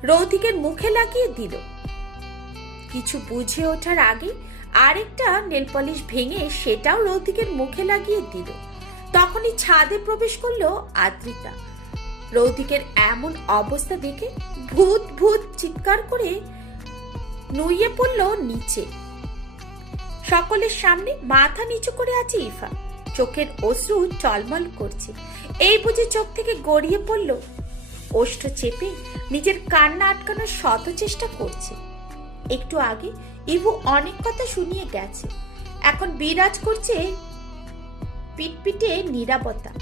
রৌদিকের মুখে লাগিয়ে দিল। কিছু বুঝে ওঠার আগে আরেকটা নেল পলিশ ভেঙে সেটাও রৌদিকের মুখে লাগিয়ে দিল। তখনই ছাদে প্রবেশ করলো আদ্রিতা। রৌদিকের এমন অবস্থা দেখে ভূত ভূত চিৎকার করে নুইয়ে পড়ল নিচে। সকলের সামনে মাথা নিচু করে আছে ইফা। চোখের অশ্রু টলমল করছে। এই বুঝে চোখ থেকে গড়িয়ে পড়ল। ওষ্ঠ চেপে নিজের কান্না আটকানোর শত চেষ্টা করছে। একটু আগে ইভু অনেক কথা শুনিয়ে গেছে। এখন বিরাজ করছে পিটপিটে নীরবতা।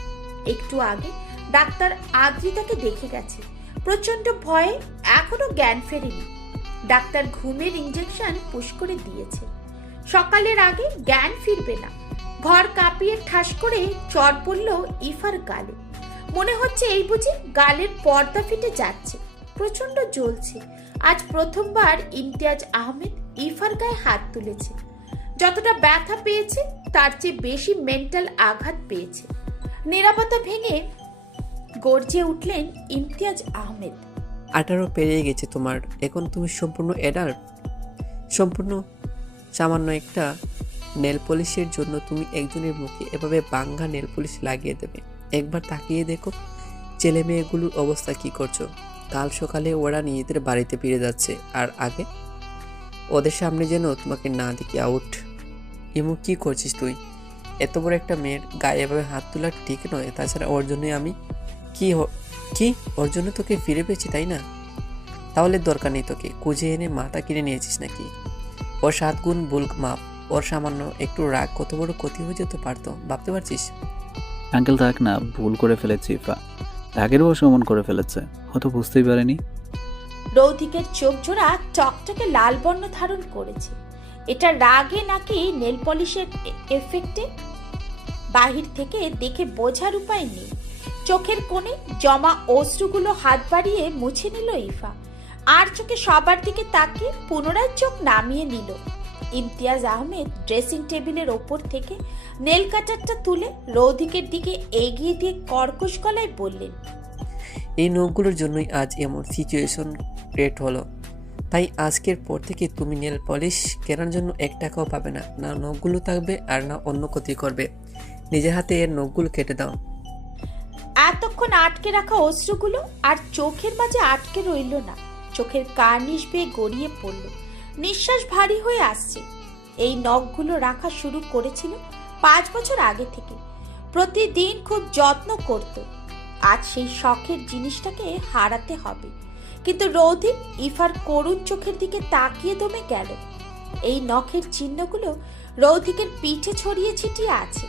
একটু আগে ডাক্তার আদ্রিতাকে দেখে গেছে। প্রচন্ড ভয়ে এখনো জ্ঞান ফেরেনি। ডাক্তার ঘুমের ইঞ্জেকশন পুশ করে দিয়েছে। সকালের আগে জ্ঞান ফিরবে না। ঘর কাঁপিয়ে ঠাস করে চড় পড়ল ইফার গালে। মনে হচ্ছে এই বুঝি গালের পর্দা ফেটে যাচ্ছে। প্রচন্ড জ্বলছে। আজ প্রথমবার ইমতিয়াজ আহমেদ ইফার গায়ে হাত তুলেছে। যতটা ব্যথা পেয়েছে তার চেয়ে বেশি মেন্টাল আঘাত পেয়েছে। নীরবতা ভেঙে গর্জে উঠলেন ইমতিয়াজ আহমেদ। 18 পেরিয়ে গেছে তোমার, এখন তুমি সম্পূর্ণ অ্যাডাল্ট। সম্পূর্ণ সামান্য একটা নেল পলিশের জন্য তুমি একজনের মুখে এভাবে বাঙ্গা নেল পলিশ লাগিয়ে দেবে? একবার তাকিয়ে দেখো ছেলে মেয়েগুলোর অবস্থা কি করছো। কাল সকালে ওরা নিজেদের বাড়িতে ফিরে যাচ্ছে, আর আগে ওদের সামনে যেন তোমাকে না দেখি আউট। ইমু, কি করছিস তুই? এত বড় একটা মেয়ের গায়ে এভাবে হাত তোলা ঠিক নয়। তাছাড়া ওর জন্য আমি কি ওর জন্য তোকে ফিরে পেয়েছি, তাই না? তাহলে দরকার নেই তোকে খুঁজে এনে মাথা কিনে নিয়েছিস নাকি? ওর 7 গুণ ভুল মাপ। ওর সামান্য একটু রাগ কত বড় ক্ষতি হয়ে যেতে পারতো, ভাবতে পারছিস? আঙ্কেল থাক না, ভুল করে ফেলেছি ইফা। রাগের বশে অমন করে ফেলেছে, হয়তো বুঝতেই পারেনি। রৌদিকের চোখ জোড়া টকটকে লাল বর্ণ ধারণ করেছে। এটা রাগে নাকি নেল পলিশের এফেক্টে বাহির থেকে দেখে বোঝার উপায় নেই। চোখের কোণে জমা অশ্রুগুলো হাত বাড়িয়ে মুছে নিল ইফা। আর চোখে সবার দিকে তাকিয়ে পুনরায় চোখ নামিয়ে নিল। ইমতিয়াজ আহমেদ ড্রেসিং টেবিলের ওপর থেকে নেল কাটারটা তুলে রৌদিকের দিকে এগিয়ে দিয়ে কর্কশ গলায় বললেন, এই নখগুলোর জন্যই আজ এমন সিচুয়েশন ক্রিয়েট হলো। তাই আজকের পর থেকে তুমি নেল পলিশ কেনার জন্য 1 টাকাও পাবে না। না নখগুলো থাকবে আর না অন্য ক্ষতি করবে। নিজের হাতে এর নখগুলো কেটে দাও। এতক্ষণ আটকে রাখা অশ্রুগুলো আর চোখের মাঝে আটকে রইল না। চোখের কার্নিশ বেয়ে গড়িয়ে পড়ল। নিঃশ্বাস ভারী হয়ে আসছে। এই নখগুলো রাখা শুরু করেছিল 5 বছর আগে থেকে। প্রতিদিন খুব যত্ন করত। আজ সেই শখের জিনিসটাকে হারাতে হবে। কিন্তু রৌদিক ইফার করুণ চোখের দিকে তাকিয়ে দমে গেল। এই নখের চিহ্নগুলো রৌদিকের পিঠে ছড়িয়ে ছিটিয়ে আছে।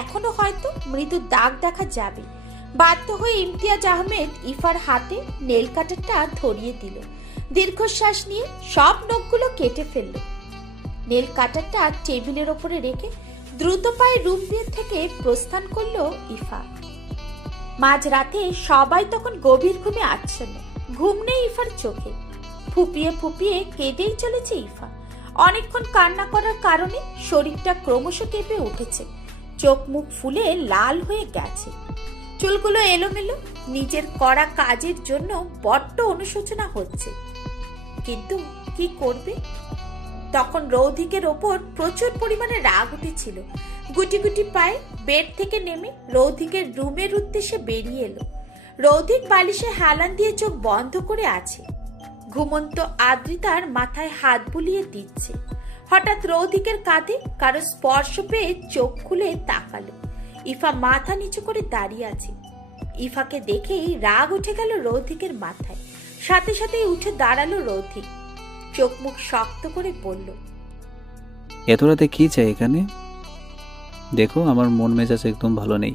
এখনো হয়তো মৃদু দাগ দেখা যাবে। বাধ্য হয়ে ইমতিয়াজ আহমেদ ইফার হাতে নেল কাটারটা ধরিয়ে দিল। দীর্ঘশ্বাস নিয়ে সব নখগুলো কেটে ফেলল। নেল কাটারটা টেবিলের ওপরে রেখে দ্রুত পায়ে রুম থেকে প্রস্থান করলো ইফা। মাঝরাতে সবাই তখন গভীর ঘুমে আচ্ছন্ন। ঘুম নেই ইফার চোখে। ফুপিয়ে ফুপিয়ে কেঁদেই চলেছে ইফা। অনেকক্ষণ কান্না করার কারণে শরীরটা ক্রমশ কেঁপে উঠেছে, চোখ মুখ ফুলে লাল হয়ে গেছে, চুলগুলো এলোমেলো। নিজের করা কাজের জন্য বড্ড অনুশোচনা হচ্ছে, কিন্তু কি করবে? তখন রৌধিকের ওপর প্রচুর পরিমাণে রাগ উঠেছিল। গুটি গুটি পায়ে বেড থেকে নেমে রৌধিকের রুমের উদ্দেশ্যে বেরিয়ে এলো। রৌধিক বালিশে হেলান দিয়ে চোখ বন্ধ করে আছে, ঘুমন্ত আদ্রিতার মাথায় হাত বুলিয়ে দিচ্ছে। হঠাৎ রৌধিকের কাঁধে কারো স্পর্শ পেয়ে চোখ খুলে তাকালো। ইফা মাথা নিচু করে দাঁড়িয়ে আছে। ইফাকে দেখেই রাগ উঠে গেল রৌধিকের মাথায়। সাথে সাথেই উঠে দাঁড়ালো রৌধিক, চোখ মুখ শক্ত করে বলল, এত রাতে কি চাই এখানে? দেখো আমার মন মেজাজ একদম ভালো নেই,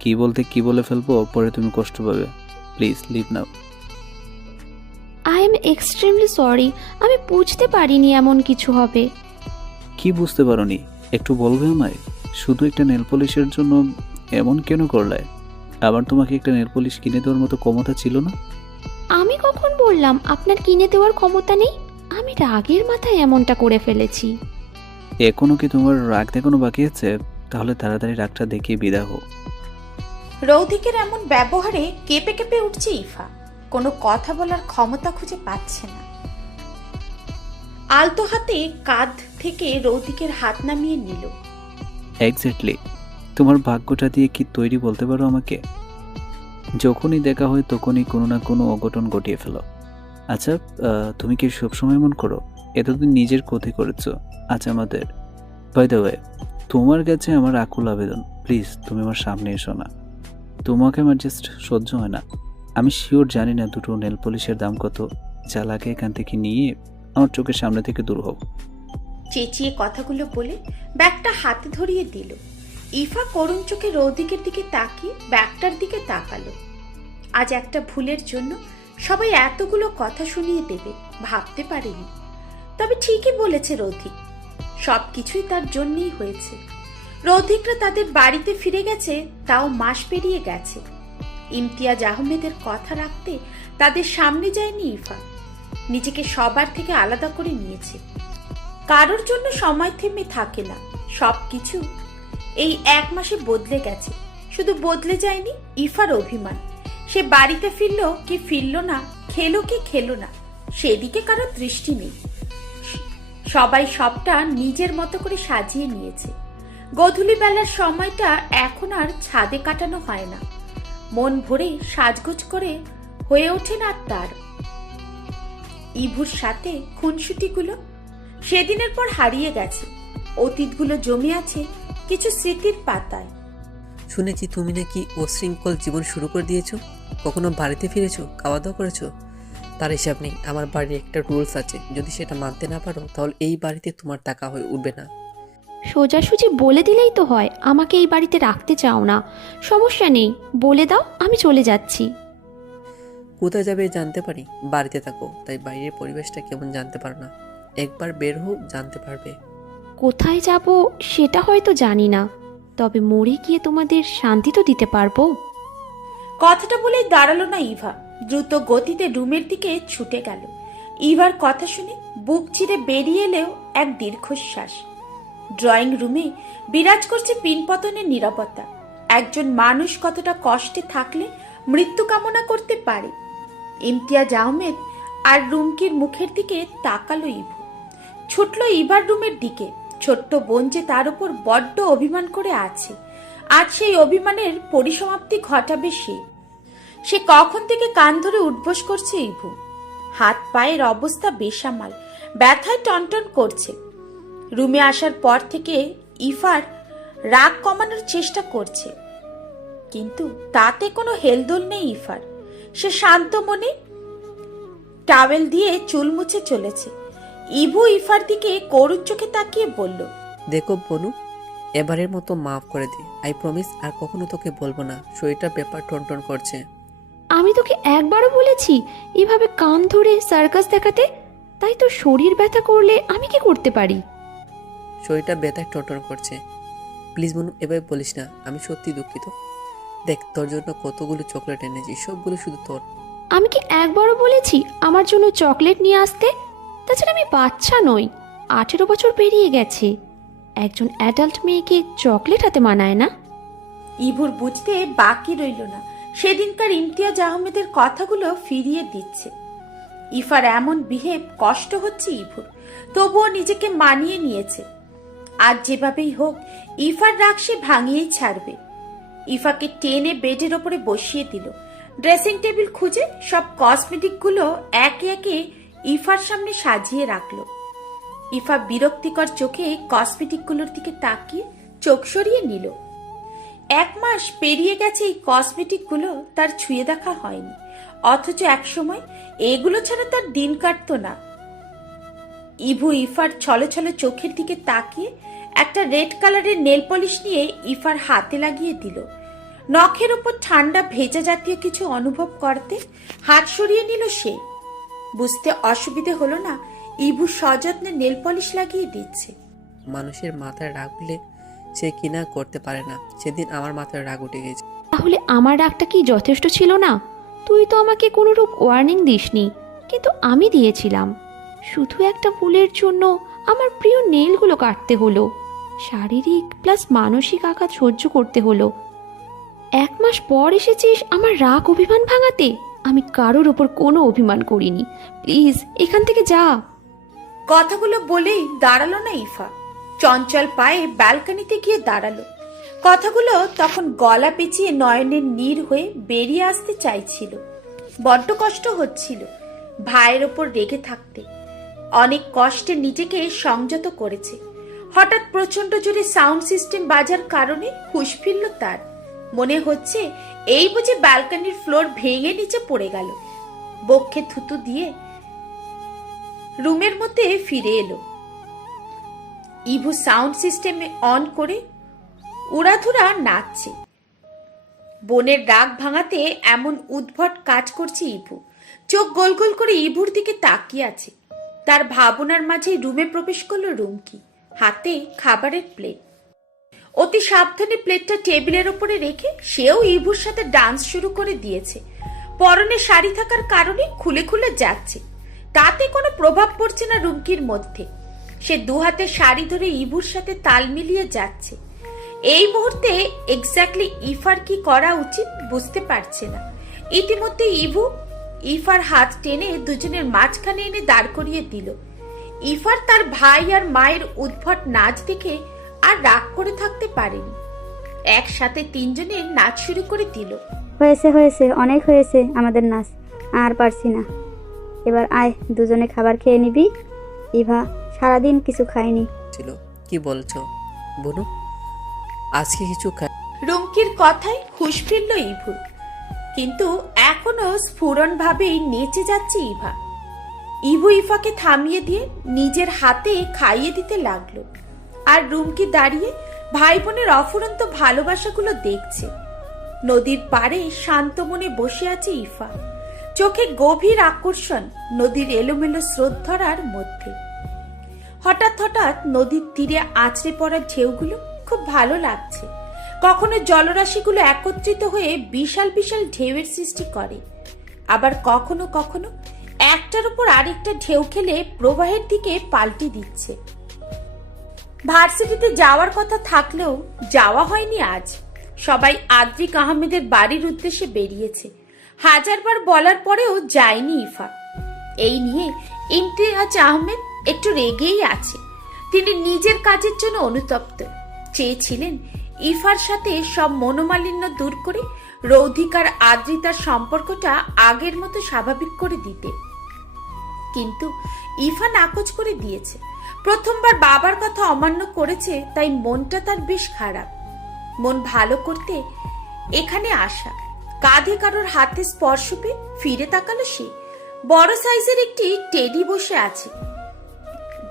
কি বলতে কি বলে ফেলবো, পরে তুমি কষ্ট পাবে। Please leave now. I am extremely sorry, আমি বুঝতে পারিনি এমন কিছু হবে। কি বুঝতে পারোনি? একটু বলবে আমায়? শুধু একটা নেল পলিশের জন্য এমন কেন করলে? আবার তোমাকে একটা নেল পলিশ কিনে দেওয়ার মতো ক্ষমতা ছিল না? আমি কখন বললাম আপনার কিনে দেওয়ার ক্ষমতা নেই? আমি রাগের মাথায় এমনটা করে ফেলেছি। এখনো কি তোমার রাগ দেখানো বাকি আছে? তাহলে তাড়াতাড়ি রাগটা দেখিয়ে বিদা হোক। রৌধিকের এমন ব্যবহারে কেঁপে কেঁপে উঠছে ইফা। কোনো কথা বলার ক্ষমতা খুঁজে পাচ্ছে না। আলতো হাতে কাঁধ থেকে রৌধিকের হাত নামিয়ে নিল। এক্স্যাক্টলি, তোমার ভাগ্যটা দিয়ে কি তৈরি বলতে পারো আমাকে? যখনই দেখা হয় তখনই কোনো না কোনো অঘটন ঘটিয়ে ফেলো। আচ্ছা, তুমি কি সবসময় এমন করো? এতদিন নিজের ক্ষতি করেছো, আজ আমাদের। বাই দ্য ওয়ে, তোমার কাছে আমার আকুল আবেদন, প্লিজ তুমি আমার সামনে এসো না। তোমাকে আমার জাস্ট সহ্য হয় না। আমি শিওর জানি না দুটো নেল পলিশের দাম কত, যা লাগে এখান থেকে নিয়ে আমার চোখের সামনে থেকে দূর হোক। চেঁচিয়ে কথাগুলো বলে ব্যাগটা হাতে ধরিয়ে দিল। ইফা করুণ চোখে রৌধিকের দিকে তাকিয়ে ব্যাগটার দিকে তাকালো। আজ একটা ভুলের জন্য সবাই এতগুলো কথা শুনিয়ে দেবে ভাবতে পারেনি। তবে ঠিকই বলেছে রৌধিক, সবকিছুই তার জন্যই হয়েছে। রৌধিকরা তাদের বাড়িতে ফিরে গেছে, তাও মাস পেরিয়ে গেছে। ইমতিয়াজ আহমেদের কথা রাখতে তাদের সামনে যায়নি ইফা। নিজেকে সবার থেকে আলাদা করে নিয়েছে। কারোর জন্য সময় থেমে থাকে না। সবকিছু এই 1 মাসে বদলে গেছে। শুধু বদলে যায়নি ইফার অভিমান। সে বাড়িতে ফিরল কি ফিরল না, খেলো কি খেলো না, সেদিকে কারো দৃষ্টি নেই। সবাই সবটা নিজের মতো করে সাজিয়ে নিয়েছে। গধূলি বেলার সময়টা এখন আর ছাদে কাটানো হয় না। মন ভরে সাজগোজ করে হয়ে ওঠে না তার। ইভুর সাথে খুনসুটিগুলো সেদিনের পর হারিয়ে গেছে। অতীতগুলো জমে আছে কিছু স্মৃতির পাতায়। শুনেছি তুমি নাকি অশৃঙ্খল জীবন শুরু করে দিয়েছো। কখনো বাড়িতে ফিরেছো, খাওয়া দাওয়া করেছো? তার হিসাব নেই। আমার বাড়ির একটা রুলস আছে, যদি সেটা মানতে না পারো তাহলে এই বাড়িতে তোমার টাকা হয়ে উঠবে না। সোজাসুজি বলে দিলেই তো হয় আমাকে এই বাড়িতে রাখতে চাও না। সমস্যা নেই, বলে দাও, আমি চলে যাচ্ছি। কোথায় যাবে জানতে পারি? বাড়িতে থাকো, তাই বাইরের পরিবেশটা কেমন জানতে পারো না। একবার বের হও, জানতে পারবে। কোথায় যাব সেটা হয়তো জানি না, তবে মরে গিয়ে তোমাদের শান্তি তো দিতে পারবো। কথাটা বলেই দাঁড়ালো না ইভা, দ্রুত গতিতে রুমের দিকে ছুটে গেল। ইভার কথা শুনে বুক চিরে বেরিয়ে এলেও এক দীর্ঘশ্বাস। ড্রয়িং রুমে বিরাজ করছে পিনপতনের নীরবতা। একজন মানুষ কতটা কষ্টে থাকলে মৃত্যু কামনা করতে পারে। ইমতিয়াজ আহমেদ আর রুমকির মুখের দিকে তাকালো ইভু। ছুটল ইভার রুমের দিকে। ছোট্ট বোন যে তার উপর বড্ড অভিমান করে আছে, আজ সেই অভিমানের পরিসমাপ্তি ঘটাবে সে। সে কখন থেকে কান ধরে উঠবোস করছে ইভু। হাত পায়ের অবস্থা বেসামাল, ব্যথায় টনটন করছে। রুমে আসার পর থেকে ইফার রাগ কমানোর চেষ্টা করছে, কিন্তু তাতে কোনো হেলদোল নেই ইফার। সে শান্ত মনে টাওয়েল দিয়ে চুল মুছে চলেছে। ইভু ইফার দিকে করুণ চোখে তাকিয়ে বলল, দেখো বনু, এবারের মতো মাফ করে দে। আই প্রমিস আর কখনো তোকে বলবো না। শরীরটা ব্যাপার টনটন করছে। আমি তোকে একবারও বলেছি এভাবে কান ধরে সার্কাস দেখাতে? তাই তো শরীর ব্যথা করলে আমি কি করতে পারি? শরীরটা ব্যথায় টনটন করছে। প্লিজ বনু, এভাবে বলিস না। আমি সত্যি দুঃখিত। দেখ, তোর জন্য কতগুলো চকলেট এনেছি, সবগুলো শুধু তোর। আমি কি একবারও বলেছি আমার জন্য চকলেট নিয়ে আসতে? তাছাড়া আমি বাচ্চা নই, 18 বছর পেরিয়ে গেছে। একজন অ্যাডাল্ট মেয়েকে চকলেট হাতে মানায় না। ইভুর বুঝতে বাকি রইল না সেদিনকার ইমতিয়াজ আহমেদের কথাগুলো ফিরিয়ে দিচ্ছে। ইফার এমন বিহেভ কষ্ট হচ্ছে ইভুর, তবুও নিজেকে মানিয়ে নিয়েছে। আজ যেভাবেই হোক ইফার রাগ সে ভাঙিয়েই ছাড়বে। ইফাকে টেনে বেডের ওপরে বসিয়ে দিল। ড্রেসিং টেবিল খুঁজে সব কসমেটিকগুলো একে একে ইফার সামনে সাজিয়ে রাখলো। ইফা বিরক্তিকর চোখে কসমেটিকগুলোর দিকে তাকিয়ে চোখ সরিয়ে নিল। 1 মাস পেরিয়ে গেছে এই কসমেটিকগুলো তার ছুঁয়ে দেখা হয়নি, অথচ একসময় এগুলো ছাড়া তার দিন কাটতো না। ইভু ইফার ছলে ছলে চোখের দিকে তাকিয়ে একটা রেড কালারের নেল পলিশ নিয়ে ইফার হাতে লাগিয়ে দিল। নখের উপর ঠান্ডা ভেজা জাতীয় কিছু অনুভব করতে হাত সরিয়ে নিল সে। বুঝতে অসুবিধে হলো না ইভু সযত্নে নেল পলিশ লাগিয়ে দিচ্ছে। মানুষের মাথায় রাগ হলে সে কিনা করতে পারে না। সেদিন আমার মাথায় রাগ উঠে গেছে। তাহলে আমার রাগটা কি যথেষ্ট ছিল না? তুই তো আমাকে কোনোরূপ ওয়ার্নিং দিসনি, কিন্তু আমি দিয়েছিলাম। শুধু একটা ভুলের জন্য আমার প্রিয় নেলগুলো কাটতে হলো, শারীরিক প্লাস মানসিক আঘাত সহ্য করতে হলো। 1 মাস পর এসেছিস আমার রাগ অভিমান ভাঙাতে? আমি কারোর ওপর কোনো অভিমান করিনি। প্লিজ এখান থেকে যা। কথাগুলো বলেই দাঁড়ালো না ইফা, চঞ্চল পায়ে ব্যালকনিতে গিয়ে দাঁড়ালো। কথাগুলো তখন গলা পেঁচিয়ে নয়নের নীর হয়ে বেরিয়ে আসতে চাইছিল। বড্ড কষ্ট হচ্ছিল ভাইয়ের ওপর রেগে থাকতে। অনেক কষ্টে নিজেকে সংযত করেছে। হঠাৎ প্রচন্ড জোরে সাউন্ড সিস্টেম বাজার কারণে হুঁশ ফিরল তার। মনে হচ্ছে এই বুঝে ব্যালকনির ফ্লোর ভেঙে নিচে পড়ে গেল। বক্ষে থুতু দিয়ে রুমের মধ্যে ফিরে এলো। ইভু সাউন্ড সিস্টেমে অন করে উড়াধুরা নাচছে। বোনের রাগ ভাঙাতে এমন উদ্ভট কাজ করছে ইভু। চোখ গোল গোল করে ইভুর দিকে তাকিয়ে আছে। তার ভাবনার মাঝে রুমে প্রবেশ করলো রুমকি, হাতে খাবারের প্লেট। অতি সাবধানে প্লেটটা টেবিলের উপরে রেখে সেও ইভুর সাথে ডান্স শুরু করে দিয়েছে। পরনে শাড়ি থাকার কারণে খুলে খুলে যাচ্ছে, তাতে কোনো প্রভাব পড়ছে না রুমকির মধ্যে। সে 2 হাতে শাড়ি ধরে ইভুর সাথে তাল মিলিয়ে যাচ্ছে। এই মুহূর্তে এক্স্যাক্টলি ইফার কি করা উচিত বুঝতে পারছে না। ইতিমধ্যে ইভু ইফার হাত টেনে দুজনের মাঝখানে এনে দাঁড় করিয়ে দিল। ইফার তার ভাই আর মায়ের উদ্ভট নাচ দেখে আর রাগ করে থাকতে পারেনি। একসাথে 3 জনের নাচ শুরু করে দিল। হয়েছে হয়েছে, অনেক হয়েছে আমাদের নাচ, আর পারছি না। এবার আয় দুজনে খাবার খেয়ে নিবি। ইভা সারাদিন কিছু খায়নি। ছিল কি বলছো বনু? আজকে কিছু রুমকির কথায় হুঁশ ফিরল ইভুর, কিন্তু এখনো স্ফুরণ ভাবেই নেচে যাচ্ছে ইভা। ইভু ইফাকে থামিয়ে দিয়ে নিজের হাতে খাইয়ে দিতে লাগলো। আর রুমকি দাঁড়িয়ে ভাই বোনের অফুরন্ত ভালোবাসাগুলো দেখছে। নদীর পাড়ে শান্ত মনে বসে আছে ইফা, চোখে গভীর আকর্ষণ নদীর এলোমেলো স্রোত ধরার মধ্যে। হঠাৎ হঠাৎ নদীর তীরে আছড়ে পড়া ঢেউগুলো খুব ভালো লাগছে। কখনো জলরাশিগুলো একত্রিত হয়ে বিশাল বিশাল ঢেউয়ের সৃষ্টি করে, আবার কখনো কখনো একটার উপর আরেকটা ঢেউ খেলে প্রবাহের দিকে পাল্টে দিচ্ছে। ভার্সিটিতে যাওয়ার কথা থাকলেও যাওয়া হয়নি আজ। সবাই আদ্রিক আহমেদের বাড়ির উদ্দেশ্যে বেরিয়েছে। 1000বার বলার পরেও যায়নি ইফা। এই নিয়ে ইমতিয়াজ আহমেদ একটু রেগেই আছে। তিনি নিজের কাজের জন্য অনুতপ্ত। চেয়েছিলেন ইফার সাথে সব মনোমালিন্য দূর করে রৌধিকার আদ্রিতার সম্পর্কটা আগের মতো স্বাভাবিক করে দিতে, কিন্তু ইফা নাকচ করে দিয়েছে। প্রথমবার বাবার কথা অমান্য করেছে, তাই মনটা তার বেশ খারাপ। মন ভালো করতে এখানে আসা। কাঁধে কারোর হাতে স্পর্শ পেয়ে ফিরে তাকালো সে। বড় সাইজের একটি টেডি বসে আছে।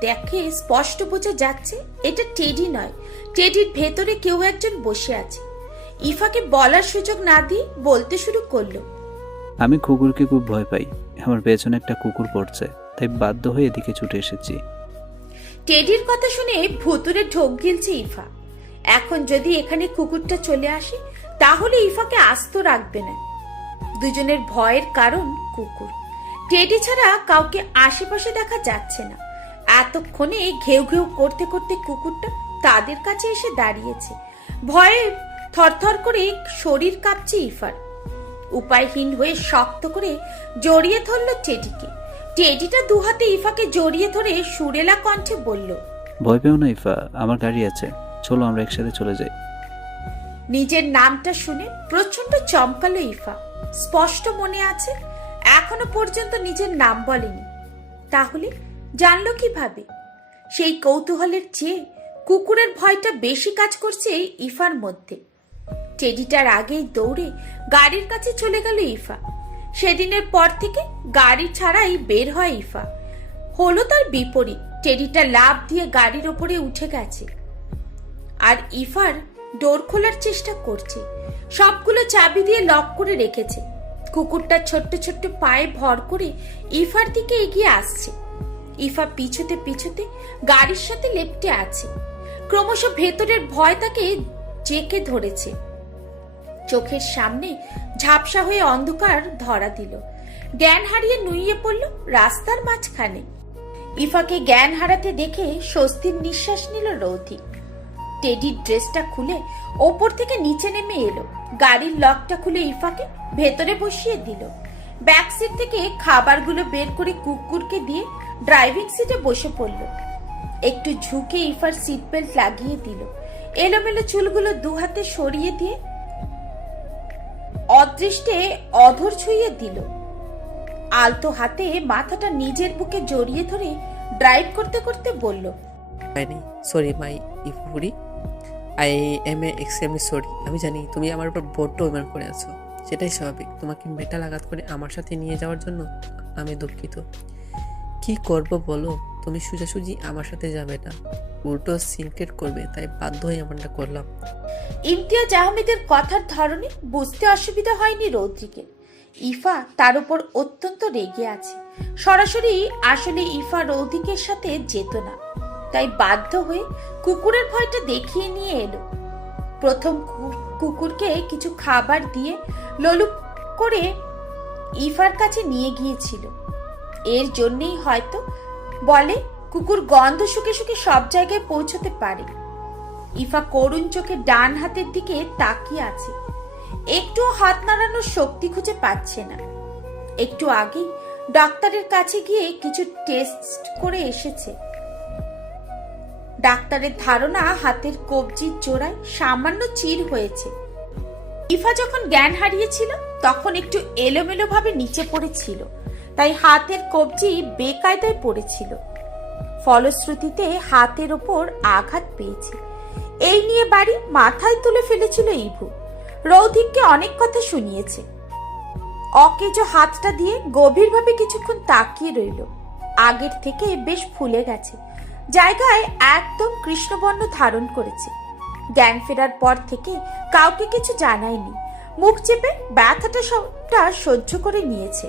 দেখে স্পষ্ট বোঝা যাচ্ছে এটা টেডি নয়, টেডির ভেতরে কেউ একজন বসে আছে। ইফাকে বলার সুযোগ না দিয়ে বলতে শুরু করলো, আমি কুকুরকে খুব ভয় পাই। আমার পেছনে একটা কুকুর পড়ছে, তাই বাধ্য হয়ে এদিকে ছুটে এসেছি। টেডির কথা শুনে ভুতুরে ঢোক গিলছে ইফা। এখন যদি এখানে কুকুরটা চলে আসে তাহলে ইফাকে আস্ত রাখবে না। দুজনের ভয়ের কারণ কুকুর। টেডি ছাড়া কাউকে আশেপাশে দেখা যাচ্ছে না। এতক্ষণে ঘেউ ঘেউ করতে করতে কুকুরটা তাদের কাছে এসে দাঁড়িয়েছে। ভয়ে থরথর করে শরীর কাঁপছে ইফার। উপায়হীন হয়ে শক্ত করে জড়িয়ে ধরল টেডিকে। টেডিটা দুহাতে ইফাকে জড়িয়ে ধরে সুরেলা কণ্ঠে বলল, ভয় পেও না ইফা, আমার গাড়ি আছে, চলো আমরা একসাথে চলে যাই। নিজের নামটা শুনে প্রচন্ড চমকালো ইফা। স্পষ্ট মনে আছে এখনো পর্যন্ত নিজের নাম বলেনি, তাহলে জানলো কিভাবে? সেই কৌতূহলের চেয়ে কুকুরের ভয়টা বেশি কাজ করছে ইফার মধ্যে। টেডিটার আগেই দৌড়ে গাড়ির কাছে চলে গেল ইফা। সেদিনের পর থেকে গাড়ি ছাড়াই বের হয় ইফা। হলো তার বিপরীত। টেডিটা লাফ দিয়ে গাড়ির ওপরে উঠে গেছে আর ইফার ডোর খোলার চেষ্টা করছে। সবগুলো চাবি দিয়ে লক করে রেখেছে। কুকুরটা ছোট্ট ছোট্ট পায়ে ভর করে ইফার দিকে এগিয়ে আসছে। ইফা পিছুতে পিছুতে গাড়ির সাথে লেপ্টে আছে। ক্রমশ ভেতরের ভয় তাকে জেঁকে ধরেছে। চোখের সামনে ঝাপসা হয়ে অন্ধকার ধরা দিল। জ্ঞান হারিয়ে নুইয়ে পড়ল রাস্তার মাঝখানে। ইফাকে জ্ঞান হারাতে দেখে স্বস্তির নিঃশ্বাস নিল রৌথি। টেডির ড্রেসটা খুলে ওপর থেকে নিচে নেমে এলো। গাড়ির লকটা খুলে ইফাকে ভেতরে বসিয়ে দিল। ব্যাক সিট থেকে খাবারগুলো বের করে কুকুরকে দিয়ে ড্রাইভিং সিটে বসে পড়ল। একটু ঝুঁকে ইফার সিট বেল্ট লাগিয়ে দিল। এলোমেলো চুলগুলো দু হাতে সরিয়ে দিয়ে অদৃষ্টে অধর ছুঁয়ে দিল। আলতো হাতে মাথাটা নিজের বুকে জড়িয়ে ধরে ড্রাইভ করতে করতে বলল, sorry my Ifuri, I am extremely sorry. আমি জানি তুমি আমার উপর বড্ড অভিমান করে আছো, সেটাই স্বাভাবিক। তোমাকে মেটাল আঘাত করে আমার সাথে নিয়ে যাওয়ার জন্য আমি দুঃখিত। কি করব বলো, তুমি সোজাসুজি আমার সাথে যাবে না, উল্টো সিনক্রেট করবে, তাই বাধ্য হয়ে এমনটা করলাম। ইমতিয়াজ আহমেদের কথার ধরনে বুঝতে অসুবিধা হয়নি রৌদ্রিকে। ইফা তার উপর অত্যন্ত রেগে আছে। সরাসরি আসলে ইফা রৌদ্রিকের সাথে যেত না, তাই বাধ্য হয়ে কুকুরের ভয়টা দেখিয়ে নিয়ে এলো। প্রথম কুকুরকে কিছু খাবার দিয়ে লোলুপ করে ইফার কাছে নিয়ে গিয়েছিল। এর জন্যই হয়তো বলে কুকুর গন্ধ শুকে শুকে সব জায়গায় পৌঁছতে পারে। ইফা করুণ চোখে ডান হাতের দিকে তাকিয়ে আছে। একটুও হাত নাড়ানোর শক্তি খুঁজে পাচ্ছে না। একটু আগেই ডাক্তারের কাছে গিয়ে কিছু টেস্ট করে এসেছে। ডাক্তারের ধারণা হাতের কবজির জোড়ায় সামান্য চির হয়েছে। ইফা যখন জ্ঞান হারিয়েছিল তখন একটু এলোমেলো ভাবে নিচে পড়েছিল, তাই হাতের কবজি বেকায়দায় পড়েছিল। ফলশ্রুতিতে হাতের ওপর আঘাত পেয়েছে। এই নিয়ে বাড়ি মাথায় তুলে ফেলেছিল ইভু। রৌধিককে অনেক কথা শুনিয়েছে। অকেজো হাতটা দিয়ে গভীরভাবে কিছুক্ষণ তাকিয়ে রইল। আগের থেকে বেশ ফুলে গেছে, জায়গায় একদম কৃষ্ণবর্ণ ধারণ করেছে। জ্ঞান ফেরার পর থেকে কাউকে কিছু জানায়নি। মুখ চেপে ব্যথাটা সবটা সহ্য করে নিয়েছে।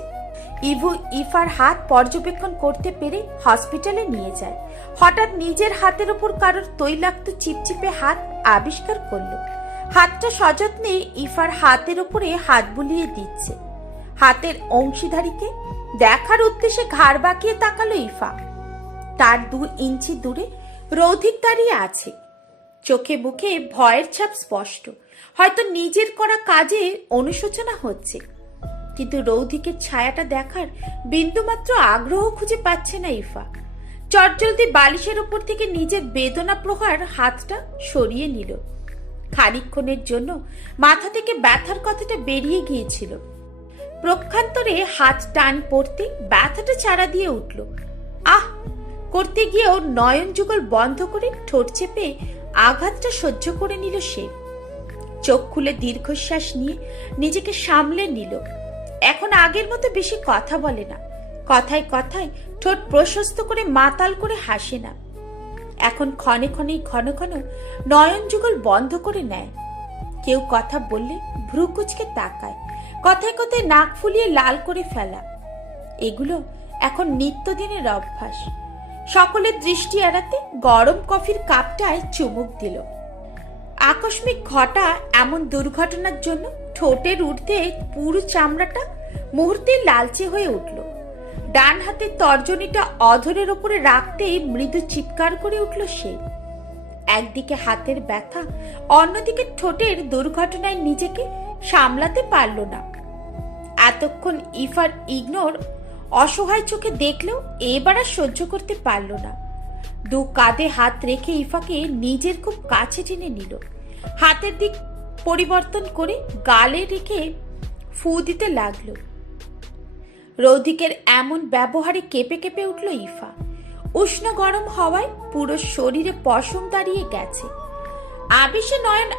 ইভু ইফার হাত পর্যবেক্ষণ করতে পেরে হসপিটালে নিয়ে যায়। হঠাৎ নিজের হাতের উপর কারোর তৈলাক্ত চিপচিপে হাত আবিষ্কার করলো। হাতটা সযত্নে ইফার হাতের উপরে হাত বুলিয়ে দিচ্ছে। হাতের অংশীদারিকে দেখার উদ্দেশ্যে ঘাড় বাঁকিয়ে তাকালো ইফা। তার 2 ইঞ্চি দূরে রৌধিক দাঁড়িয়ে আছে। চোখে মুখে ভয়ের ছাপ স্পষ্ট। হয়তো নিজের করা কাজে অনুশোচনা হচ্ছে, কিন্তু রৌধিকের ছায়াটা দেখার বিন্দুমাত্র আগ্রহ খুঁজে পাচ্ছে না ইফা। চটজলদি বালিশের উপর থেকে নিজের বেদনা প্রহার হাতটা সরিয়ে নিল। খানিকক্ষণের জন্য মাথা থেকে ব্যথার কথাটা বেরিয়ে গিয়েছিল। প্রক্ষান্তরে হাত টান পড়তে ব্যথাটা চারা দিয়ে উঠল। আহ করতে গিয়েও নয়ন যুগল বন্ধ করে ঠোঁট চেপে আঘাতটা সহ্য করে নিল সে। চোখ খুলে দীর্ঘশ্বাস নিয়ে নিজেকে সামলে নিল। এখন আগের মতো বেশি কথা বলে না, কথায় কথায় ঠোঁট প্রশস্ত করে মাতাল করে হাসে না। এখন ক্ষণে ক্ষণে ঘন ঘন নয়ন যুগল বন্ধ করে নেয়। কেউ কথা বললে ভ্রু কুচকে তাকায়, কথায় কথায় নাক ফুলিয়ে লাল করে ফেলা। এগুলো এখন নিত্যদিনের অভ্যাস। সকলের দৃষ্টি এড়াতে গরম কফির কাপটায় চুমুক দিল। আকস্মিক ঘটা এমন দুর্ঘটনার জন্য ঠোঁটের ঊর্ধ্বে পুরো চামড়াটা মুহূর্তে লালচে হয়ে উঠল। ডান হাতের তর্জনীটা অধরের ওপরে রাখতেই মৃদু চিৎকার করে উঠল সে। একদিকে হাতের ব্যথা, অন্যদিকে ঠোঁটের দুর্ঘটনায় নিজেকে সামলাতে পারল না। এতক্ষণ ইফার ইগনোর অসহায় চোখে দেখলেও এবার আর সহ্য করতে পারল না। দু কাঁধে হাত রেখে ইফাকে নিজের খুব কাছে টেনে নিল। হাতের দিক পরিবর্তন করে গালে রেখে ফু দিতে লাগলো। রৌদিকের এমন ব্যবহারে কেঁপে কেঁপে উঠল ইফা। উষ্ণ গরম হওয়ায় পুরো শরীরে পশম দাঁড়িয়ে গেছে। আবেশে নয়ন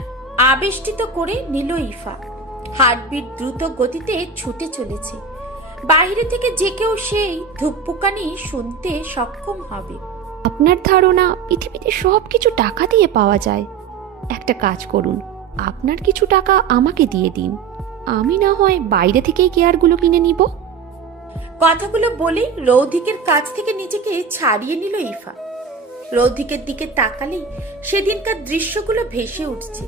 আবেষ্টিত করে নিল ইফা। হার্টবিট দ্রুত গতিতে ছুটে চলেছে। বাইরে থেকে যে কেউ সেই ধুকপুকানি শুনতে সক্ষম হবে। আপনার ধারণা পৃথিবীতে সব কিছু টাকা দিয়ে পাওয়া যায়? একটা কাজ করুন, আপনার কিছু টাকা আমাকে দিয়ে দিন, আমি না হয় বাইরে থেকেই কেয়ারগুলো কিনে নিব। কথাগুলো বলেই রৌদিকের কাছ থেকে নিজেকে ছাড়িয়ে নিল ইফা। রৌদিকের দিকে তাকালেই সেদিনকার দৃশ্যগুলো ভেসে উঠছে।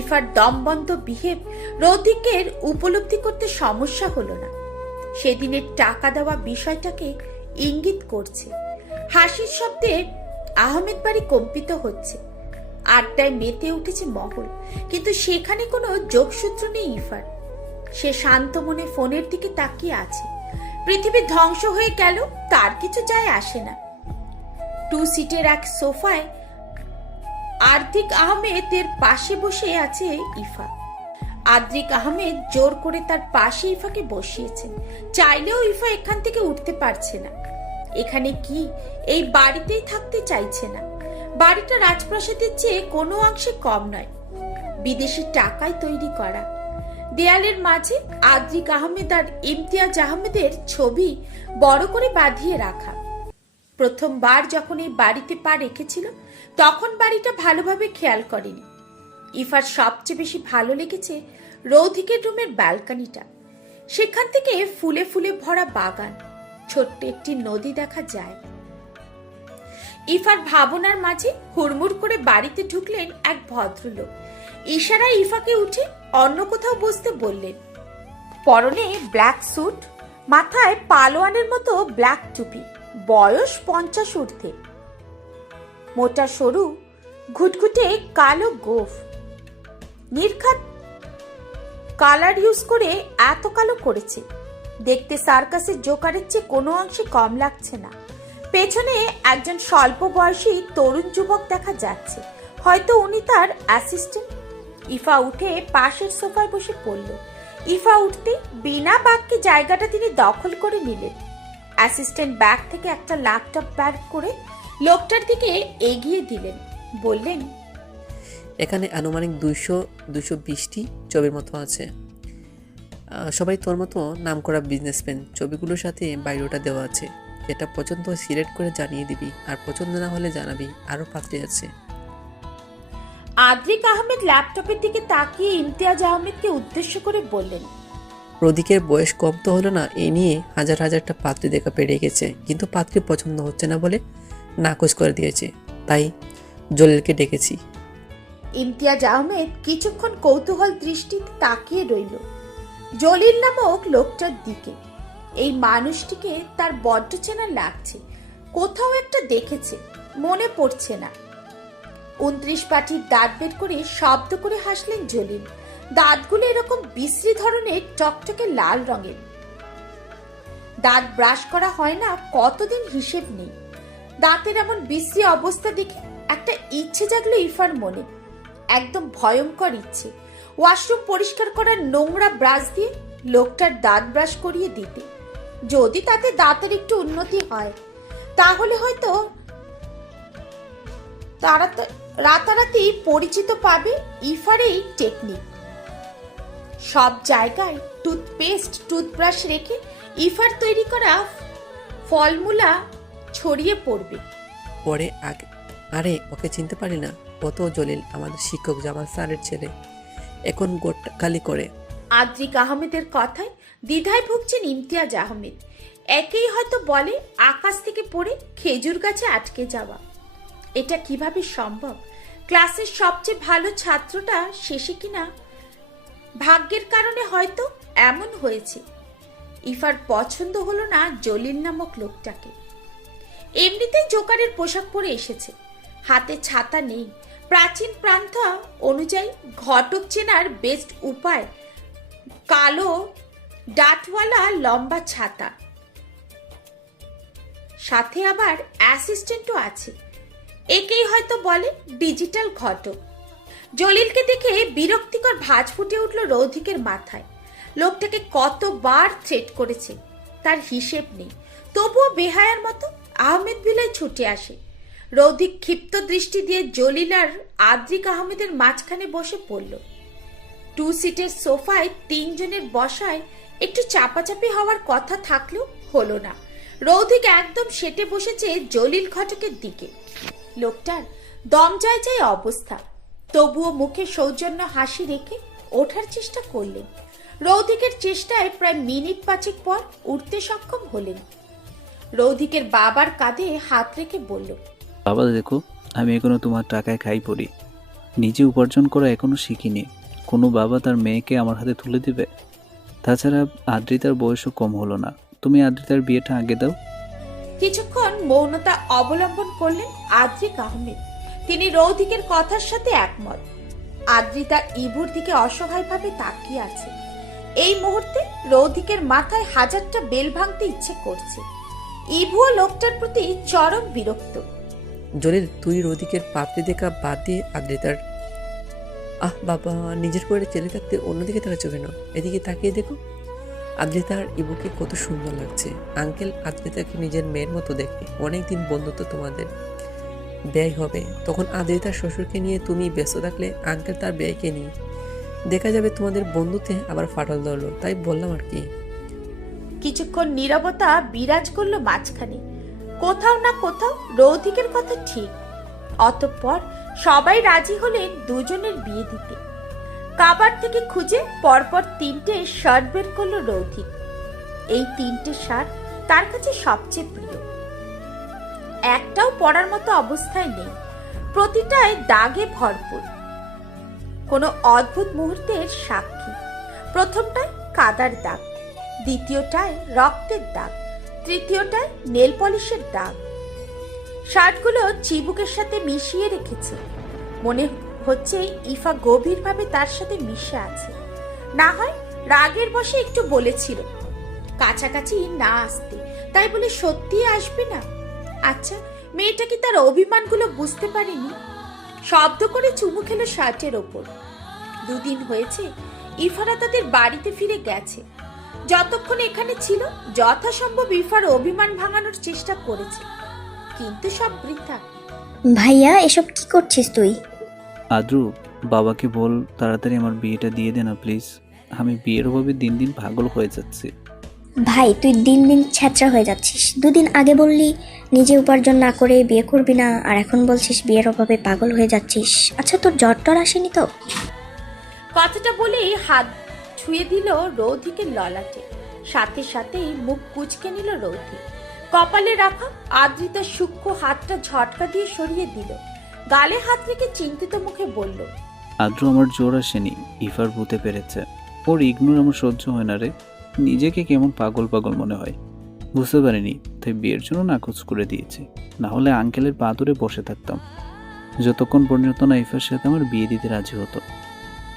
ইফার দমবন্ধ বিহেভ রৌদিকের উপলব্ধি করতে সমস্যা হলো না। সেদিনের টাকা দেওয়া বিষয়টাকে ইঙ্গিত করছে। হাসির শব্দে আহমেদ বাড়ি কম্পিত হচ্ছে। আড্ডায় মেতে উঠেছে মহল, কিন্তু সেখানে কোনো যোগসূত্র নেই ইফার। সে শান্ত মনে ফোনের দিকে তাকিয়ে আছে। পৃথিবী ধ্বংস হয়ে গেল তার কিছু যায় আসে না। 2 সিটের এক সোফায় আদ্রিক আহমেদের পাশে বসে আছে ইফা। আদ্রিক আহমেদ জোর করে তার পাশে ইফাকে বসিয়েছেন। চাইলেও ইফা এখান থেকে উঠতে পারছে না। এখানে কি, এই বাড়িতেই থাকতে চাইছে না। বাড়িটা রাজপ্রাসাদের চেয়ে কোনো অংশে কম নয়, বিদেশি টাকায় তৈরি করা। দেয়ালের মাঝে আদ্রিক আহমেদ আর ইমতিয়াজ আহমেদের ছবি বড় করে বাঁধিয়ে রাখা। প্রথমবার যখন এই বাড়িতে পা রেখেছিল তখন বাড়িটা ভালোভাবে খেয়াল করেনি। ইফার সবচেয়ে বেশি ভালো লেগেছে রৌদিকের রুমের ব্যালকনিটা। সেখান থেকে ফুলে ফুলে ভরা বাগান, ছোট্ট একটি নদী দেখা যায়। ইফার ভাবনার মাঝে হুড়মুড় করে বাড়িতে ঢুকলেন এক ভদ্রলোক। ইশারায় ইফাকে উঠে অন্য কোথাও বসতে বললেন। পরনে ব্ল্যাক স্যুট, মাথায় পালোয়ানের মতো ব্ল্যাক টুপি, বয়স 50 ঊর্ধ্বে, মোটা সরু ঘুটঘুটে কালো গোফ। নির্ঘাত কালার ইউজ করে এত কালো করেছে, দেখতে সার্কাসের জোকারের চেয়ে কোনো অংশে কম লাগছে না। পেছনে একজন স্বল্প বয়সী তরুণ যুবক দেখা যাচ্ছে, হয়তো উনি তার অ্যাসিস্ট্যান্ট। ইফা উঠে পাশের সোফায় বসে পড়ল। ইফা উঠতে বিনা বাক্যে জায়গাটা তিনি দখল করে নিলেন। অ্যাসিস্ট্যান্ট ব্যাগ থেকে একটা ল্যাপটপ বের করে লোকটার দিকে এগিয়ে দিলেন, বললেন, এখানে আনুমানিক 200-220টি ছবির মতো আছে। সবাই তোর মতো নামকরা বিজনেসম্যান। ছবিগুলোর সাথে বায়োডাটা দেওয়া আছে। যেটা পছন্দ সিলেক্ট করে জানিয়ে দিবি, আর পছন্দ না হলে জানাবি। আরও পাত্রী আছে। আদ্রিক আহমেদ ল্যাপটপের দিকে তাকিয়ে ইমতিয়াজ আহমেদকে উদ্দেশ্য করে বললেন, প্রদীকের বয়স কম তো হলো না, এই নিয়ে হাজার হাজারটা পাত্রী দেখা পেরিয়ে গেছে, কিন্তু পাত্রী পছন্দ হচ্ছে না বলে নাকচ করে দিয়েছে। তাই জলিলকে ডেকেছি। ইমতিয়াজ আহমেদ কিছুক্ষণ কৌতূহল দৃষ্টিতে তাকিয়ে রইল জলিল নামক লোকটার দিকে। এই মানুষটিকে তার বড্ড চেনা লাগছে, কোথাও একটা দেখেছে, মনে পড়ছে না। 29 পাটির দাঁত বের করে শব্দ করে হাসলেন জলিল। দাঁতগুলো এরকম বিশ্রী ধরনের, টকটকে লাল রঙের। দাঁত ব্রাশ করা হয় না কতদিন হিসেব নেই। দাঁতের এমন বিশ্রী অবস্থা দেখে একটা ইচ্ছে জাগলো ইফার মনে, একদম ভয়ঙ্কর ইচ্ছে। ওয়াশরুম পরিষ্কার করার নোংরা ব্রাশ দিয়ে লোকটার দাঁত ব্রাশ করিয়ে দিতে। যদি তাতে দাঁতের একটু উন্নতি হয় তাহলে হয়তো রাতারাতি পরিচিত পাবে ইফার এই টেকনিক। সব জায়গায় টুথপেস্ট, টুথব্রাশ রেখে ইফার তৈরি করা ফলমূলা ছড়িয়ে পড়বে। পরে আরে ওকে চিনতে পারি না, ও তো জলিল, আমাদের শিক্ষক জামাল স্যারের ছেলে। এখন গোটা খালি করে। আদ্রিক আহমেদের কথায় দ্বিধায় ভুগছেন ইমতিয়াজ আহমেদ। একেই হয়তো বলে আকাশ থেকে পড়ে খেজুর গাছে আটকে যাওয়া। এটা কিভাবে সম্ভব? ক্লাসের সবচেয়ে ভালো ছাত্রটা শেষে কিনা ভাগ্যের কারণে হয়তো এমন হয়েছে। ইফার পছন্দ হলো না জলিল নামক লোকটাকে। এমনিতেই জোকারের পোশাক পরে এসেছে, হাতে ছাতা নেই। প্রাচীন প্রান্তা অনুযায়ী ঘটক চেনার বেস্ট উপায় কালো ডাটওয়ালা লম্বা ছাতা, সাথে আবার অ্যাসিস্ট্যান্টও আছে। একেই হয়তো বলে ডিজিটাল ঘটক। জলিলকে দেখে বিরক্তিকর ভাঁজ ফুটে উঠল রৌধিকের মাথায়। লোকটাকে কতবার থ্রেট করেছে তার হিসেব নেই, তবুও বেহায়ার মতো আহমেদ ভিলায় ছুটে আসে। রৌধিক ক্ষিপ্ত দৃষ্টি দিয়ে জলিল আর আদ্রিক আহমেদের মাঝখানে বসে পড়ল। 2 সিটের সোফায় 3 জনের বসায় একটু চাপাচাপি হওয়ার কথা থাকলেও হলো না। রৌধিক একদম সেটে বসেছে জলিল ঘটকের দিকে। লোকটার দম যায় যায় অবস্থা, তবুও মুখে সৌজন্য হাসি রেখে ওঠার চেষ্টা করলেন। রৌধিকের চেষ্টায় প্রায় মিনিট 5 পর উঠতে সক্ষম হলেন। রৌধিকের বাবার কাঁধে হাত রেখে বলল, বাবা দেখো, আমি এখনো তোমার টাকায় খাই পড়ি, নিজে উপার্জন করা এখনো শিখিনি। কোনো বাবা তার মেয়েকে আমার হাতে তুলে দিবে? তাছাড়া আদ্রিতার বয়সও কম হলো না, তুমি আদ্রিতার বিয়েটা আগে দাও। কিছুক্ষণ মৌনতা অবলম্বন করলেন আদ্রিক আহমেদ। তিনি রৌধিকের কথার সাথে একমত। আদ্রিতা ইভুর দিকে অসহায়ভাবে তাকিয়ে আছে। এই মুহূর্তে রৌধিকের মাথায় 1000টা বেল ভাঙতে ইচ্ছে করছে। ইভুও লোকটার প্রতি চরম বিরক্ত। জলিল, তুই রৌধিকের পাপড়ি দেখা বাদ দিয়ে আদ্রিতার বাবা, নিজের করে চেলে থাকতে অন্যদিকে তাকাচ্ছ কেন? এদিকে তাকিয়ে দেখো, আদ্রিতার ইবুকে কত সুন্দর লাগছে। আঙ্কেল আদ্রিতাকে নিজের মেয়ের মতো দেখে। অনেকদিন বন্ধুত্ব তোমাদের ব্যয় হবে, তখন আদ্রিতার শ্বশুরকে নিয়ে তুমি ব্যস্ত থাকলে আঙ্কেল তার ব্যয়কে নিয়ে দেখা যাবে তোমাদের বন্ধুত্বে আবার ফাটল ধরলো, তাই বললাম আর কি। কিছুক্ষণ নীরবতা বিরাজ করলো মাঝখানে। কোথাও না কোথাও রৌধিকের কথা ঠিক। অতঃপর সবাই রাজি হলেন দুজনের বিয়ে দিতে। কাবার থেকে খুঁজে পরপর 3টে শার্ট বের করলো রৌধিক। এই 3টে শার্ট তার কাছে সবচেয়ে প্রিয়। একটাও পরার মতো অবস্থায় নেই, প্রতিটাই দাগে ভরপুর, কোনো অদ্ভুত মুহূর্তের সাক্ষী। প্রথমটায় কাদার দাগ, দ্বিতীয়টায় রক্তের দাগ, তৃতীয়টায় নেল পলিশের দাগ। শার্টগুলো চিবুকের সাথে মিশিয়ে রেখেছে। মনে হচ্ছে ইফা গভীরভাবে তার সাথে মিশে আছে। না হয় রাগের বশে একটু বলেছিল কাছাকাছি না আসতে, তাই বলে সত্যিই আসবে না? আচ্ছা, মেয়েটা কি তার অভিমানগুলো বুঝতে পারেনি? শব্দ করে চুমু খেলো শার্টের ওপর। 2 দিন হয়েছে ইফারা তাদের বাড়িতে ফিরে গেছে। যতক্ষণ এখানে ছিল যথাসম্ভব ইফার অভিমান ভাঙানোর চেষ্টা করেছে, কিন্তু সব বৃথা। ভাইয়া, এসব কি করছিস তুই? আদ্রু, বাবাকে বল তাড়াতাড়ি আমার বিয়েটা দিয়ে দে না প্লিজ। আমি বিয়ের অভাবে দিন দিন পাগল হয়ে যাচ্ছি। ভাই, তুই দিন দিন ছ্যাঁচড়া হয়ে যাচ্ছিস। 2 দিন আগে বললি নিজে উপার্জন না করে বিয়ে করবি না, আর এখন বলছিস বিয়ের অভাবে পাগল হয়ে যাচ্ছিস। আচ্ছা, তোর জ্বর টর আসেনি তো? কথাটা বলে হাত ছুঁয়ে দিল রৌধিকের ললাটে। সাথে সাথেই মুখ কুঁচকে নিল রৌধিক। কপালে রাখা আদ্রিতার সূক্ষ্ম হাতটা ঝটকা দিয়ে সরিয়ে দিল। গালে হাত রেখে চিন্তিত মুখে বলল, আদ্রু, আমার জোর আসেনি, ইফার ভূতে পেরেছে। ওর ইগনোর আমার সহ্য হয় না রে। নিজেকে কেমন পাগল পাগল মনে হয়, বুঝতে পারিনি, তাই বিয়ের জন্য নাকচ করে দিয়েছি। না হলে আঙ্কেলের পা ধরে বসে থাকতাম যতক্ষণ পর্যন্ত না ইফার সাথে আমার বিয়ে দিতে রাজি হতো।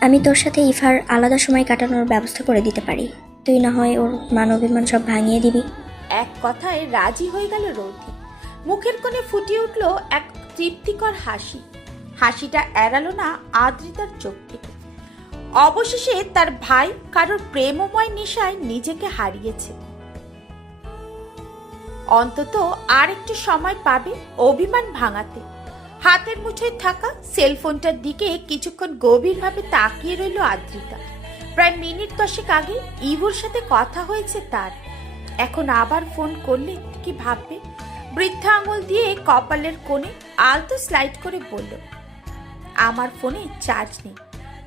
আমি তোর সাথে ইফার আলাদা সময় কাটানোর ব্যবস্থা করে দিতে পারি, তুই না হয় ওর মান অভিমান সব ভাঙিয়ে দিবি। এক কথায় রাজি হয়ে গেল রৌধিক। মুখের কোণে ফুটিয়ে উঠল এক তৃপ্তিকর হাসি। হাসিটা এড়ালো না আদ্রিতার চোখ থেকে। অবশেষে তার ভাই কারোর প্রেমময় নেশায় নিজেকে হারিয়েছে। অন্তত আর একটু সময় পাবে অভিমান ভাঙাতে। হাতের মুঠোয় থাকা সেলফোনটার দিকে কিছুক্ষণ গভীরভাবে তাকিয়ে রইল আদ্রিতা। প্রায় মিনিট 10 আগে ইভুর সাথে কথা হয়েছে তার। এখন আবার ফোন করলে কি ভাববে? বৃদ্ধা আঙুল দিয়ে কপালের কোণে আলতো স্লাইড করে বলল, আমার ফোনে চার্জ নেই,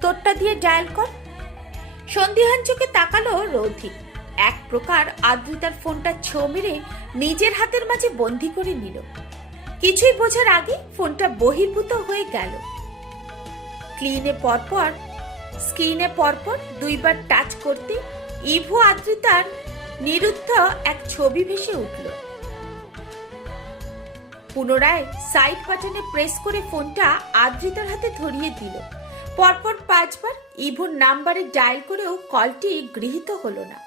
তোরটা দিয়ে ডায়াল কর। সন্দিহান চোখে তাকালো রৌধিক। এক প্রকার আদ্রিতার ফোনটা ছো মেরে নিজের হাতের মাঝে বন্দি করে নিল। কিছুই বোঝার আগে ফোনটা বহির্ভূত হয়ে গেল। স্ক্রিনে পরপর 2বার টাচ করতে ইভু আদ্রিতার নিরুদ্ধ এক ছবি ভেসে উঠল। পুনরায় সাইড বাটনে প্রেস করে ফোনটা আদ্রিতার হাতে ধরিয়ে দিল। পরপর 5 বার ইভুর নাম্বারে ডায়াল করেও কলটি গৃহীত হলো না।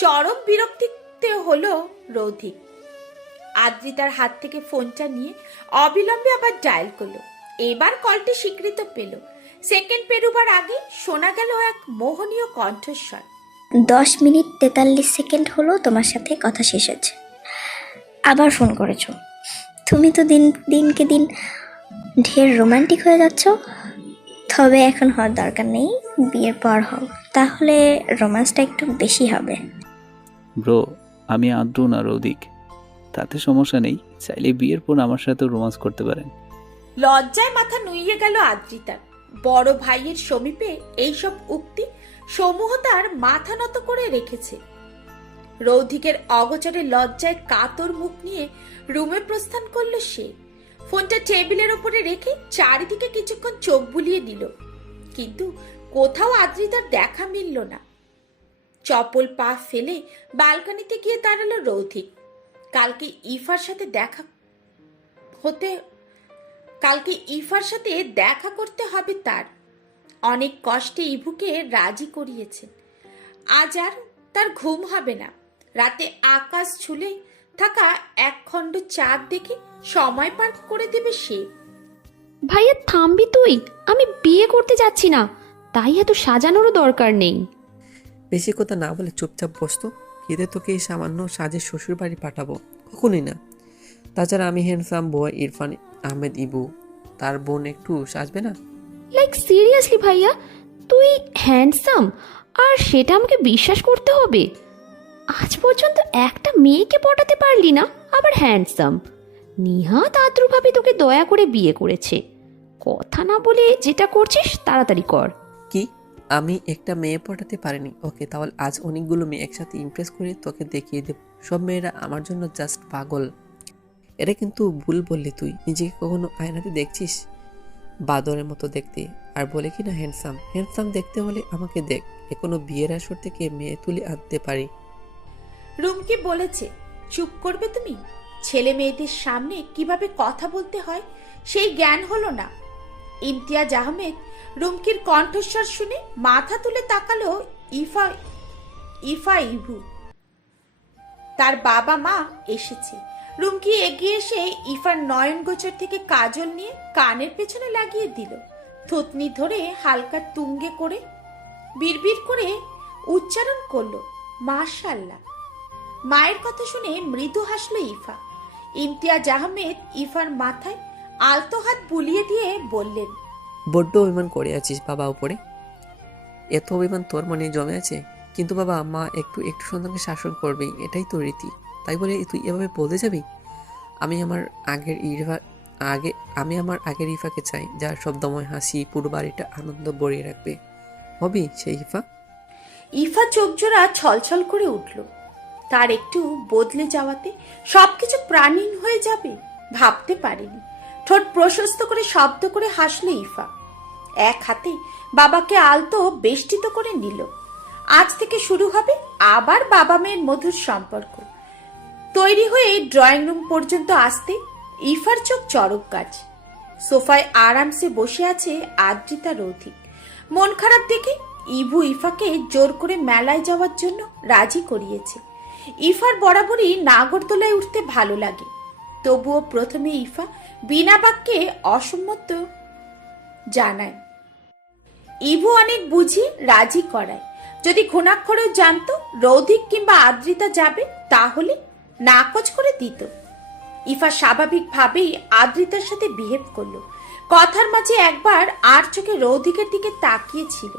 চরম বিরক্তিতে হলো রৌধিক। আদ্রিতার হাত থেকে ফোনটা নিয়ে অবিলম্বে আবার ডায়াল করলো। এবার কলটি স্বীকৃত পেল। সেকেন্ড পেরুবার আগে শোনা গেল এক মোহনীয় কণ্ঠস্বর। 10 মিনিট 43 সেকেন্ড হলো তোমার সাথে কথা শেষ হচ্ছে, আবার ফোন করেছো। তুমি তো দিনকে দিন ঢের রোমান্টিক হয়ে যাচ্ছ। তবে এখন হওয়ার দরকার নেই, বিয়ের পর হও, তাহলে রোম্যান্সটা একটু বেশি হবে। ব্রো, আমি আদ্রু না রৌদিক, তাতে সমস্যা নেই। চাইলে বিয়ের পর আমার সাথে রোমান্স করতে পারেন। লজ্জায় মাথা নুইয়ে গেল আদ্রিতার। বড় ভাইয়ের সমীপে এইসব উক্তি সমূহ তার মাথা নত করে রেখেছে। রৌধিকের অগোচরে লজ্জায় কাতর মুখ নিয়ে রুমে প্রস্থান করলো সে। ফোনটা টেবিলের উপরে রেখে চারিদিকে কিছুক্ষণ চোখ বুলিয়ে নিল, কিন্তু কোথাও আদ্রিতার দেখা মিলল না। চপল পা ফেলে ব্যালকনিতে গিয়ে দাঁড়ালো রৌধিক। কালকে ইফার সাথে দেখা করতে হবে তার। অনেক কষ্টে ইভুকে রাজি করিয়েছে। আজ আর তার ঘুম হবে না। রাতে আকাশ ছুলে থাকা এক খণ্ড চাঁদ দেখে সময় পার করে দেবে সে। ভাইয়া থামবি তুই? আমি বিয়ে করতে যাচ্ছি না, তাই এত সাজানোরও দরকার নেই। বেশি কথা না বলে চুপচাপ বসতো। ঈদে তোকে এই সামান্য সাজে শ্বশুর বাড়ি পাঠাবো? কখনোই না। তাছাড়া আমি হ্যান্ডসাম বয় ইরফান আহমেদ ইবু, তার বোন একটু সাজবে না? লাইক সিরিয়াসলি ভাইয়া, তুই হ্যান্ডসাম আর সেটা আমাকে বিশ্বাস করতে হবে? আজ পর্যন্ত একটা মেয়েকে পটাতে পারলি না, আবার হ্যান্ডসাম। নিহাত আদ্রুভাবে তোকে দয়া করে বিয়ে করেছে। কথা না বলে যেটা করছিস তাড়াতাড়ি কর। কি, আমি একটা মেয়ে পটাতে পারিনি? ওকে, তাহলে আজ অনেকগুলো মেয়ে একসাথে ইমপ্রেস করে তোকে দেখিয়ে দেব সব মেয়েরা আমার জন্য জাস্ট পাগল। এটা কিন্তু ভুল বললি তুই। নিজেকে কখনো আয়নাতে দেখছিস? বাদরের মতো দেখতে, আর বলে কি না হ্যান্ডসাম। হ্যান্ডসাম দেখতে হলে আমাকে দেখ, এখনো বিয়ের আসর থেকে মেয়ে তুলে আনতে পারি। রুমকি বলেছে চুপ করবে তুমি? ছেলে মেয়েদের সামনে কিভাবে কথা বলতে হয় সেই জ্ঞান হলো না। ইমতিয়াজ আহমেদ রুমকির কণ্ঠস্বর শুনে মাথা তুলে তাকালো ইভু। তার বাবা মা এসেছে। রুমকি এগিয়ে এসে ইফার নয়ন গোচর থেকে কাজল নিয়ে কানের পেছনে লাগিয়ে দিল। থুতনি ধরে হালকা তুঙ্গে করে বিড়বিড় করে উচ্চারণ করলো, মাশাআল্লাহ। মায়ের কথা শুনে মৃদু হাসলো ইফা। ইমতিয়াজ আহমেদ ইফার মাথায় আলতো হাত বুলিয়ে দিয়ে বললেন, বড্ড অভিমান করে আছিস বাবা উপরে। এত অভিমান তোর মনে জমে আছে? কিন্তু বাবা, মা একটু একটু সন্তানকে শাসন করবেই, এটাই তো রীতি। তাই বলে তুই এভাবে বলতে যাবি? আমি আমার আগের ইফাকে চাই, যার শব্দময় হাসি পুরো বাড়িটা আনন্দ ভরিয়ে রাখবে। হবি সেই ইফা? ইফা চোখ জোড়া ছলছল করে উঠল। তার একটু বদলে যাওয়াতে সবকিছু প্রাণহীন হয়ে যাবে ভাবতে পারেনি। ঠোঁট প্রশস্ত করে শব্দ করে হাসল ইফা। এক হাতে বাবাকে আলতো বেষ্টিত করে নিল। আজ থেকে শুরু হবে আবার বাবা মেয়ের মধুর সম্পর্ক। তৈরি হয়ে ড্রয়িং রুম পর্যন্ত আসতে ইফার চোখ চড়ক গাছ। সোফায় আরামসে বসে আছে আদ্রিতা রৌধিক। মন খারাপ দেখে ইভু ইফাকে জোর করে মেলায় যাওয়ার জন্য রাজি করিয়েছে। ইফার বরাবরই নাগরদোলায় উঠতে ভালো লাগে, তবুও প্রথমে ইফা বিনা বাক্যে অসম্মত জানায়। ইভু অনেক বুঝিয়ে রাজি করায়। যদি ঘুণাক্ষরেও জানতো রৌধিক কিংবা আদ্রিতা যাবে, তাহলে নাকচ করে দিত। ইফা স্বাভাবিকভাবেই আদ্রিতার সাথে বিহেভ করলো। কথার মাঝে একবার আর চোখে রৌধিকের দিকে তাকিয়েছিল।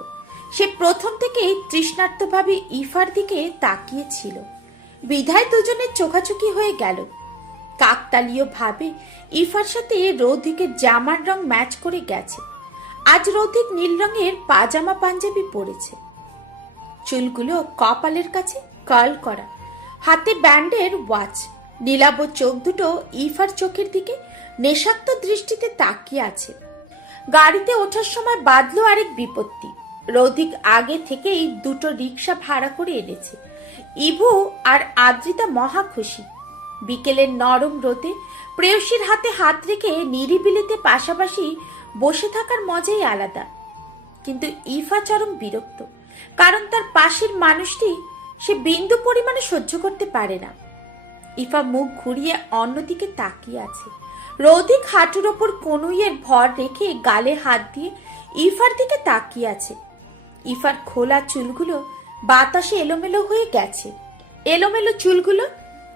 সে প্রথম থেকেই তৃষ্ণার্তভাবে ইফার দিকে তাকিয়েছিল। বিধায় দুজনের চোখাচোখি হয়ে গেল। কাকতালীয় ভাবে ইফার সাথে রৌধিকের জামার রং ম্যাচ করে গেছে। আজ রৌধিক নীল রঙের পাজামা পাঞ্জাবি পরেছে। চুলগুলো কপালের কাছে কার্ল করা, হাতে ব্যান্ডের ওয়াচ। নীলাভ চোখ দুটো ইফার চোখের দিকে নেশাক্ত দৃষ্টিতে তাকিয়ে আছে। গাড়িতে ওঠার সময় বাঁধলো আরেক বিপত্তি। রৌধিক আগে থেকেই দুটো রিক্সা ভাড়া করে এনেছে। ইভু আর আদ্রিতা মহা খুশি। বিকেলের নরম রোদে প্রেয়সীর হাতে হাত রেখে নিরিবিলিতে পাশাপাশি বসে থাকার মজাই আলাদা। কিন্তু ইফা চরম বিরক্ত, কারণ তার পাশের মানুষটি সে বিন্দু পরিমাণে সহ্য করতে পারে না। ইফা মুখ ঘুরিয়ে অন্যদিকে তাকিয়ে আছে। রৌদিক হাঁটুর ওপর কনুইয়ের ভর রেখে গালে হাত দিয়ে ইফার দিকে তাকিয়ে আছে। ইফার খোলা চুলগুলো বাতাসে এলোমেলো হয়ে গেছে। এলোমেলো চুলগুলো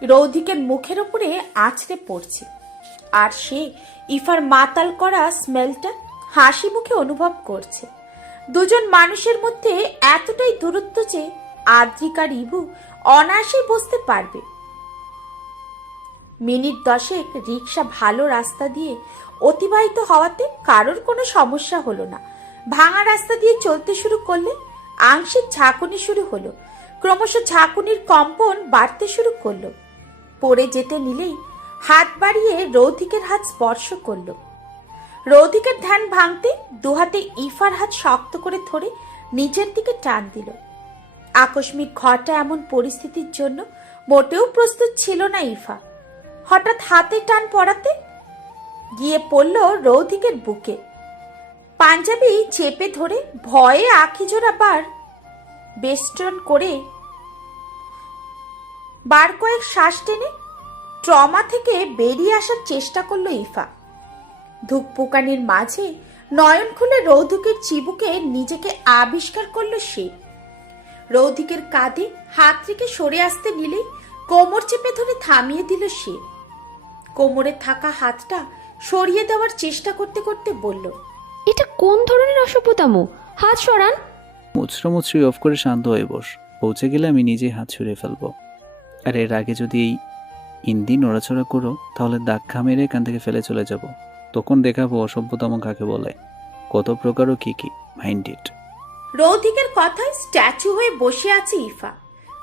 রৌদিকের মুখের ওপরে আছড়ে পড়ছে, আর সে ইফার মাতাল করা স্মেলটা হাসি মুখে অনুভব করছে। দুজন মানুষের মধ্যে এতটাই দূরত্ব যে আদ্রিকার ইভু অনায়াসেই বসতে পারবে। মিনিট 10 রিক্সা ভালো রাস্তা দিয়ে অতিবাহিত হওয়াতে কারোর কোনো সমস্যা হলো না। ভাঙা রাস্তা দিয়ে চলতে শুরু করলে আংশিক ঝাঁকুনি শুরু হলো। ক্রমশ ঝাঁকুনির কম্পন বাড়তে শুরু করলো। পড়ে যেতে নিলেই হাত বাড়িয়ে রৌদিকের হাত স্পর্শ করলো। রৌদিকের ধ্যান ভাঙতে দুহাতে ইফার হাত শক্ত করে ধরে নিচের দিকে টান দিল। আকস্মিক ঘটা এমন পরিস্থিতির জন্য মোটেও প্রস্তুত ছিল না ইফা। হঠাৎ হাতে টান পড়াতে গিয়ে পড়ল রৌদিকের বুকে। পাঞ্জাবি চেপে ধরে ভয়ে আখিজোড়া বেষ্টন করে বার কয়েক শ্বাস টেনে ট্রমা থেকে বেরিয়ে আসার চেষ্টা করলো ইফা। ধুকপুকানির মাঝে নয়ন খুলে রৌদিকের চিবুকে নিজেকে আবিষ্কার করলো সে। রৌদিকের কাঁধে হাত রেখে সরে আসতে নিলেই কোমর চেপে ধরে থামিয়ে দিল সে। কোমরে থাকা হাতটা সরিয়ে দেওয়ার চেষ্টা করতে করতে বলল, এটা কোন ধরনের অসভ্যতামো? হাত সরান। মুচড়ি অফ করে শান্ত হয়ে বস। পৌঁছে গেলে আমি নিজেই হাত ছুঁড়ে ফেলবো। আর এর আগে যদি এই ইন্দি নড়াচড়া করো তাহলে ধাক্কা মেরে এখান থেকে ফেলে চলে যাব। তখন দেখাবো অসভ্যতম কাকে বলে, কত প্রকার ও কি কি। Mind it. রৌদিকের কথায় স্ট্যাচু হয়ে বসে আছে ইফা।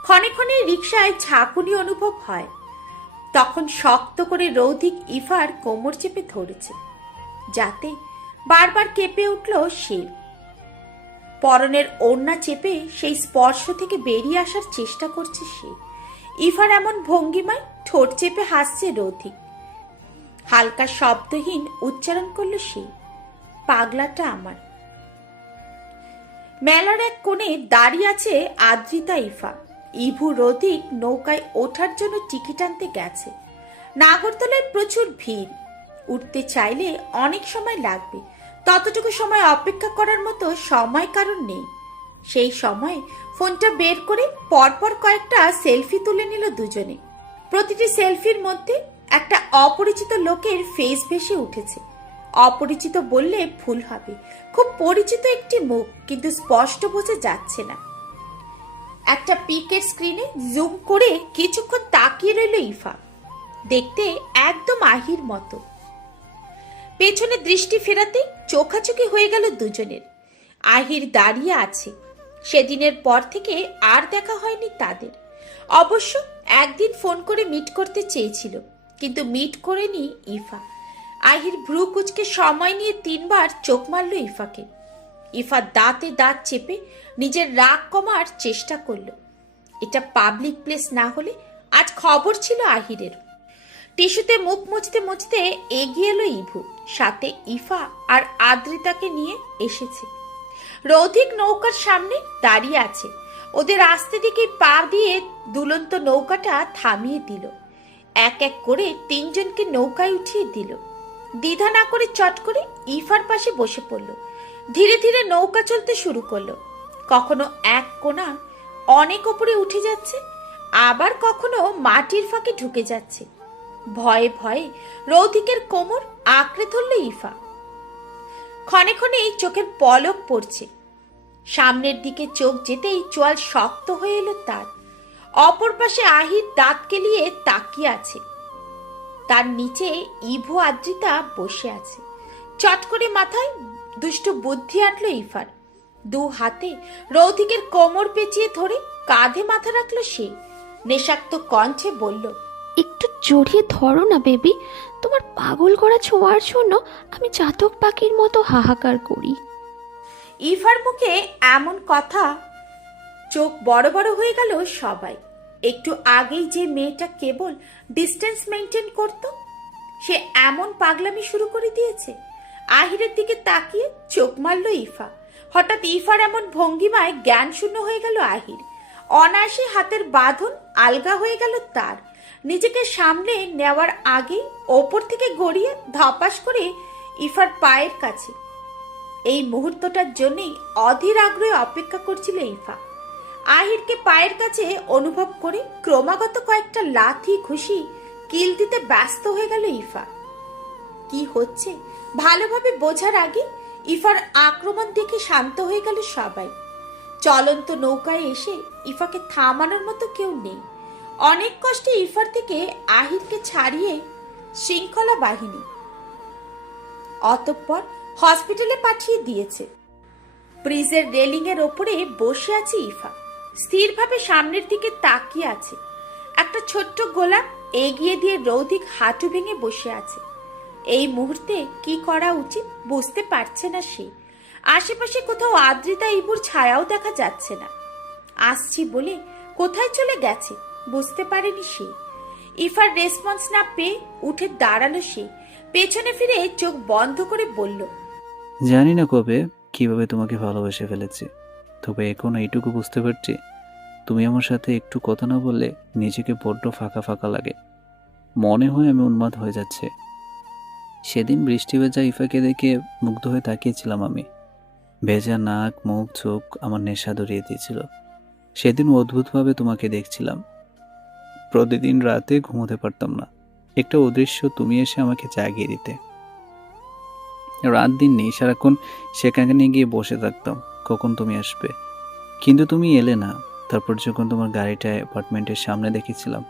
ক্ষণে ক্ষণে রিকশায় ঝাঁকুনি অনুভব হয়। তখন শক্ত করে রৌদিক ইফার কোমর চেপে ধরেছে, যাতে বারবার কেঁপে উঠল সে। পরনের ওড়না চেপে সেই স্পর্শ থেকে বেরিয়ে আসার চেষ্টা করছে সে। ইফার এমন ভঙ্গিমায় ঠোঁট চেপে হাসছে রৌদিক। হালকা শব্দহীন উচ্চারণ করল সে, পাগলাটা আমার। মেলার এক কোণে দাঁড়িয়ে আছে আদ্রিতা ইফা। ইভু রৌদিক নৌকায় ওঠার জন্য টিকিট আনতে গেছে। নাগরতলায় প্রচুর ভিড়। উঠতে চাইলে অনেক সময় লাগবে। ততটুকু সময় অপেক্ষা করার মতো সময় কারণ নেই। সেই সময় ফোনটা বের করে পরপর কয়েকটা সেলফি তুলে নিল দুজনে। প্রতিটি সেলফির মধ্যে একটা অপরিচিত লোকের ফেস ভেসে উঠেছে। অপরিচিত বললে ভুল হবে, খুব পরিচিত একটি মুখ, কিন্তু স্পষ্ট বোঝা যাচ্ছে না। একটা পিকের স্ক্রিনে জুম করে কিছুক্ষণ তাকিয়ে রইল ইফা। দেখতে একদম আহির মতো। পেছনে দৃষ্টি ফেরাতে চোখাচোখি হয়ে গেল দুজনের। আহির দাঁড়িয়ে আছে। সেদিনের পর থেকে আর দেখা হয়নি তাদের। অবশ্য একদিন ফোন করে মিট করতে চেয়েছিল, কিন্তু মিট করেনি ইফা। আহির ভ্রু কুচকে সময় নিয়ে 3 বার চোখ মারল ইফাকে। ইফা দাঁতে দাঁত চেপে নিজের রাগ কমার চেষ্টা করল। এটা পাবলিক প্লেস না হলে আজ খবর ছিল আহিরের। টিস্যুতে মুখ মুছতে মুছতে এগিয়ে এলো ইভু। সাথে ইফা আর আদ্রিতাকে নিয়ে এসেছে। রৌদিক নৌকার সামনে দাঁড়িয়ে আছে। ওদের আসতে দিকে পা দিয়ে দুলন্ত নৌকাটা থামিয়ে দিল। এক এক করে 3 জনকে নৌকায় উঠিয়ে দিল। দ্বিধা না করে চট করে ইফার পাশে বসে পড়ল। ধীরে ধীরে নৌকা চলতে শুরু করলো। কখনো এক কোণা অনেক উপরে উঠে যাচ্ছে, আবার কখনো মাটির ফাঁকে ঢুকে যাচ্ছে। ভয়ে ভয়ে রৌদিকের কোমর আঁকড়ে ধরল ইফা। ক্ষণে ক্ষণে চোখের পলক পড়ছে। সামনের দিকে চোখ যেতেই চোয়াল শক্ত হয়ে এলো তার। অপর পাশে আহির দাঁত কেলিয়ে তাকিয়ে আছে। তার নিচে ইভু আদ্রিতা বসে আছে। চট করে মাথায় দুষ্ট বুদ্ধি আটলো ইফার। 2 হাতে রৌদিকের কোমর পেঁচিয়ে ধরে কাঁধে মাথা রাখলো সে। নেশাক্ত কণ্ঠে বলল, একটু জড়িয়ে ধরো না বেবি। তোমার পাগল করা ছোঁয়ার জন্য আমি চাতক পাখির মতো হাহাকার করি। ইফার মুখে এমন কথা চোখ বড় বড় হয়ে গেল সবাই। একটু আগেই যে মেয়েটা কেবল ডিস্টেন্স মেনটেন করত, সে এমন পাগলামি শুরু করে দিয়েছে। আহিরের দিকে তাকিয়ে চোখ মারল ইফা। হঠাৎ ইফার এমন ভঙ্গিমায় জ্ঞান শূন্য হয়ে গেল আহির। অনায়াসে হাতের বাঁধন আলগা হয়ে গেল তার। নিজেকে সামলে নেওয়ার আগেই ওপর থেকে গড়িয়ে ধপাস করে ইফার পায়ের কাছে। এই মুহূর্তটার জন্যই অধীর আগ্রহে অপেক্ষা করছিল ইফা। আহিরকে পায়ের কাছে অনুভব করে ক্রমাগত কয়েকটা লাথি ঘুষি কিল দিতে ব্যস্ত হয়ে গেল ইফা। কি হচ্ছে ভালোভাবে বোঝার আগে ইফার আক্রমণ দেখে শান্ত হয়ে গেল সবাই। চলন্ত নৌকায় এসে ইফাকে থামানোর মতো কেউ নেই। অনেক কষ্টে ইফার থেকে আহিরকে ছাড়িয়ে শৃঙ্খলা বাহিনী অতঃপর হসপিটালে পাঠিয়ে দিয়েছে। ব্রিজের রেলিং এর ওপরে বসে আছে ইফা, স্থিরভাবে সামনের দিকে তাকিয়ে আছে। একটা ছোট্ট গোলাপ এগিয়ে দিয়ে রৌদিক হাঁটু ভেঙে বসে আছে। এই মুহূর্তে কি করা উচিত বুঝতে পারছে না সে। আশেপাশে কোথাও আদ্রিতা ইবুর ছায়াও দেখা যাচ্ছে না। আসছি বলে কোথায় চলে গেছে বুঝতে পারেনি সে। ইফার রেসপন্স না পেয়ে উঠে দাঁড়ালো সে। পেছনে ফিরে চোখ বন্ধ করে বলল, জানি না কবে কিভাবে তোমাকে ভালোবেসে ফেলেছি, তবে এখন এইটুকু বুঝতে পারছি, তুমি আমার সাথে একটু কথা না বললে নিজেকে বড্ড ফাঁকা ফাঁকা লাগে। মনে হয় আমি উন্মাদ হয়ে যাচ্ছে। সেদিন বৃষ্টি ভেজা ইফাকে দেখে মুগ্ধ হয়ে তাকিয়েছিলাম আমি। ভেজা নাক, মুখ, চোখ আমার নেশা ধরিয়ে দিয়েছিল। সেদিন অদ্ভুতভাবে তোমাকে দেখছিলাম। প্রতিদিন রাতে ঘুমোতে পারতাম না। একটা অদৃশ্য তুমি এসে আমাকে জাগিয়ে দিতে। রাত দিন নেই, সারাক্ষণ সেখানে গিয়ে বসে থাকতাম কখন তুমি আসবে, কিন্তু তুমি এলে না। তারপর যখন তোমার গাড়িটা অ্যাপার্টমেন্টের সামনে দেখেছিলাম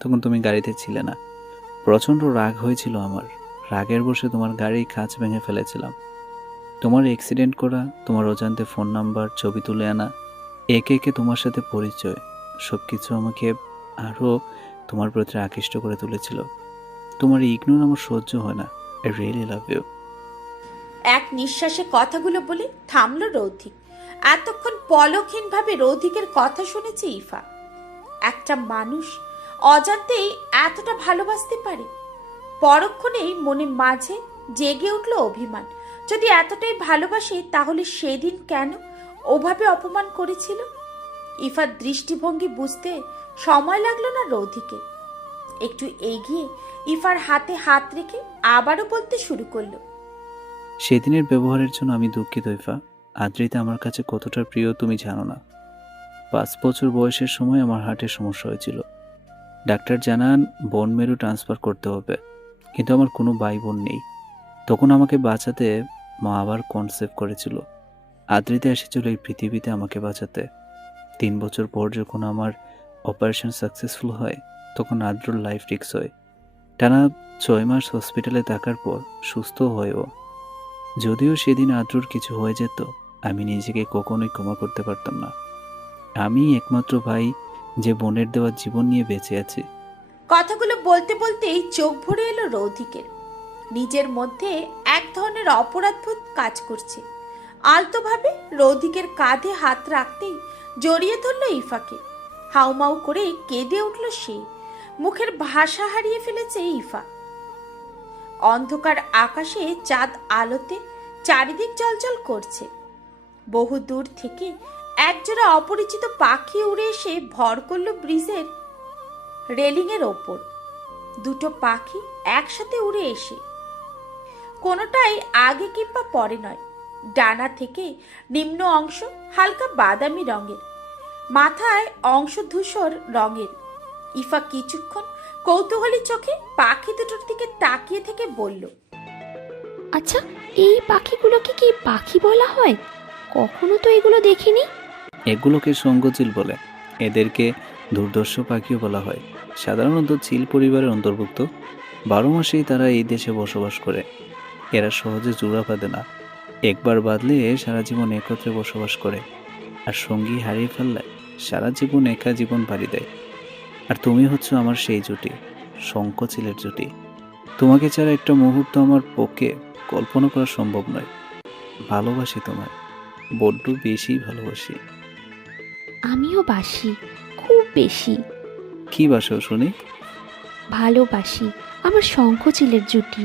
তখন তুমি গাড়িতে ছিলে না। প্রচণ্ড রাগ হয়েছিল আমার। রাগের বসে তোমার গাড়ির কাঁচ ভেঙে ফেলেছিলাম। তোমার অ্যাক্সিডেন্ট করা, তোমার অজান্তে ফোন নাম্বার, ছবি তুলে আনা, একে একে তোমার সাথে পরিচয়, সব কিছু আমাকে আরও তোমার প্রতি আকৃষ্ট করে তুলেছিল। তোমার ইগনোর আমার সহ্য হয় না। I really love you. এক নিঃশ্বাসে কথাগুলো বলে থামলো রৌধিক। এতক্ষণ পলকহীনভাবে রৌধিকের কথা শুনেছে ইফা। একটা মানুষ অজান্তেই এতটা ভালোবাসতে পারে? পরক্ষণেই মনে মাঝে জেগে উঠল অভিমান। যদি এতটাই ভালোবাসে তাহলে সেদিন কেন ওভাবে অপমান করেছিল? ইফার দৃষ্টিভঙ্গি বুঝতে সময় লাগলো না রৌধিকে। একটু এগিয়ে ইফার হাতে হাত রেখে আবারও বলতে শুরু করলো, সেদিনের ব্যবহারের জন্য আমি দুঃখিত ইফা। আদ্রিতা আমার কাছে কতটা প্রিয় তুমি জানো না। 5 বছর বয়সের সময় আমার হার্টের সমস্যা হয়েছিল। ডাক্তার জানান বোন মেরু ট্রান্সফার করতে হবে, কিন্তু আমার কোনো ভাই বোন নেই। তখন আমাকে বাঁচাতে মা আবার কনসেপ্ট করেছিল। আদ্রিতা এসেছিল এই পৃথিবীতে আমাকে বাঁচাতে। 3 বছর পর যখন আমার অপারেশন সাকসেসফুল হয় তখন আদ্রুর লাইফ রিস্ক হয়। টানা 6 মাস হসপিটালে থাকার পর সুস্থ হয়েও, যদিও সেদিন আদ্রুর কিছু হয়ে যেত আমি নিজেকে কখনোই ক্ষমা করতে পারতাম না। আমি একমাত্র ভাই যে বোনের দেওয়া জীবন নিয়ে বেঁচে আছি। কথাগুলো বলতে বলতেই চোখ ভরে এলো রৌধিকের। নিজের মধ্যে এক ধরনের অপরাধবোধ কাজ করছে। আলতোভাবে রৌধিকের কাঁধে হাত রাখতেই জড়িয়ে ধরল ইফাকে। হাউমাউ করে কেঁদে উঠল সে। মুখের ভাষা হারিয়ে ফেলেছে ইফা। অন্ধকার আকাশে চাঁদ আলোতে চারিদিক জলজল করছে। বহু দূর থেকে একজোড়া অপরিচিত পাখি উড়ে এসে ভর করল ব্রিজের রেলিং এর ওপর। দুটো পাখি একসাথে উড়ে এসে কোনোটাই আগে কিংবা পরে নয়। ডানা থেকে নিম্ন অংশ হালকা বাদামি রঙের, মাথায় অংশ ধূসর রঙের। ইফা কিছুক্ষণ কৌতূহলী চোখে পাখি দুটোর দিকে তাকিয়ে থেকে বলল, আচ্ছা, এই পাখিগুলোকে কি পাখি বলা হয়? কখনো তো এগুলো দেখিনি। এগুলোকে সঙ্গচিল বলে। এদেরকে দুর্ধর্ষ পাখিও বলা হয়। সাধারণত চিল পরিবারের অন্তর্ভুক্ত। 12 মাসেই তারা এই দেশে বসবাস করে। এরা সহজে জোড়া বাঁধে না। একবার বাঁধলে সারা জীবন একত্রে বসবাস করে, আর সঙ্গী হারিয়ে ফেললে সারা জীবন একা জীবন পাড়ি দেয়। আর তুমি হচ্ছ আমার সেই জুটি, শঙ্খচিলের জুটি। তোমাকে ছাড়া একটা মুহূর্ত আমার পক্ষে কল্পনা করা সম্ভব নয়। ভালোবাসি তোমায়, বড্ড বেশি ভালোবাসি। আমিও বাসি, খুব বেশি কি বাসো শুনি? ভালোবাসি আমার শঙ্খচিলের জুটি।